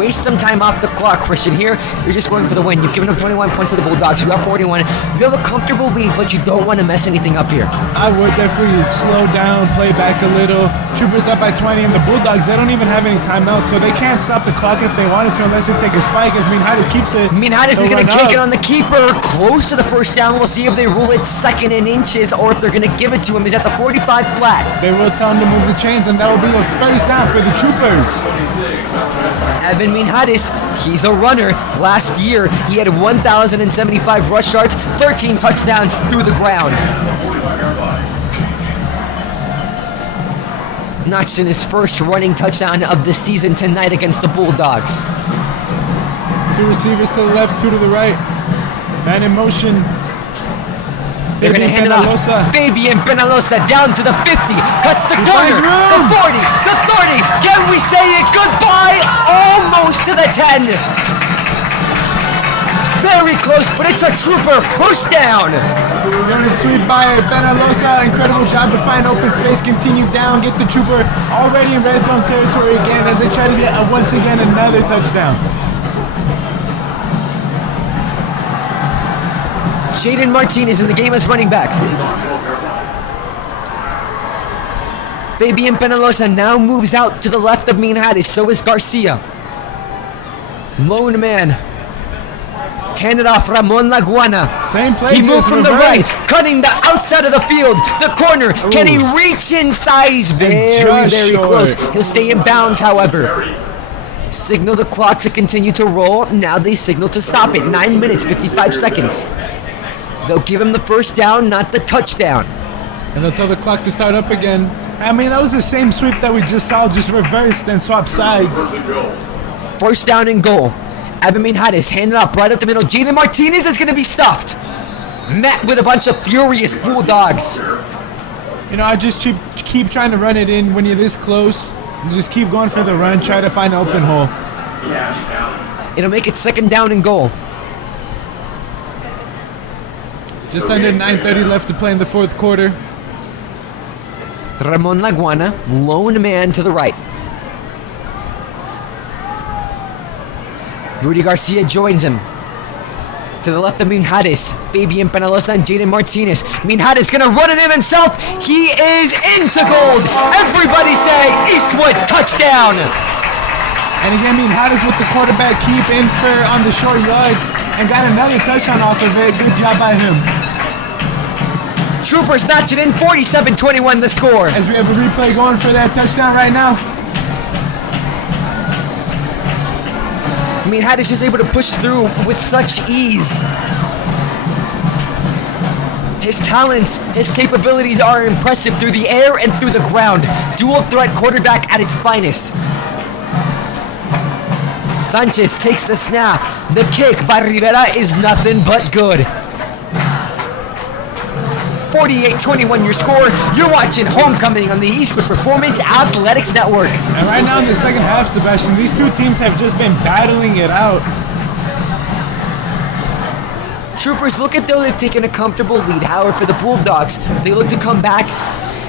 waste some time off the clock, Christian. Here, you're just going for the win. You've given up 21 points to the Bulldogs. You have 41. You have a comfortable lead, but you don't want to mess anything up here. I would definitely slow down, play back a little. Troopers up by 20, and the Bulldogs, they don't even have any timeouts, so they can't stop the clock if they wanted to unless they take a spike, as Minhares keeps it. Minhares is going to kick it on the keeper, close to the first down. We'll see if they rule it second in inches or if they're going to give it to him. He's at the 45 flat. They will tell him to move the chains, and that will be a first down for the Troopers. Evan Minhares, he's a runner. Last year, he had 1,075 rush yards, 13 touchdowns through the ground. Notched in his first running touchdown of the season tonight against the Bulldogs. 2 receivers to the left, 2 to the right. Man in motion. They're going to hand it off. Fabian Penalosa down to the 50. Cuts the corner. The 40. The 30. Can we say it goodbye? Almost to the 10. Very close, but it's a Trooper push down. Going to sweep by Penalosa. Incredible job to find open space. Continue down. Get the Trooper already in red zone territory again as they try to get once again another touchdown. Jaden Martinez in the game as running back. Fabian Penalosa now moves out to the left of Minhares. So is Garcia. Lone man. Handed off Ramon Laguana. Same play. He moved from the right, cutting the outside of the field. The corner. Ooh. Can he reach inside? He's very close. He'll stay in bounds, however. Signal the clock to continue to roll. Now they signal to stop it. 9 minutes, 55 seconds. They'll give him the first down, not the touchdown. And they'll tell the clock to start up again. I mean, that was the same sweep that we just saw, just reversed and swapped sides. First down and goal. Evan Minhares handed up right up the middle. Jaden Martinez is going to be stuffed. Met with a bunch of furious Bulldogs. You know, I just keep trying to run it in when you're this close. You just keep going for the run, try to find an open hole. It'll make it second down and goal. Just under 9:30 left to play in the fourth quarter. Ramon Laguana, lone man to the right. Rudy Garcia joins him. To the left of Minhares, Fabian Penalosa and Jaden Martinez. Minhares gonna run it in himself. He is into gold. Everybody say Eastwood touchdown. And again, Minhares with the quarterback keep in for on the short yards and got another touchdown off of it. Good job by him. Troopers notch it in, 47-21 the score. As we have a replay going for that touchdown right now. Minhares is able to push through with such ease. His talents, his capabilities are impressive through the air and through the ground. Dual threat quarterback at its finest. Sanchez takes the snap. The kick by Rivera is nothing but good. 48-21 your score. You're watching Homecoming on the Eastwood Performance Athletics Network. And right now in the second half, Sebastian, these two teams have just been battling it out. Troopers look as though they've taken a comfortable lead. However, for the Bulldogs, they look to come back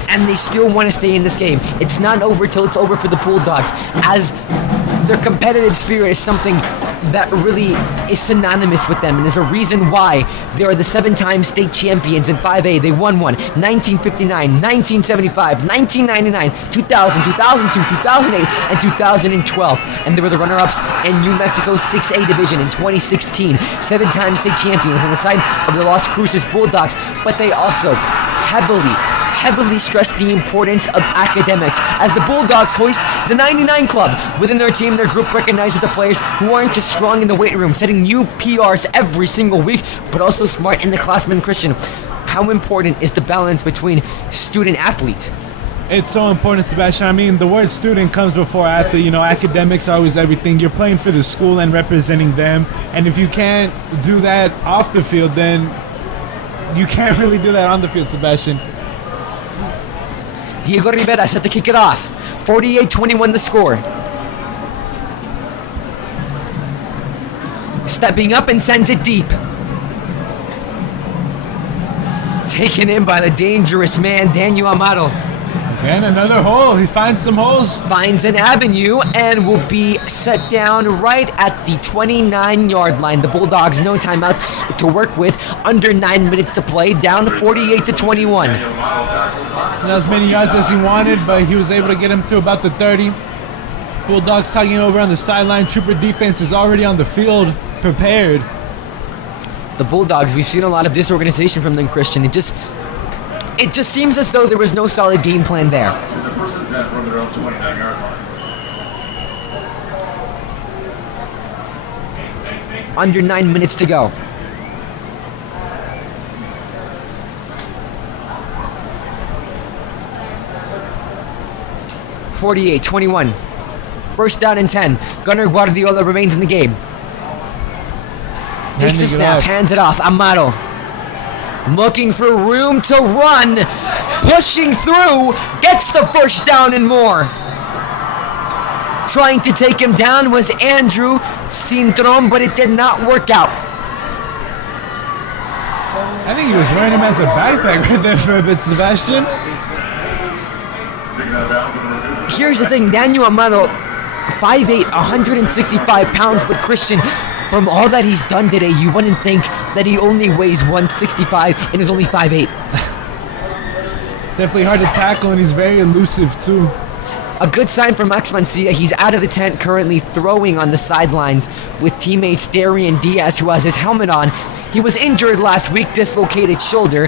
and they still want to stay in this game. It's not over till it's over for the Bulldogs, as their competitive spirit is something that really is synonymous with them and is a reason why they are the 7-time state champions in 5A. They won one 1959, 1975, 1999, 2000, 2002, 2008, and 2012. And they were the runner-ups in New Mexico's 6A division in 2016. 7-time state champions on the side of the Los Cruces Bulldogs, but they also heavily stress the importance of academics as the Bulldogs hoist the 99 Club. Within their team, their group recognizes the players who aren't just strong in the weight room, setting new PRs every single week, but also smart in the classroom. Christian, how important is the balance between student athletes? It's so important, Sebastian. I mean, the word student comes before athlete. You know, academics are always everything. You're playing for the school and representing them. And if you can't do that off the field, then you can't really do that on the field, Sebastian. Diego Rivera set to kick it off. 48-21 the score. Stepping up and sends it deep. Taken in by the dangerous man, Daniel Amaro. And another hole. He finds some holes. Finds an avenue and will be set down right at the 29-yard line. The Bulldogs no timeouts to work with. Under 9 minutes to play. Down 48-21. Not as many yards as he wanted, but he was able to get him to about the 30. Bulldogs tugging over on the sideline. Trooper defense is already on the field, prepared. The Bulldogs, we've seen a lot of disorganization from them, Christian. It just seems as though there was no solid game plan there. The person's at from their own 29-yard line. Under 9 minutes to go. (48-21). First down and 10. Gunnar Guardiola remains in the game. Takes a snap, hands it off. Amaro. Looking for room to run. Pushing through. Gets the first down and more. Trying to take him down was Andrew Sintron, but it did not work out. I think he was wearing him as a backpack right there for a bit, Sebastian. Here's the thing, Daniel Amaro, 5'8", 165 pounds, but Christian, from all that he's done today, you wouldn't think that he only weighs 165 and is only 5'8". Definitely hard to tackle, and he's very elusive too. A good sign for Max Mancia. He's out of the tent currently, throwing on the sidelines with teammates Darian Diaz, who has his helmet on. He was injured last week, dislocated shoulder,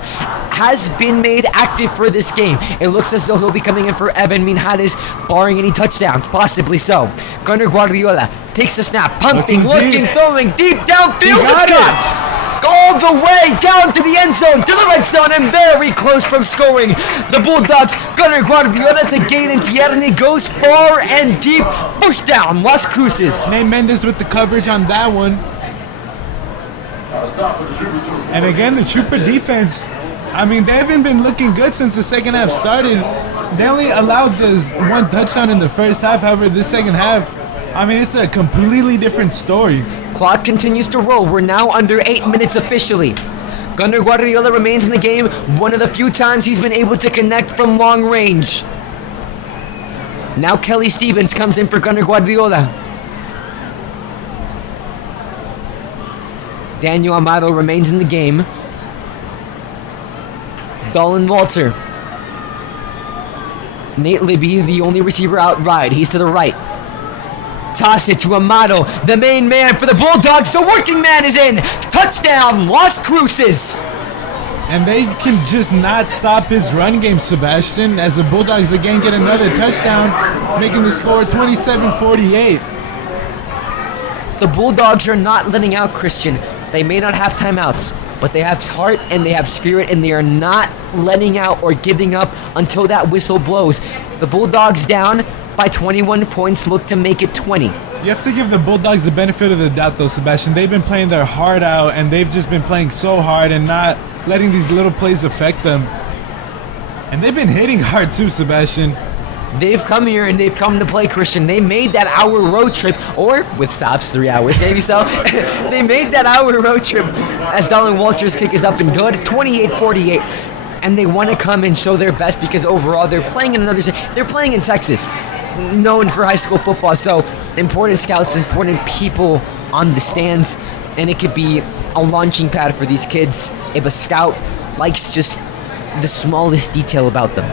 has been made active for this game. It looks as though he'll be coming in for Evan Minhares, barring any touchdowns, possibly so. Gunnar Guardiola takes the snap, pumping, looking, throwing deep downfield. Got it. All the way down to the end zone, to the red zone, and very close from scoring. The Bulldogs, Gunnar Guardiola to gain, and Tierney goes far and deep. Push down, Las Cruces. Nate Mendez with the coverage on that one. And again, the Trooper defense, I mean, they haven't been looking good since the second half started. They only allowed this one touchdown in the first half. However, this second half, I mean, it's a completely different story. Clock continues to roll. We're now under 8 minutes officially. Gunnar Guardiola remains in the game. One of the few times he's been able to connect from long range. Now Kelly Stevens comes in for Gunnar Guardiola. Daniel Amato remains in the game. Dolan Walter. Nate Libby, the only receiver out wide. He's to the right. Toss it to Amato, the main man for the Bulldogs. The working man is in. Touchdown, Los Cruces. And they can just not stop his run game, Sebastian, as the Bulldogs again get another touchdown, making the score 27-48. The Bulldogs are not letting out, Christian. They may not have timeouts, but they have heart and they have spirit, and they are not letting out or giving up until that whistle blows. The Bulldogs down by 21 points, look to make it 20. You have to give the Bulldogs the benefit of the doubt, though, Sebastian. They've been playing their heart out, and they've just been playing so hard and not letting these little plays affect them. And they've been hitting hard, too, Sebastian. They've come here and they've come to play, Christian. They made that hour road trip, or with stops, 3 hours, maybe so. They made that hour road trip as Dolan Walter's kick is up and good, 28-48. And they want to come and show their best because overall they're playing in another city. They're playing in Texas, known for high school football. So important scouts, important people on the stands, and it could be a launching pad for these kids if a scout likes just the smallest detail about them.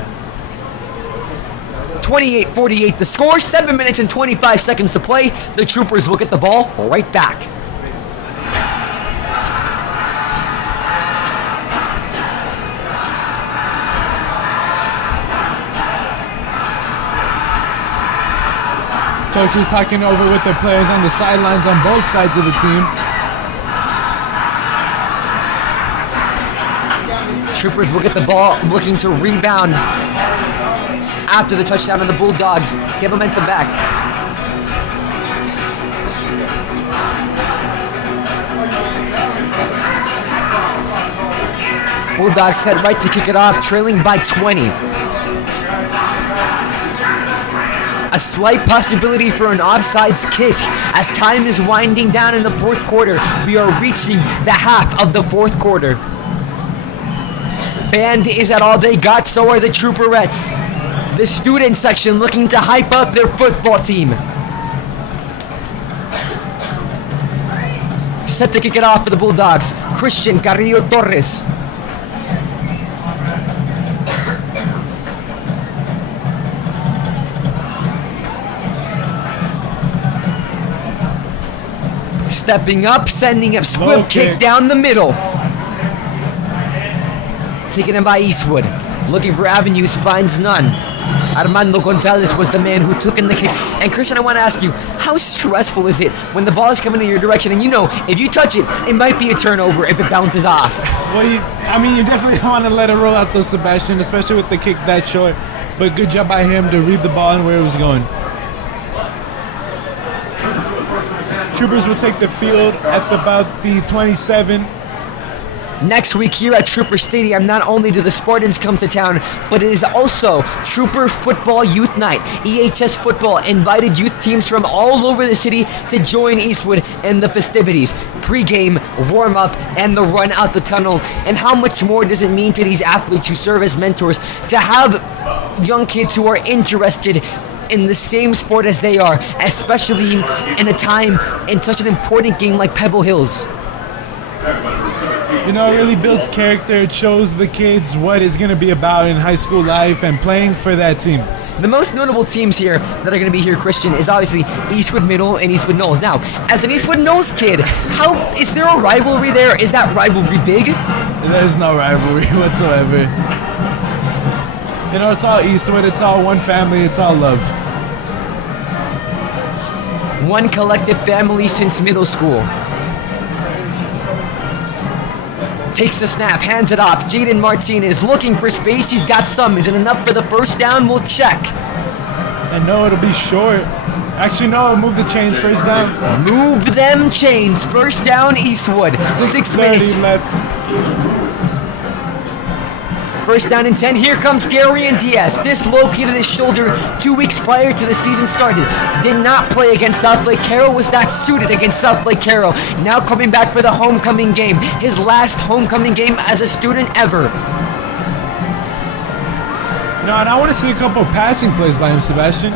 28-48 the score, 7 minutes and 25 seconds to play. The Troopers will get the ball right back. Coach is talking over with the players on the sidelines on both sides of the team. Troopers will get the ball, looking to rebound after the touchdown on the Bulldogs. Get momentum back. Bulldogs head right to kick it off, trailing by 20. A slight possibility for an offsides kick as time is winding down in the fourth quarter. We are reaching the half of the fourth quarter. Band is at all they got, so are the Trooperettes. The student section looking to hype up their football team. Set to kick it off for the Bulldogs, Christian Carrillo Torres. Stepping up, sending a squib kick down the middle. Taken in by Eastwood. Looking for avenues, finds none. Armando Gonzalez was the man who took in the kick. And Christian, I want to ask you, how stressful is it when the ball is coming in your direction and you know if you touch it, it might be a turnover if it bounces off? Well, you definitely want to let it roll out though, Sebastian, especially with the kick that short. But good job by him to read the ball and where it was going. Troopers will take the field at about the 27. Next week here at Trooper Stadium, not only do the Spartans come to town, but it is also Trooper Football Youth Night. EHS Football invited youth teams from all over the city to join Eastwood in the festivities. Pre-game, warm-up, and the run out the tunnel. And how much more does it mean to these athletes who serve as mentors to have young kids who are interested in the same sport as they are, especially in a time in such an important game like Pebble Hills? You know, it really builds character. It shows the kids what it's going to be about in high school life and playing for that team. The most notable teams here that are going to be here, Christian, is obviously Eastwood Middle and Eastwood Knowles. Now, as an Eastwood Knowles kid, is there a rivalry there? Is that rivalry big? There's no rivalry whatsoever. You know, it's all Eastwood. It's all one family. It's all love. One collective family since middle school. Takes the snap, hands it off. Jaden Martinez looking for space. He's got some. Is it enough for the first down? We'll check. And no, it'll be short. Actually, no, move the chains. First down. Move them chains. First down, Eastwood. 6 minutes left. First down and 10. Here comes Darian Diaz. Dislocated his shoulder 2 weeks prior to the season started. Did not play against South Lake Carroll. Was not suited against South Lake Carroll. Now coming back for the homecoming game. His last homecoming game as a student ever. No, and I want to see a couple passing plays by him, Sebastian.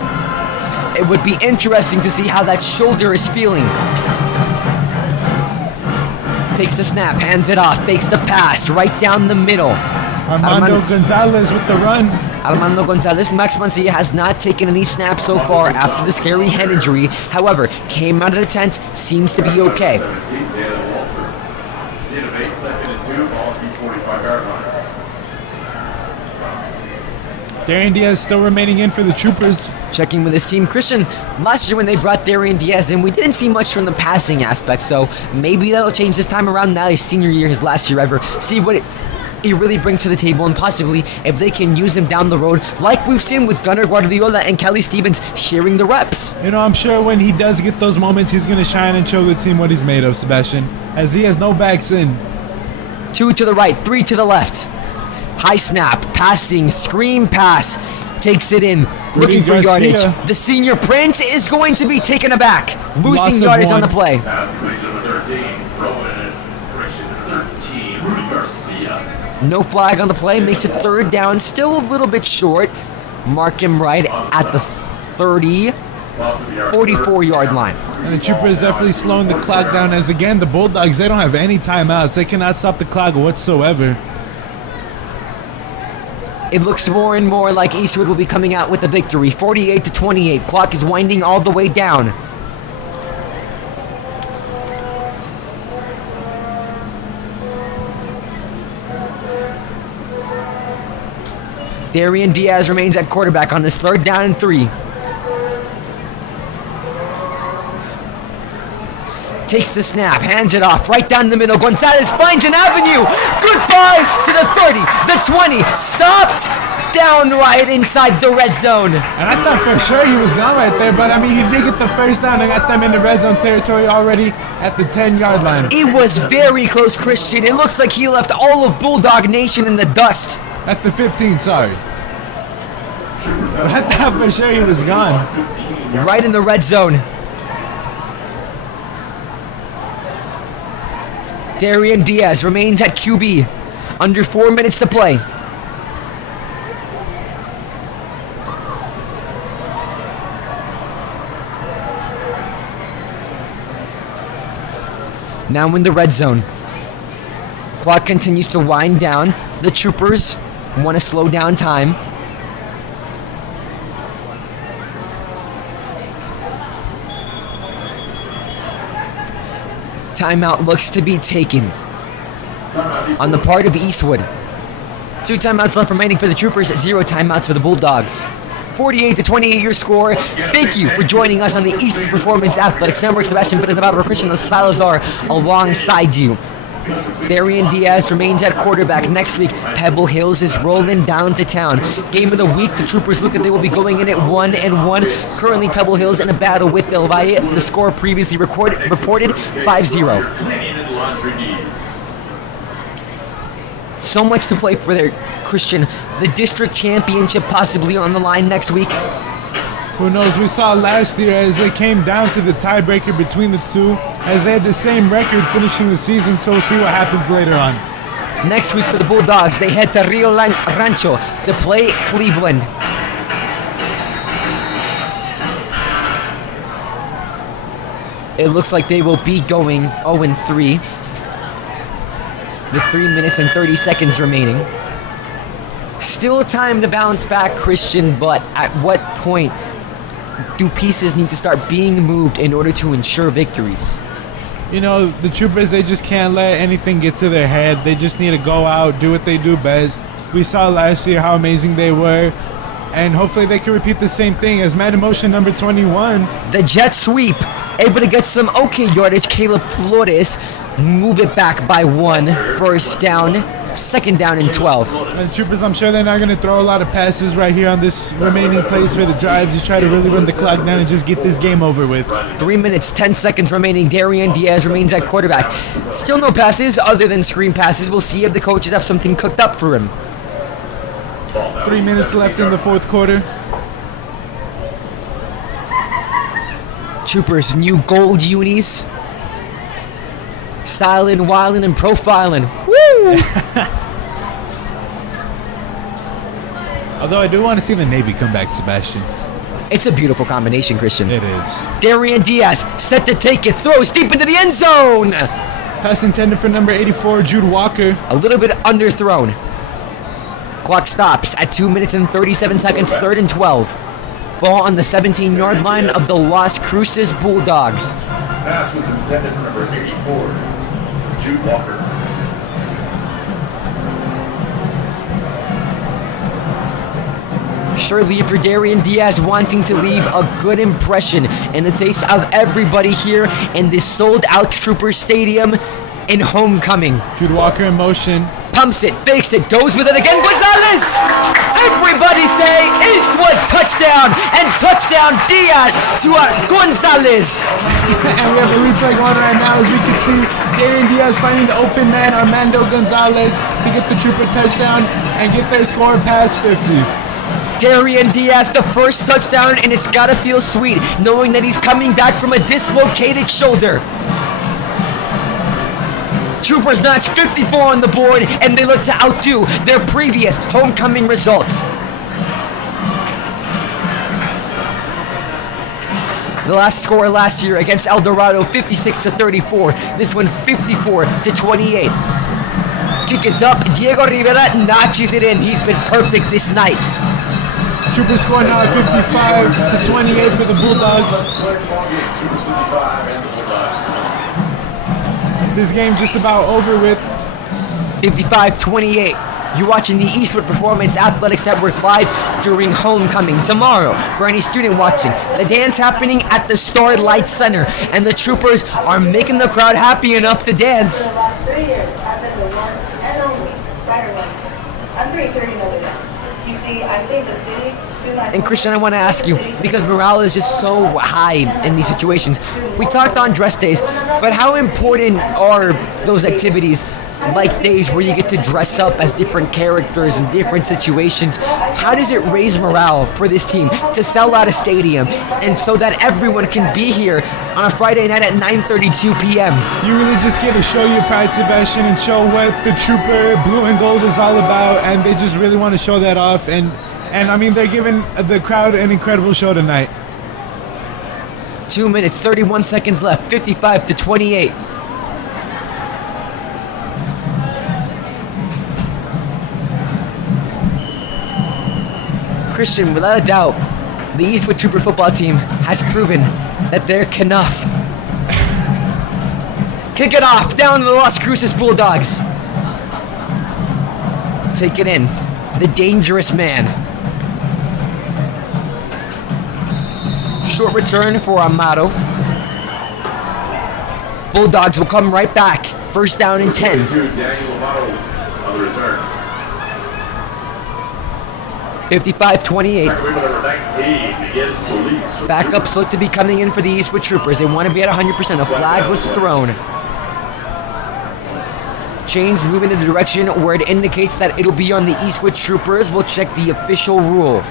It would be interesting to see how that shoulder is feeling. Takes the snap, hands it off, fakes the pass, right down the middle. Armando Gonzalez with the run. Armando Gonzalez, Max Mancia has not taken any snaps so far after the scary head injury. However, came out of the tent, seems to be okay. 17, Daniel Walter. Need of 8, 2nd and 2, ball at the 45-yard line. Darian Diaz still remaining in for the Troopers. Checking with his team. Christian, last year when they brought Darian Diaz in, we didn't see much from the passing aspect, so maybe that'll change this time around. Now his senior year, his last year ever. See what he really brings to the table, and possibly if they can use him down the road, like we've seen with Gunnar Guardiola and Kelly Stevens sharing the reps. You know, I'm sure when he does get those moments, he's going to shine and show the team what he's made of, Sebastian, as he has no backs in. 2 to the right, 3 to the left. High snap, passing, screen pass, takes it in, looking for yardage. The senior Prince is going to be taken aback, losing yardage on the play. Pass complete to number 13, Rowan. Correction, 13, Rudy Garcia. No flag on the play, makes it 3rd down, still a little bit short. Mark him right at the 30, 44-yard line. And the Troopers definitely slowing the clock down, as again, the Bulldogs, they don't have any timeouts. They cannot stop the clock whatsoever. It looks more and more like Eastwood will be coming out with the victory. 48 to 28. Clock is winding all the way down. Darian Diaz remains at quarterback on this 3rd down and 3. Takes the snap, hands it off, right down the middle. Gonzalez finds an avenue. Goodbye to the 30, the 20. Stopped down right inside the red zone. And I thought for sure he was gone right there, but I mean, he did get the first down and got them in the red zone territory already at the 10-yard line. It was very close, Christian. It looks like he left all of Bulldog Nation in the dust. At the 15, sorry. But I thought for sure he was gone. Right in the red zone. Darian Diaz remains at QB. Under 4 minutes to play. Now in the red zone. Clock continues to wind down. The Troopers want to slow down time. Timeout looks to be taken on the part of Eastwood. 2 timeouts left remaining for the Troopers, 0 timeouts for the Bulldogs. 48 to 28 your score. Thank you for joining us on the Eastwood Performance Athletics Network. Sebastian Navarro, Christian Salazar alongside you. Darian Diaz remains at quarterback. Next week, Pebble Hills is rolling down to town. Game of the week, the Troopers look like they will be going in at 1-1. Currently, Pebble Hills in a battle with Del Valle. The score previously reported 5-0. So much to play for their Christian. The district championship possibly on the line next week. Who knows? We saw last year as it came down to the tiebreaker between the two, as they had the same record finishing the season, so we'll see what happens later on. Next week for the Bulldogs, they head to Rio Rancho to play Cleveland. It looks like they will be going 0-3. With 3 minutes and 30 seconds remaining. Still time to bounce back, Christian, but at what point do pieces need to start being moved in order to ensure victories? You know, the Troopers, they just can't let anything get to their head. They just need to go out, do what they do best. We saw last year how amazing they were, and hopefully they can repeat the same thing as Man in Motion number 21. The jet sweep, able to get some okay yardage. Caleb Flores move it back by 1. 1st down, 2nd down and 12. And Troopers, I'm sure they're not going to throw a lot of passes right here on this remaining plays for the drive. Just try to really run the clock down and just get this game over with. 3 minutes, 10 seconds remaining. Darian Diaz remains at quarterback. Still no passes other than screen passes. We'll see if the coaches have something cooked up for him. 3 minutes left in the 4th quarter. Troopers, new gold unis. Styling, wilding, and profiling. Woo! Although I do want to see the Navy come back, Sebastian. It's a beautiful combination, Christian. It is. Darian Diaz set to take it, throws deep into the end zone. Pass intended for number 84, Jude Walker. A little bit underthrown. Clock stops at 2 minutes and 37 seconds, 3rd and 12. Ball on the 17-yard line of the Las Cruces Bulldogs. Pass was intended for number 84, Jude Walker. Surely for Darian Diaz wanting to leave a good impression and the taste of everybody here in this sold-out Trooper Stadium in homecoming. Jude Walker in motion. Pumps it, fakes it, goes with it again. Gonzalez! Everybody say Eastwood touchdown and touchdown Diaz to Gonzalez. And we have a replay going right now as we can see Darian Diaz finding the open man, Armando Gonzalez, to get the Trooper touchdown and get their score past 50. Darian Diaz, the first touchdown, and it's gotta feel sweet knowing that he's coming back from a dislocated shoulder. Troopers notch 54 on the board, and they look to outdo their previous homecoming results. The last score last year against El Dorado, 56-34. This one, 54-28. Kick is up. Diego Rivera notches it in. He's been perfect this night. Troopers score now at 55-28 for the Bulldogs. This game just about over with. 55-28. You're watching the Eastwood Performance Athletics Network live during homecoming tomorrow. For any student watching, the dance happening at the Starlight Center, and the Troopers are making the crowd happy enough to dance. For the last 3 years, I've been the one and only Spider-Man. I'm pretty sure you know the rest. You see, I saved the city. And Christian, I want to ask you, because morale is just so high in these situations. We talked on dress days, but how important are those activities, like days where you get to dress up as different characters in different situations? How does it raise morale for this team to sell out a stadium and so that everyone can be here on a Friday night at 9:32 p.m.? You really just get to show your pride, Sebastian, and show what the Trooper blue and gold is all about, and they just really want to show that off. And I mean, they're giving the crowd an incredible show tonight. 2 minutes, 31 seconds left, 55-28. Christian, without a doubt, the Eastwood Trooper football team has proven that they're enough. Kick it off, down to the Las Cruces Bulldogs. Take it in, the dangerous man. Short return for Amado. Bulldogs will come right back. First down and 10. Daniel Amado on the return. 55-28. Number 19, Miguel Solis. Backups look to be coming in for the Eastwood Troopers. They want to be at 100%. A flag was thrown. Chains moving in the direction where it indicates that it'll be on the Eastwood Troopers. We'll check the official rule.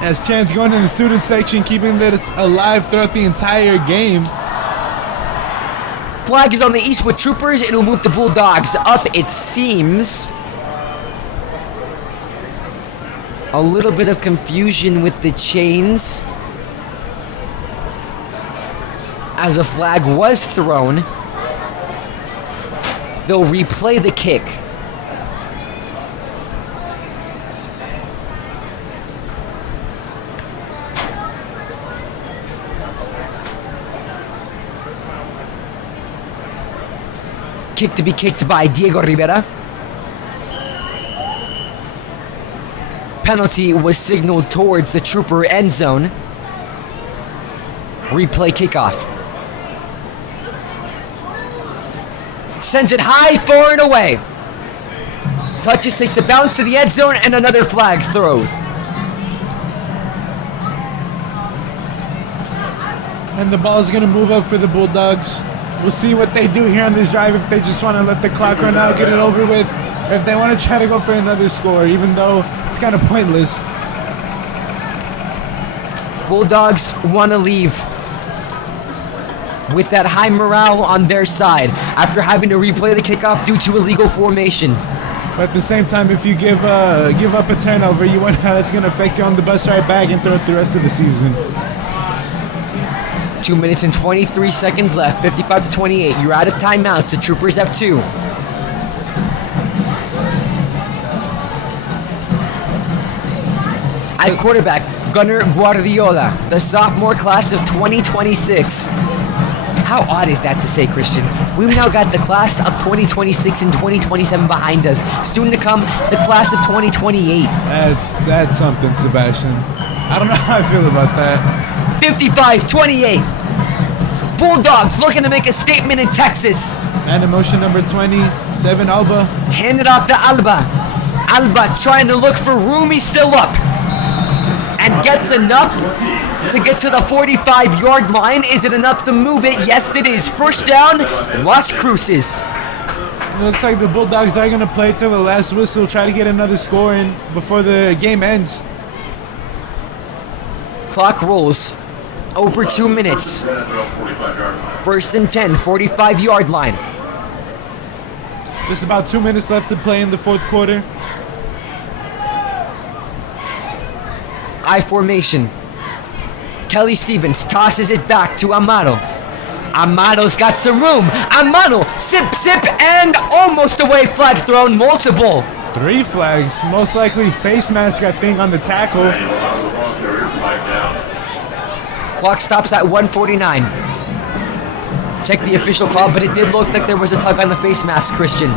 As Chan's going in the student section, keeping this alive throughout the entire game. Flag is on the Eastwood Troopers. It'll move the Bulldogs up, it seems. A little bit of confusion with the chains, as a flag was thrown. They'll replay the kick. Kick to be kicked by Diego Rivera. Penalty was signaled towards the Trooper end zone. Replay kickoff. Sends it high, far and away. Touches, takes a bounce to the end zone, and another flag throws. And the ball is going to move up for the Bulldogs. We'll see what they do here on this drive, if they just want to let the clock run out, get it over with, or if they want to try to go for another score, even though it's kind of pointless. Bulldogs want to leave with that high morale on their side after having to replay the kickoff due to illegal formation. But at the same time, if you give up a turnover, you wonder how that's going to affect you on the bus ride back and throughout the rest of the season. 2 minutes and 23 seconds left, 55 to 28. You're out of timeouts. The Troopers have 2. At quarterback, Gunnar Guardiola, the sophomore class of 2026. How odd is that to say, Christian? We've now got the class of 2026 and 2027 behind us. Soon to come, the class of 2028. That's something, Sebastian. I don't know how I feel about that. 55-28. Bulldogs looking to make a statement in Texas. And emotion number 20, Devin Alba. Hand it off to Alba. Alba trying to look for room. He's still up. And gets enough to get to the 45-yard line. Is it enough to move it? Yes, it is. First down, Las Cruces. It looks like the Bulldogs are going to play till the last whistle, try to get another score in before the game ends. Clock rolls. Over 2 minutes. First and 10, 45-yard line. Just about 2 minutes left to play in the fourth quarter. I formation. Kelly Stevens tosses it back to Amado. Amado's got some room. Amado, zip, and almost away. Flag thrown, multiple. 3 flags, most likely face mask, I think, on the tackle. Clock stops at 1:49. Check the official call, but it did look like there was a tug on the face mask, Christian.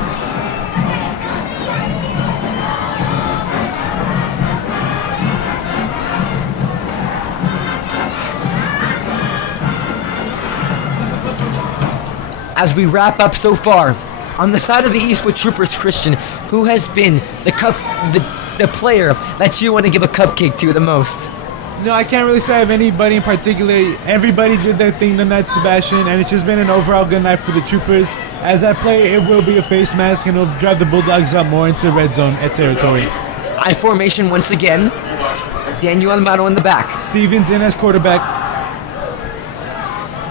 As we wrap up so far, on the side of the Eastwood Troopers, Christian, who has been the player that you want to give a cupcake to the most? No, I can't really say I have anybody in particular. Everybody did their thing tonight, Sebastian, and it's just been an overall good night for the Troopers. As I play, it will be a face mask, and it'll drive the Bulldogs up more into red zone territory. I formation once again. Daniel Amado in the back. Stevens in as quarterback.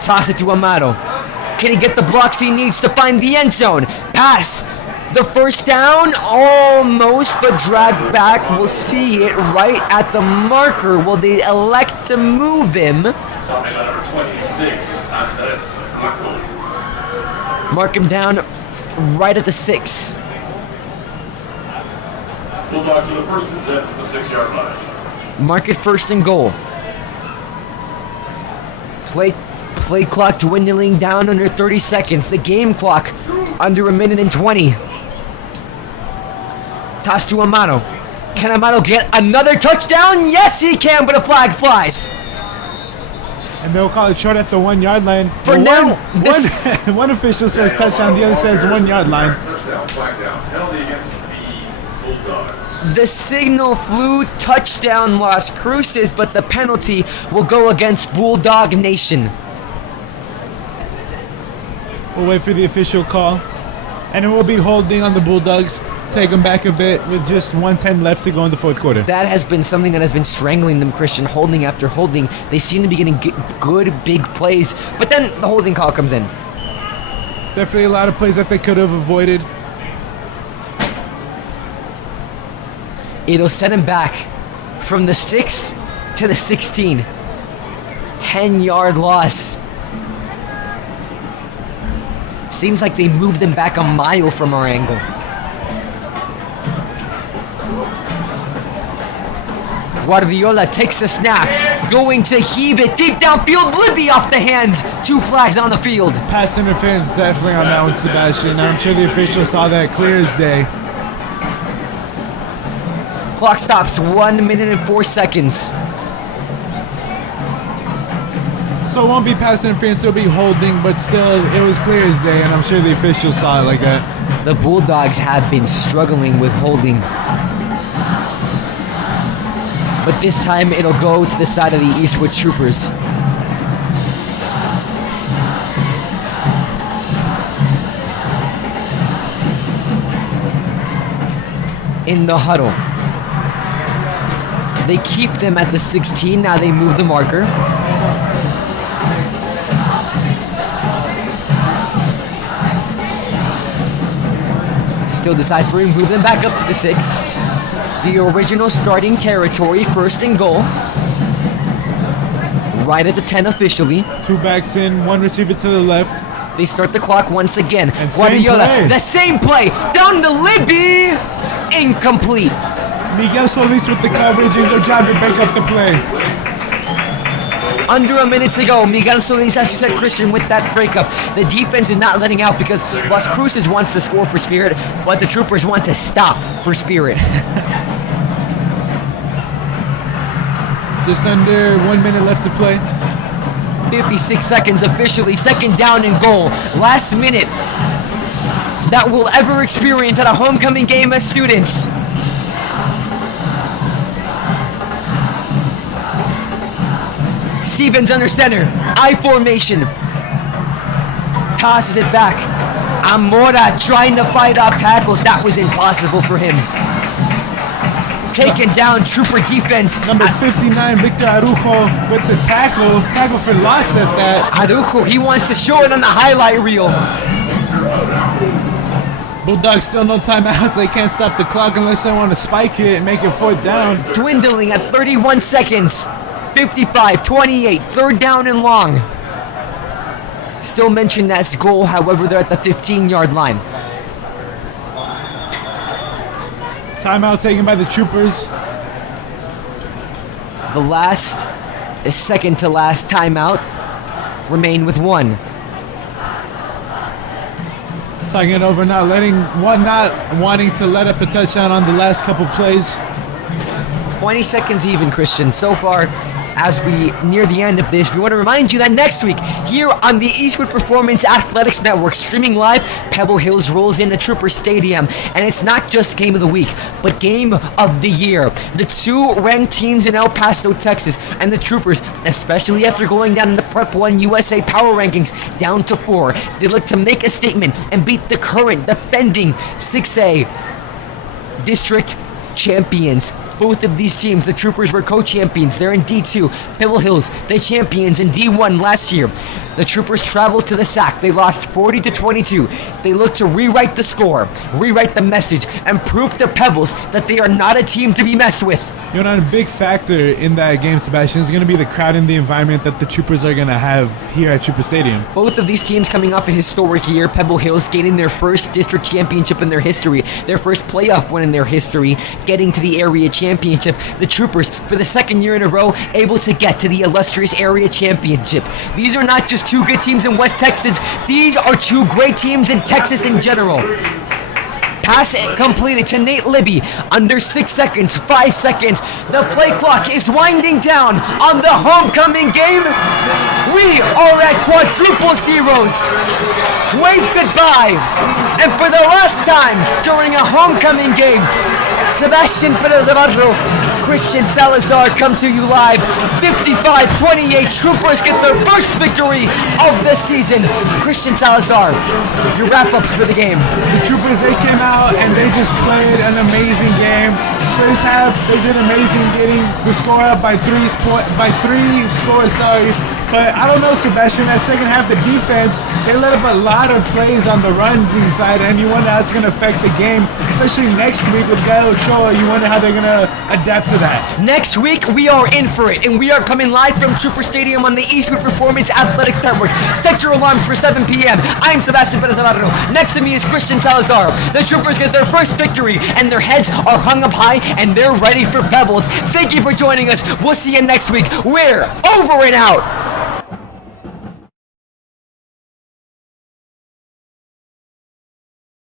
Toss it to Amado. Can he get the blocks he needs to find the end zone? Pass. The first down, almost, but dragged back. We'll see it right at the marker. Will they elect to move him? Mark him down right at the 6. Bulldog to the first and 10 from the 6-yard line. Mark it first and goal. Play clock dwindling down under 30 seconds. The game clock under 1 minute and 20. Toss to Amado. Can Amado get another touchdown? Yes, he can, but a flag flies. And they'll call it short at the 1 yard line. For now, one official says touchdown, the other says 1 yard line. Touchdown, flag down, penalty against the Bulldogs. The signal flew touchdown Las Cruces, but the penalty will go against Bulldog Nation. We'll wait for the official call. And it will be holding on the Bulldogs. Take them back a bit with just 1:10 left to go in the fourth quarter. That has been something that has been strangling them, Christian, holding after holding. They seem to be getting good, big plays, but then the holding call comes in. Definitely a lot of plays that they could have avoided. It'll send him back from the 6 to the 16. 10-yard loss. Seems like they moved them back a mile from our angle. Guardiola takes the snap, going to heave it deep downfield. Libby off the hands. 2 flags on the field. Pass interference definitely on that one, Sebastian. I'm sure the official saw that clear as day. Clock stops 1 minute and 4 seconds. So it won't be pass interference, it'll be holding, but still, it was clear as day, and I'm sure the official saw it like that. The Bulldogs have been struggling with holding. But this time it'll go to the side of the Eastwood Troopers. In the huddle. They keep them at the 16, now they move the marker. Still deciphering, move them back up to the 6. The original starting territory, first and goal. right at the 10 officially. 2 backs in, 1 receiver to the left. They start the clock once again. And same play. The same play. Down to Libby. Incomplete. Miguel Solis with the coverage and good job to break up the play. Under a minute to go. Miguel Solis actually said Christian with that breakup. The defense is not letting out because Las Cruces wants to score for Spirit, but the Troopers want to stop for Spirit. Just under 1 minute left to play. 56 seconds officially. 2nd down and goal. Last minute that we'll ever experience at a homecoming game as students. Stevens under center. I formation. Tosses it back. Amora trying to fight off tackles. That was impossible for him. Taken down, Trooper defense. Number 59, Victor Arujo with the tackle. Tackle for loss at that. Arujo, he wants to show it on the highlight reel. Bulldogs still no timeouts. They can't stop the clock unless they want to spike it and make it 4th down. Dwindling at 31 seconds. 55-28, 3rd down and long. Still mentioned that's goal, however, they're at the 15-yard line. Timeout taken by the Troopers. The second to last timeout. Remain with 1. Talking it over, not wanting to let up a touchdown on the last couple plays. 20 seconds even, Christian. So far, as we near the end of this, we want to remind you that next week, here on the Eastwood Performance Athletics Network, streaming live, Pebble Hills rolls into Trooper Stadium. And it's not just game of the week, but game of the year. The 2 ranked teams in El Paso, Texas, and the Troopers, especially after going down in the Prep 1 USA Power Rankings down to 4, they look to make a statement and beat the current defending 6A district champions. Both of these teams, the Troopers were co-champions. They're in D2. Pebble Hills, the champions in D1 last year. The Troopers traveled to the SAC. They lost 40-22. They look to rewrite the score, rewrite the message, and prove to Pebbles that they are not a team to be messed with. You know, a big factor in that game, Sebastian, is going to be the crowd and the environment that the Troopers are going to have here at Trooper Stadium. Both of these teams coming off a historic year. Pebble Hills gaining their first district championship in their history, their first playoff win in their history, getting to the area championship. The Troopers, for the 2nd year in a row, able to get to the illustrious area championship. These are not just 2 good teams in West Texas. These are 2 great teams in Texas in general. Pass completed to Nate Libby. Under 6 seconds, 5 seconds. The play clock is winding down on the homecoming game. We are at quadruple zeros. Wave goodbye. And for the last time during a homecoming game, Sebastian Perez Navarro, Christian Salazar come to you live. 55-28, Troopers get their first victory of the season. Christian Salazar, your wrap-ups for the game. The Troopers, they came out and they just played an amazing game. First half, they did amazing getting the score up by 3 scores, But I don't know, Sebastian, that second half, the defense, they let up a lot of plays on the run side, and you wonder how it's going to affect the game, especially next week with Gael Ochoa. You wonder how they're going to adapt to that. Next week, we are in for it, and we are coming live from Trooper Stadium on the Eastwood Performance Athletics Network. Set your alarms for 7 p.m. I'm Sebastian Perez Navarro. Next to me is Christian Salazar. The Troopers get their first victory, and their heads are hung up high, and they're ready for Pebbles. Thank you for joining us. We'll see you next week. We're over and out.